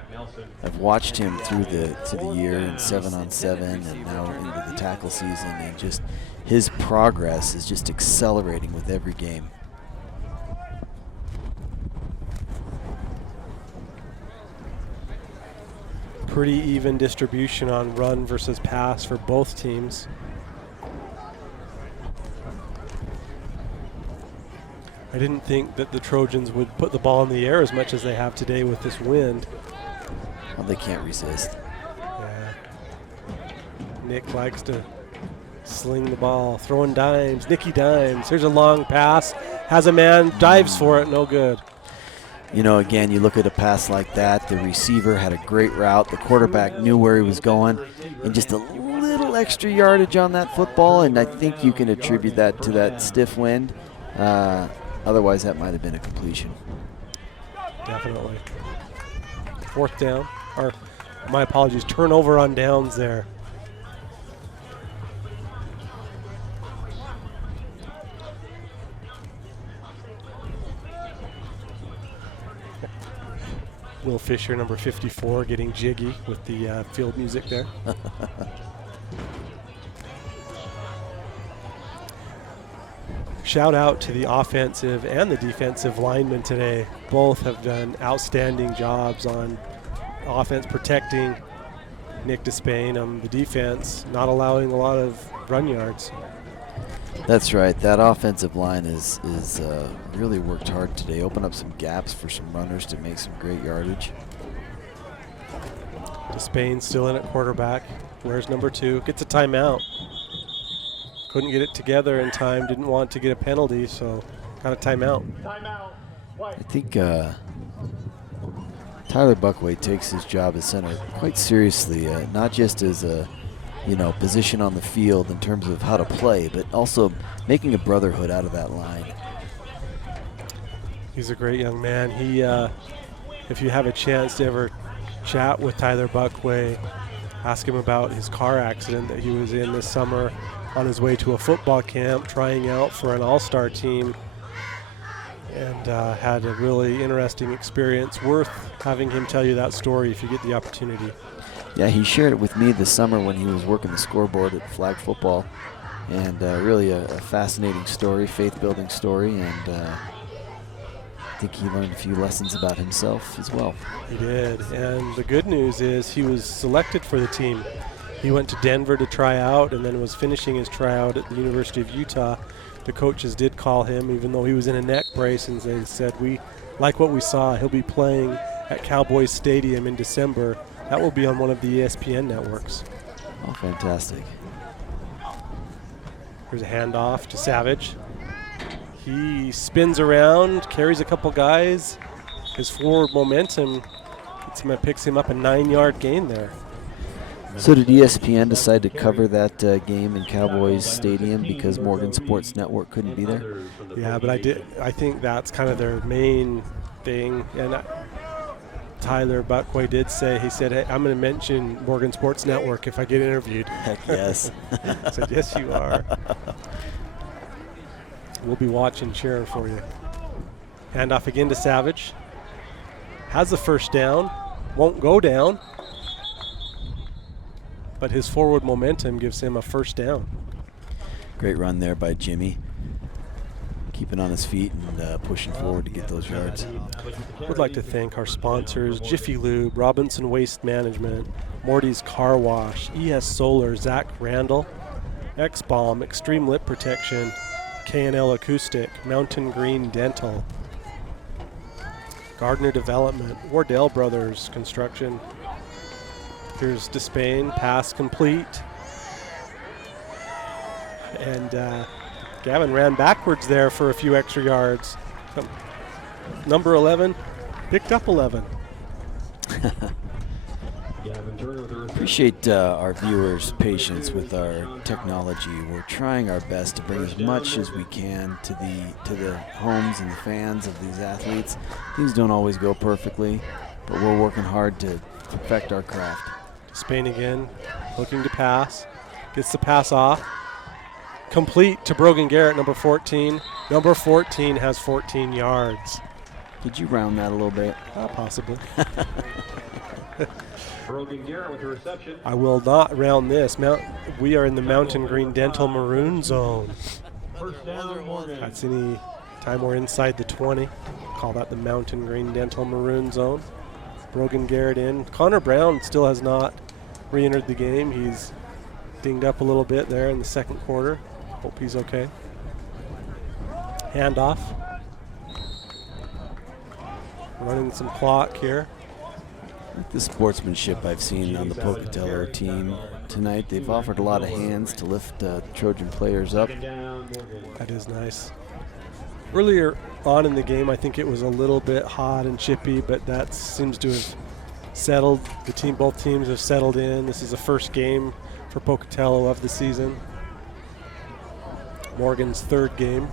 I've watched him through the year in 7-on-7 and now into the tackle season, and just his progress is just accelerating with every game. Pretty even distribution on run versus pass for both teams. I didn't think that the Trojans would put the ball in the air as much as they have today with this wind. Well, they can't resist. Yeah. Nick likes to sling the ball, throwing dimes. Nicky Dimes. Here's a long pass. Has a man, dives for it, no good. You know, again, you look at a pass like that, the receiver had a great route, the quarterback knew where he was going, and just a little extra yardage on that football, and I think you can attribute that to that stiff wind. Otherwise, that might have been a completion. Definitely. 4th down, or my apologies, turnover on downs there. Will Fisher, number 54, getting jiggy with the field music there. shout out to the offensive and the defensive linemen today. Both have done outstanding jobs on offense, protecting Nick Despain. The defense not allowing a lot of run yards. That's right. That offensive line is really worked hard today. Opened up some gaps for some runners to make some great yardage. Despain still in at quarterback. Where's number 2? Gets a timeout. Couldn't get it together in time. Didn't want to get a penalty, so got a timeout. Timeout. I think Tyler Buckway takes his job as center quite seriously, not just as a position on the field in terms of how to play, but also making a brotherhood out of that line. He's a great young man. He, if you have a chance to ever chat with Tyler Buckway, ask him about his car accident that he was in this summer on his way to a football camp, trying out for an all-star team, and had a really interesting experience. Worth having him tell you that story if you get the opportunity. Yeah, he shared it with me this summer when he was working the scoreboard at flag football, and really a fascinating story, faith-building story, and I think he learned a few lessons about himself as well. He did, and the good news is he was selected for the team. He went to Denver to try out and then was finishing his tryout at the University of Utah. The coaches did call him, even though he was in a neck brace, and they said, we like what we saw. He'll be playing at Cowboys Stadium in December. That will be on one of the ESPN networks. Oh, fantastic. Here's a handoff to Savage. He spins around, carries a couple guys. His forward momentum picks him up a 9-yard gain there. So did ESPN decide to cover that game in Cowboys Stadium because Morgan Sports Network couldn't be there? Yeah, but I think that's kind of their main thing. And Tyler Buckway did say, he said, hey, I'm going to mention Morgan Sports Network if I get interviewed. Heck yes. I said, yes, you are. We'll be watching, cheering for you. Handoff again to Savage. Has the first down. Won't go down. But his forward momentum gives him a first down. Great run there by Jimmy. Keeping on his feet and pushing forward to get those yards. Would like to thank our sponsors, Jiffy Lube, Robinson Waste Management, Morty's Car Wash, ES Solar, Zach Randall, X-Balm, Extreme Lip Protection, K&L Acoustic, Mountain Green Dental, Gardner Development, Wardell Brothers Construction. Here's Despain, pass complete. And Gavin ran backwards there for a few extra yards. Number 11 picked up 11. Appreciate our viewers' patience with our technology. We're trying our best to bring as much as we can to the homes and the fans of these athletes. Things don't always go perfectly, but we're working hard to perfect our craft. Spain again, looking to pass. Gets the pass off. Complete to Brogan Garrett, number 14. Number 14 has 14 yards. Could you round that a little bit? Possibly. Brogan Garrett with the reception. I will not round this. We are in the Mountain Green Dental Maroon Zone. First down, Morgan. That's any time we're inside the 20. Call that the Mountain Green Dental Maroon Zone. Brogan Garrett in. Connor Brown still has not re-entered the game. He's dinged up a little bit there in the second quarter. Hope he's okay. Handoff. Running some clock here. The sportsmanship I've seen on the Pocatello team tonight. They've offered a lot of hands to lift Trojan players up. That is nice. Earlier on in the game, I think it was a little bit hot and chippy, but that seems to have settled. Both teams have settled in. This is the first game for Pocatello of the season. Morgan's third game.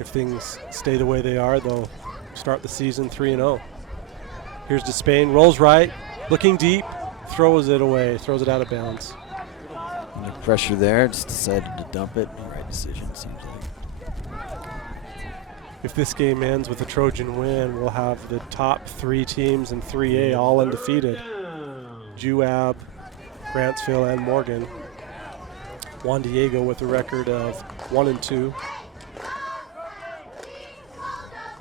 If things stay the way they are, they'll start the season 3-0. Here's Despain, rolls right, looking deep, throws it away, throws it out of bounds. Under pressure there, just decided to dump it. Right decision, seems like. If this game ends with a Trojan win, we'll have the top 3 teams in 3A all undefeated. Juab, Grantsville, and Morgan. Juan Diego with a record of 1-2.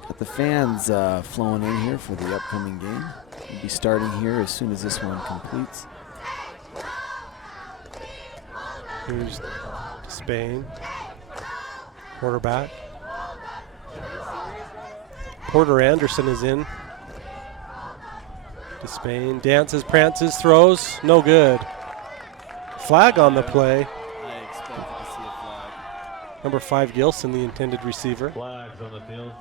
Got the fans flowing in here for the upcoming game. We'll be starting here as soon as this one completes. Here's Spain. Quarterback. Porter Anderson is in. To Spain. Dances, prances, throws. No good. Flag on the play. I expected to see a flag. Number 5, Gilson, the intended receiver. Flags on the field.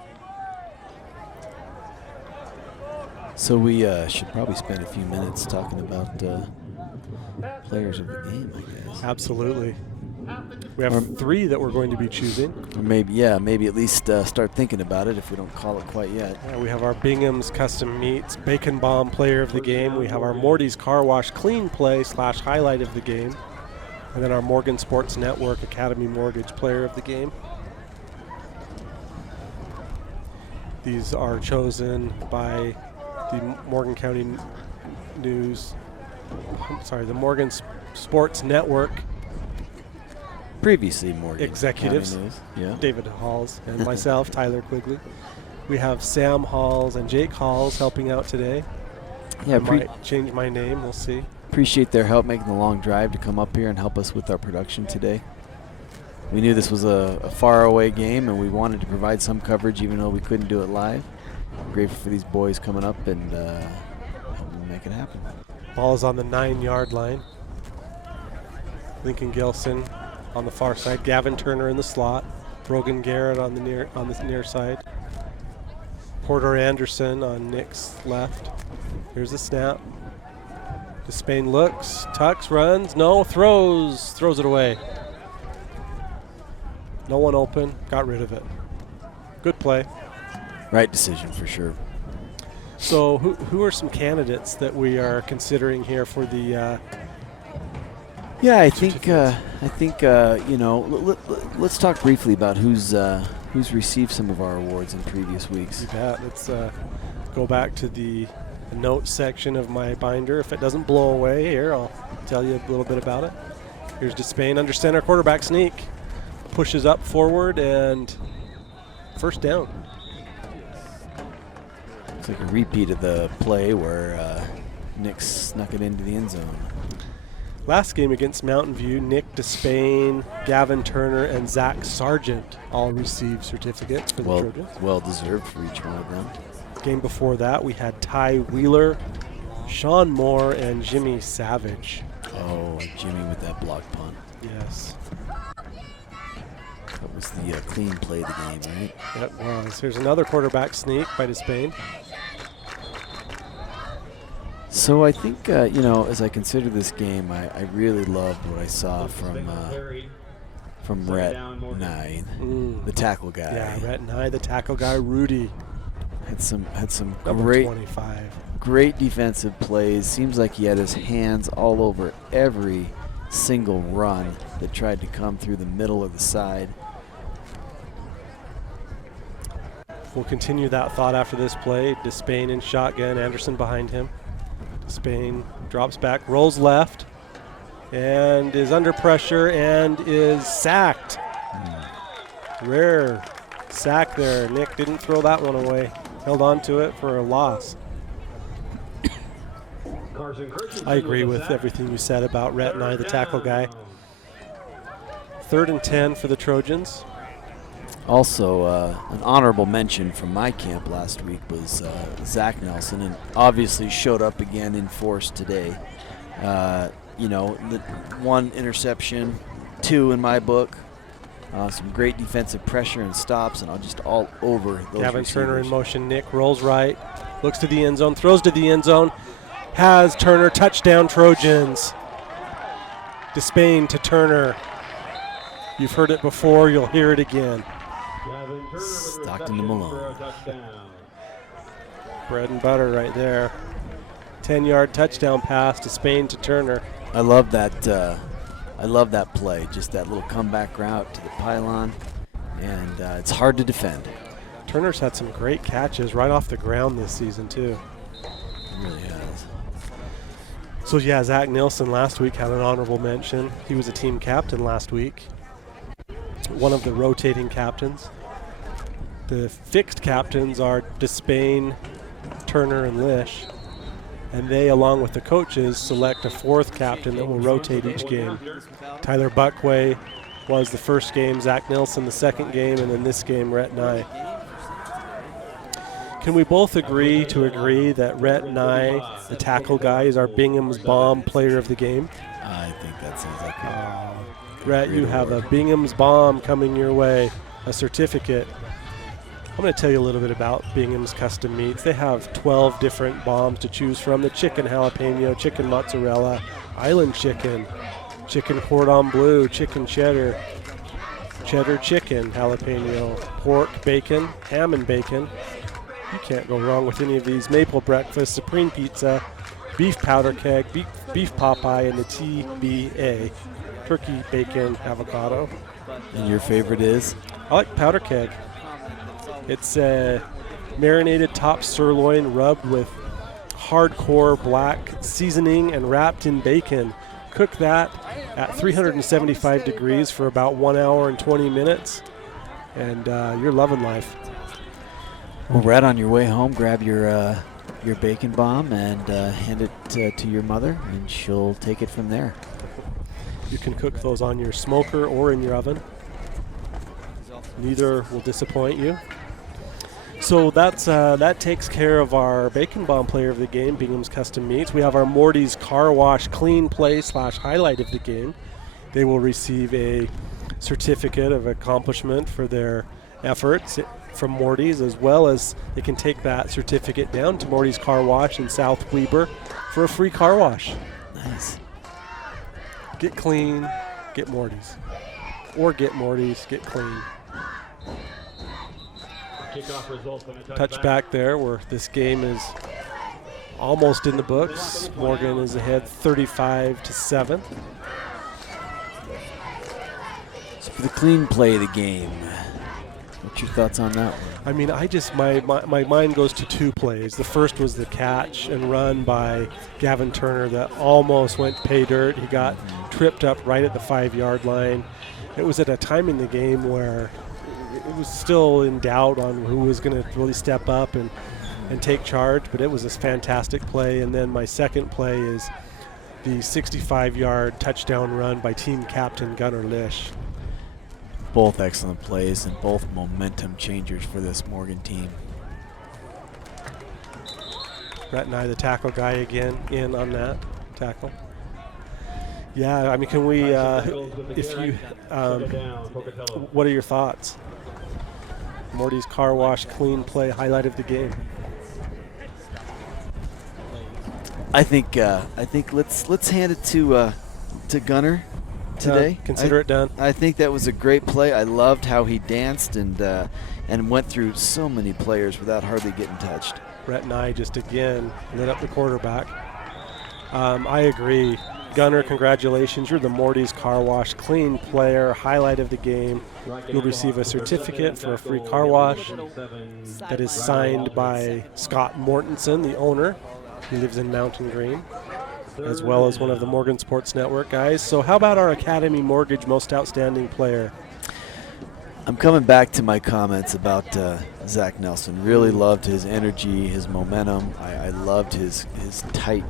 So we should probably spend a few minutes talking about players of the game, I guess. Absolutely. We have 3 that we're going to be choosing. Or maybe at least start thinking about it if we don't call it quite yet. We have our Bingham's Custom Meats Bacon Bomb player of the game. We have our Morty's Car Wash Clean Play / highlight of the game. And then our Morgan Sports Network Academy Mortgage player of the game. These are chosen by the Morgan County News, the Morgan Sports Network Previously Morgan executives, County News. Yeah. David Halls and myself, Tyler Quigley. We have Sam Halls and Jake Halls helping out today. Yeah, I might change my name, we'll see. Appreciate their help making the long drive to come up here and help us with our production today. We knew this was a faraway game, and we wanted to provide some coverage even though we couldn't do it live. I'm grateful for these boys coming up and helping make it happen. Ball is on the 9-yard line. Lincoln Gilson on the far side. Gavin Turner in the slot. Brogan Garrett on the near side. Porter Anderson on Nick's left. Here's the snap. Despain looks, tucks, runs, no, throws it away. No one open, got rid of it. Good play. Right decision for sure. So who are some candidates that we are considering here for the Yeah, I think you know. Let's talk briefly about who's received some of our awards in previous weeks. You bet. Let's go back to the notes section of my binder. If it doesn't blow away here, I'll tell you a little bit about it. Here's Despain under center, quarterback sneak, pushes up forward, and first down. It's like a repeat of the play where Nick snuck it into the end zone. Last game against Mountain View, Nick Despain, Gavin Turner, and Zach Sargent all received certificates for the Trojans. Well deserved for each one of them. Game before that, we had Ty Wheeler, Sean Moore, and Jimmy Savage. Oh, Jimmy with that block punt. Yes. That was the clean play of the game, right? That was. Here's another quarterback sneak by Despain. So I think, you know, as I consider this game, I really loved what I saw from Rhett Nye, the tackle guy. Yeah, Rhett Nye, the tackle guy. Rudy had some number 25. Great defensive plays. Seems like he had his hands all over every single run that tried to come through the middle of the side. We'll continue that thought after this play. Despain in shotgun, Anderson behind him. Despain drops back, rolls left, and is under pressure and is sacked. Rare sack there. Nick didn't throw that one away. Held on to it for a loss. I agree with everything you said about Rhett Nye, the tackle guy. 3rd and 10 for the Trojans. Also, an honorable mention from my camp last week was Zach Nelson, and obviously showed up again in force today. You know, the 1 interception, 2 in my book. Some great defensive pressure and stops, and just all over those Gavin receivers. Turner in motion. Nick rolls right, looks to the end zone, throws to the end zone. Has Turner, touchdown Trojans. Despain to Turner. You've heard it before, you'll hear it again. Stockton to Malone. Bread and butter right there. 10-yard touchdown pass to Spain to Turner. I love that. I love that play. Just that little comeback route to the pylon, and it's hard to defend. Turner's had some great catches right off the ground this season too. It really has. So yeah, Zach Nilsson last week had an honorable mention. He was a team captain last week, one of the rotating captains. The fixed captains are Despain, Turner, and Lish, and they, along with the coaches, select a fourth captain that will rotate each game. Tyler Buckway was the first game, Zach Nilsson the second game, and then this game, Rhett Nye. Can we both agree that Rhett Nye, the tackle guy, is our Bingham's Bomb player of the game? I think that sounds like it. Rhett, you have a Bingham's Bomb coming your way, a certificate. I'm going to tell you a little bit about Bingham's Custom Meats. They have 12 different bombs to choose from. The chicken jalapeno, chicken mozzarella, island chicken, chicken cordon bleu, chicken cheddar, cheddar chicken jalapeno, pork, bacon, ham and bacon. You can't go wrong with any of these. Maple breakfast, supreme pizza, beef powder keg, beef Popeye, and the TBA, turkey, bacon, avocado. And your favorite is? I like powder keg. It's marinated top sirloin rubbed with hardcore black seasoning and wrapped in bacon. Cook that at 375 degrees for about 1 hour and 20 minutes, and you're loving life. Well, right on your way home, grab your bacon bomb and hand it to your mother, and she'll take it from there. You can cook those on your smoker or in your oven. Neither will disappoint you. So that takes care of our Bacon Bomb player of the game, Bingham's Custom Meats. We have our Morty's Car Wash Clean Play / highlight of the game. They will receive a certificate of accomplishment for their efforts from Morty's, as well as they can take that certificate down to Morty's Car Wash in South Weber for a free car wash. Nice. Get clean, get Morty's. Or get Morty's, get clean. Kickoff results on a Touchback there where this game is almost in the books. Morgan is ahead 35-7. So for the clean play of the game, what's your thoughts on that one? I mean, my mind goes to two plays. The first was the catch and run by Gavin Turner that almost went pay dirt. He got tripped up right at the 5-yard line. It was at a time in the game where it was still in doubt on who was going to really step up and take charge, but it was a fantastic play. And then my second play is the 65-yard touchdown run by team captain Gunnar Lish. Both excellent plays and both momentum changers for this Morgan team. Rhett Nye, the tackle guy, again in on that tackle. Yeah, I mean, can we, what are your thoughts? Morty's Car Wash Clean Play highlight of the game. I think let's hand it to Gunnar today. Consider it done. I think that was a great play. I loved how he danced and went through so many players without hardly getting touched. Rhett Nye just again lit up the quarterback. I agree. Gunnar, congratulations. You're the Morty's Car Wash Clean Player highlight of the game. You'll receive a certificate for a free car wash that is signed by Scott Mortensen, the owner. He lives in Mountain Green, as well as one of the Morgan Sports Network guys. So how about our Academy Mortgage Most Outstanding Player? I'm coming back to my comments about Zach Nelson. Really loved his energy, his momentum. I loved his tight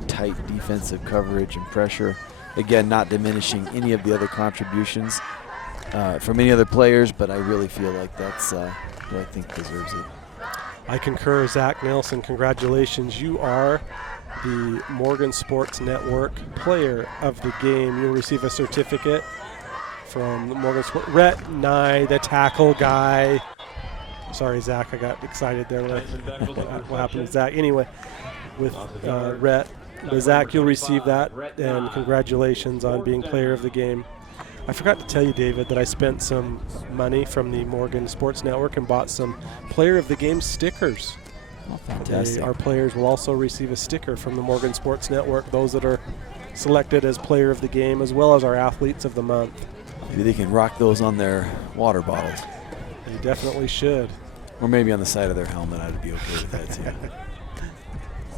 defensive coverage and pressure. Again, not diminishing any of the other contributions from any other players, but I really feel like that's who I think deserves it. I concur, Zach Nelson. Congratulations. You are the Morgan Sports Network Player of the Game. You'll receive a certificate from the Morgan Sports. Rhett Nye, the tackle guy. Sorry, Zach, I got excited there when what happened to Zach. Anyway, with Rhett. But Zach, you'll receive that, and congratulations on being Player of the Game. I forgot to tell you, David, that I spent some money from the Morgan Sports Network and bought some Player of the Game stickers. Oh, fantastic. Our players will also receive a sticker from the Morgan Sports Network, those that are selected as Player of the Game, as well as our Athletes of the Month. Maybe they can rock those on their water bottles. They definitely should. Or maybe on the side of their helmet. I'd be okay with that, too.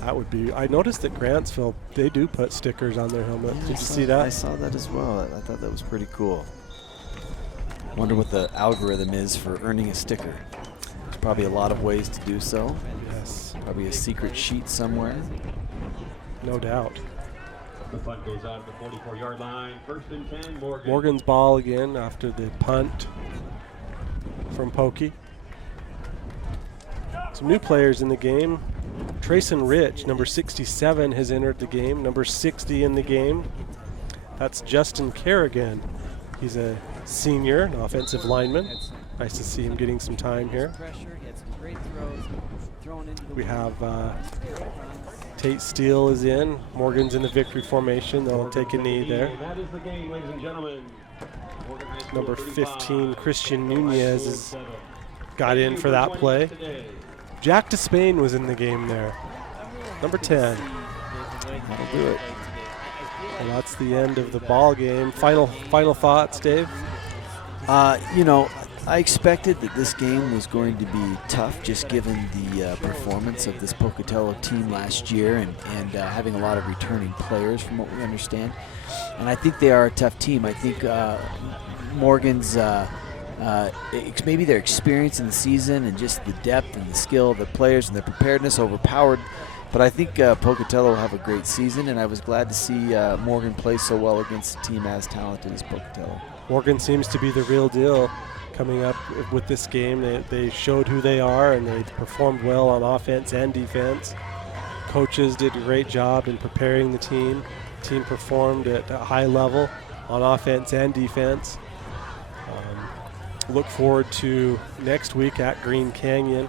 That would be. I noticed that Grantsville, they do put stickers on their helmet. Did you see that? I saw that as well. I thought that was pretty cool. Wonder what the algorithm is for earning a sticker. There's probably a lot of ways to do so. Yes, Probably a secret sheet somewhere. no doubt. The punt goes out to the 44-yard line. 1st and 10, Morgan. Morgan's ball again after the punt from Pokey. Some new players in the game. Trayson Rich, number 67, has entered the game. Number 60 in the game. That's Justin Kerrigan. He's a senior, an offensive lineman. Nice to see him getting some time here. Pressure. He had some great throws. Thrown into the We have Tate Steele is in. Morgan's in the victory formation. They'll take a knee there. And that is the game, ladies and gentlemen. Morgan High School Number 35, 15, Christian High School Nunez is 7. got in for that play. Today. Jack Despain was in the game there. Number 10. That'll do it. Well, that's the end of the ball game. Final thoughts, Dave? You know, I expected that this game was going to be tough, just given the performance of this Pocatello team last year and having a lot of returning players from what we understand. And I think they are a tough team. I think Morgan's maybe their experience in the season and just the depth and the skill of the players and their preparedness overpowered. But I think Pocatello will have a great season, and I was glad to see Morgan play so well against a team as talented as Pocatello. Morgan seems to be the real deal coming up with this game. They showed who they are, and they performed well on offense and defense. Coaches did a great job in preparing the team. The team performed at a high level on offense and defense. Look forward to next week at Green Canyon.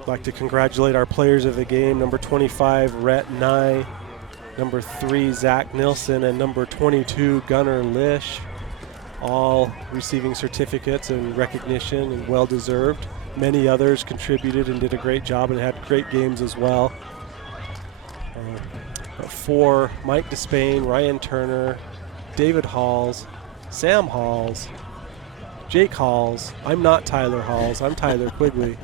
I'd like to congratulate our players of the game. Number 25, Rhett Nye. Number 3, Zach Nilsson. And number 22, Gunnar Lish. All receiving certificates and recognition, and well-deserved. Many others contributed and did a great job and had great games as well. For Mike Despain, Ryan Turner, David Halls, Sam Halls, Jake Halls. I'm not Tyler Halls. I'm Tyler Quigley.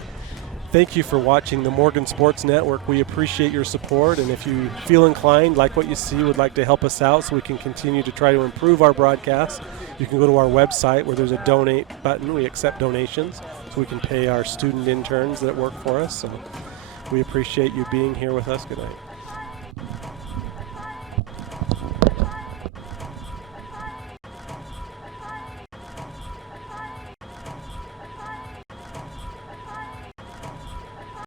Thank you for watching the Morgan Sports Network. We appreciate your support, and if you feel inclined, like what you see, would like to help us out so we can continue to try to improve our broadcast, you can go to our website where there's a donate button. We accept donations so we can pay our student interns that work for us. So we appreciate you being here with us. Good night.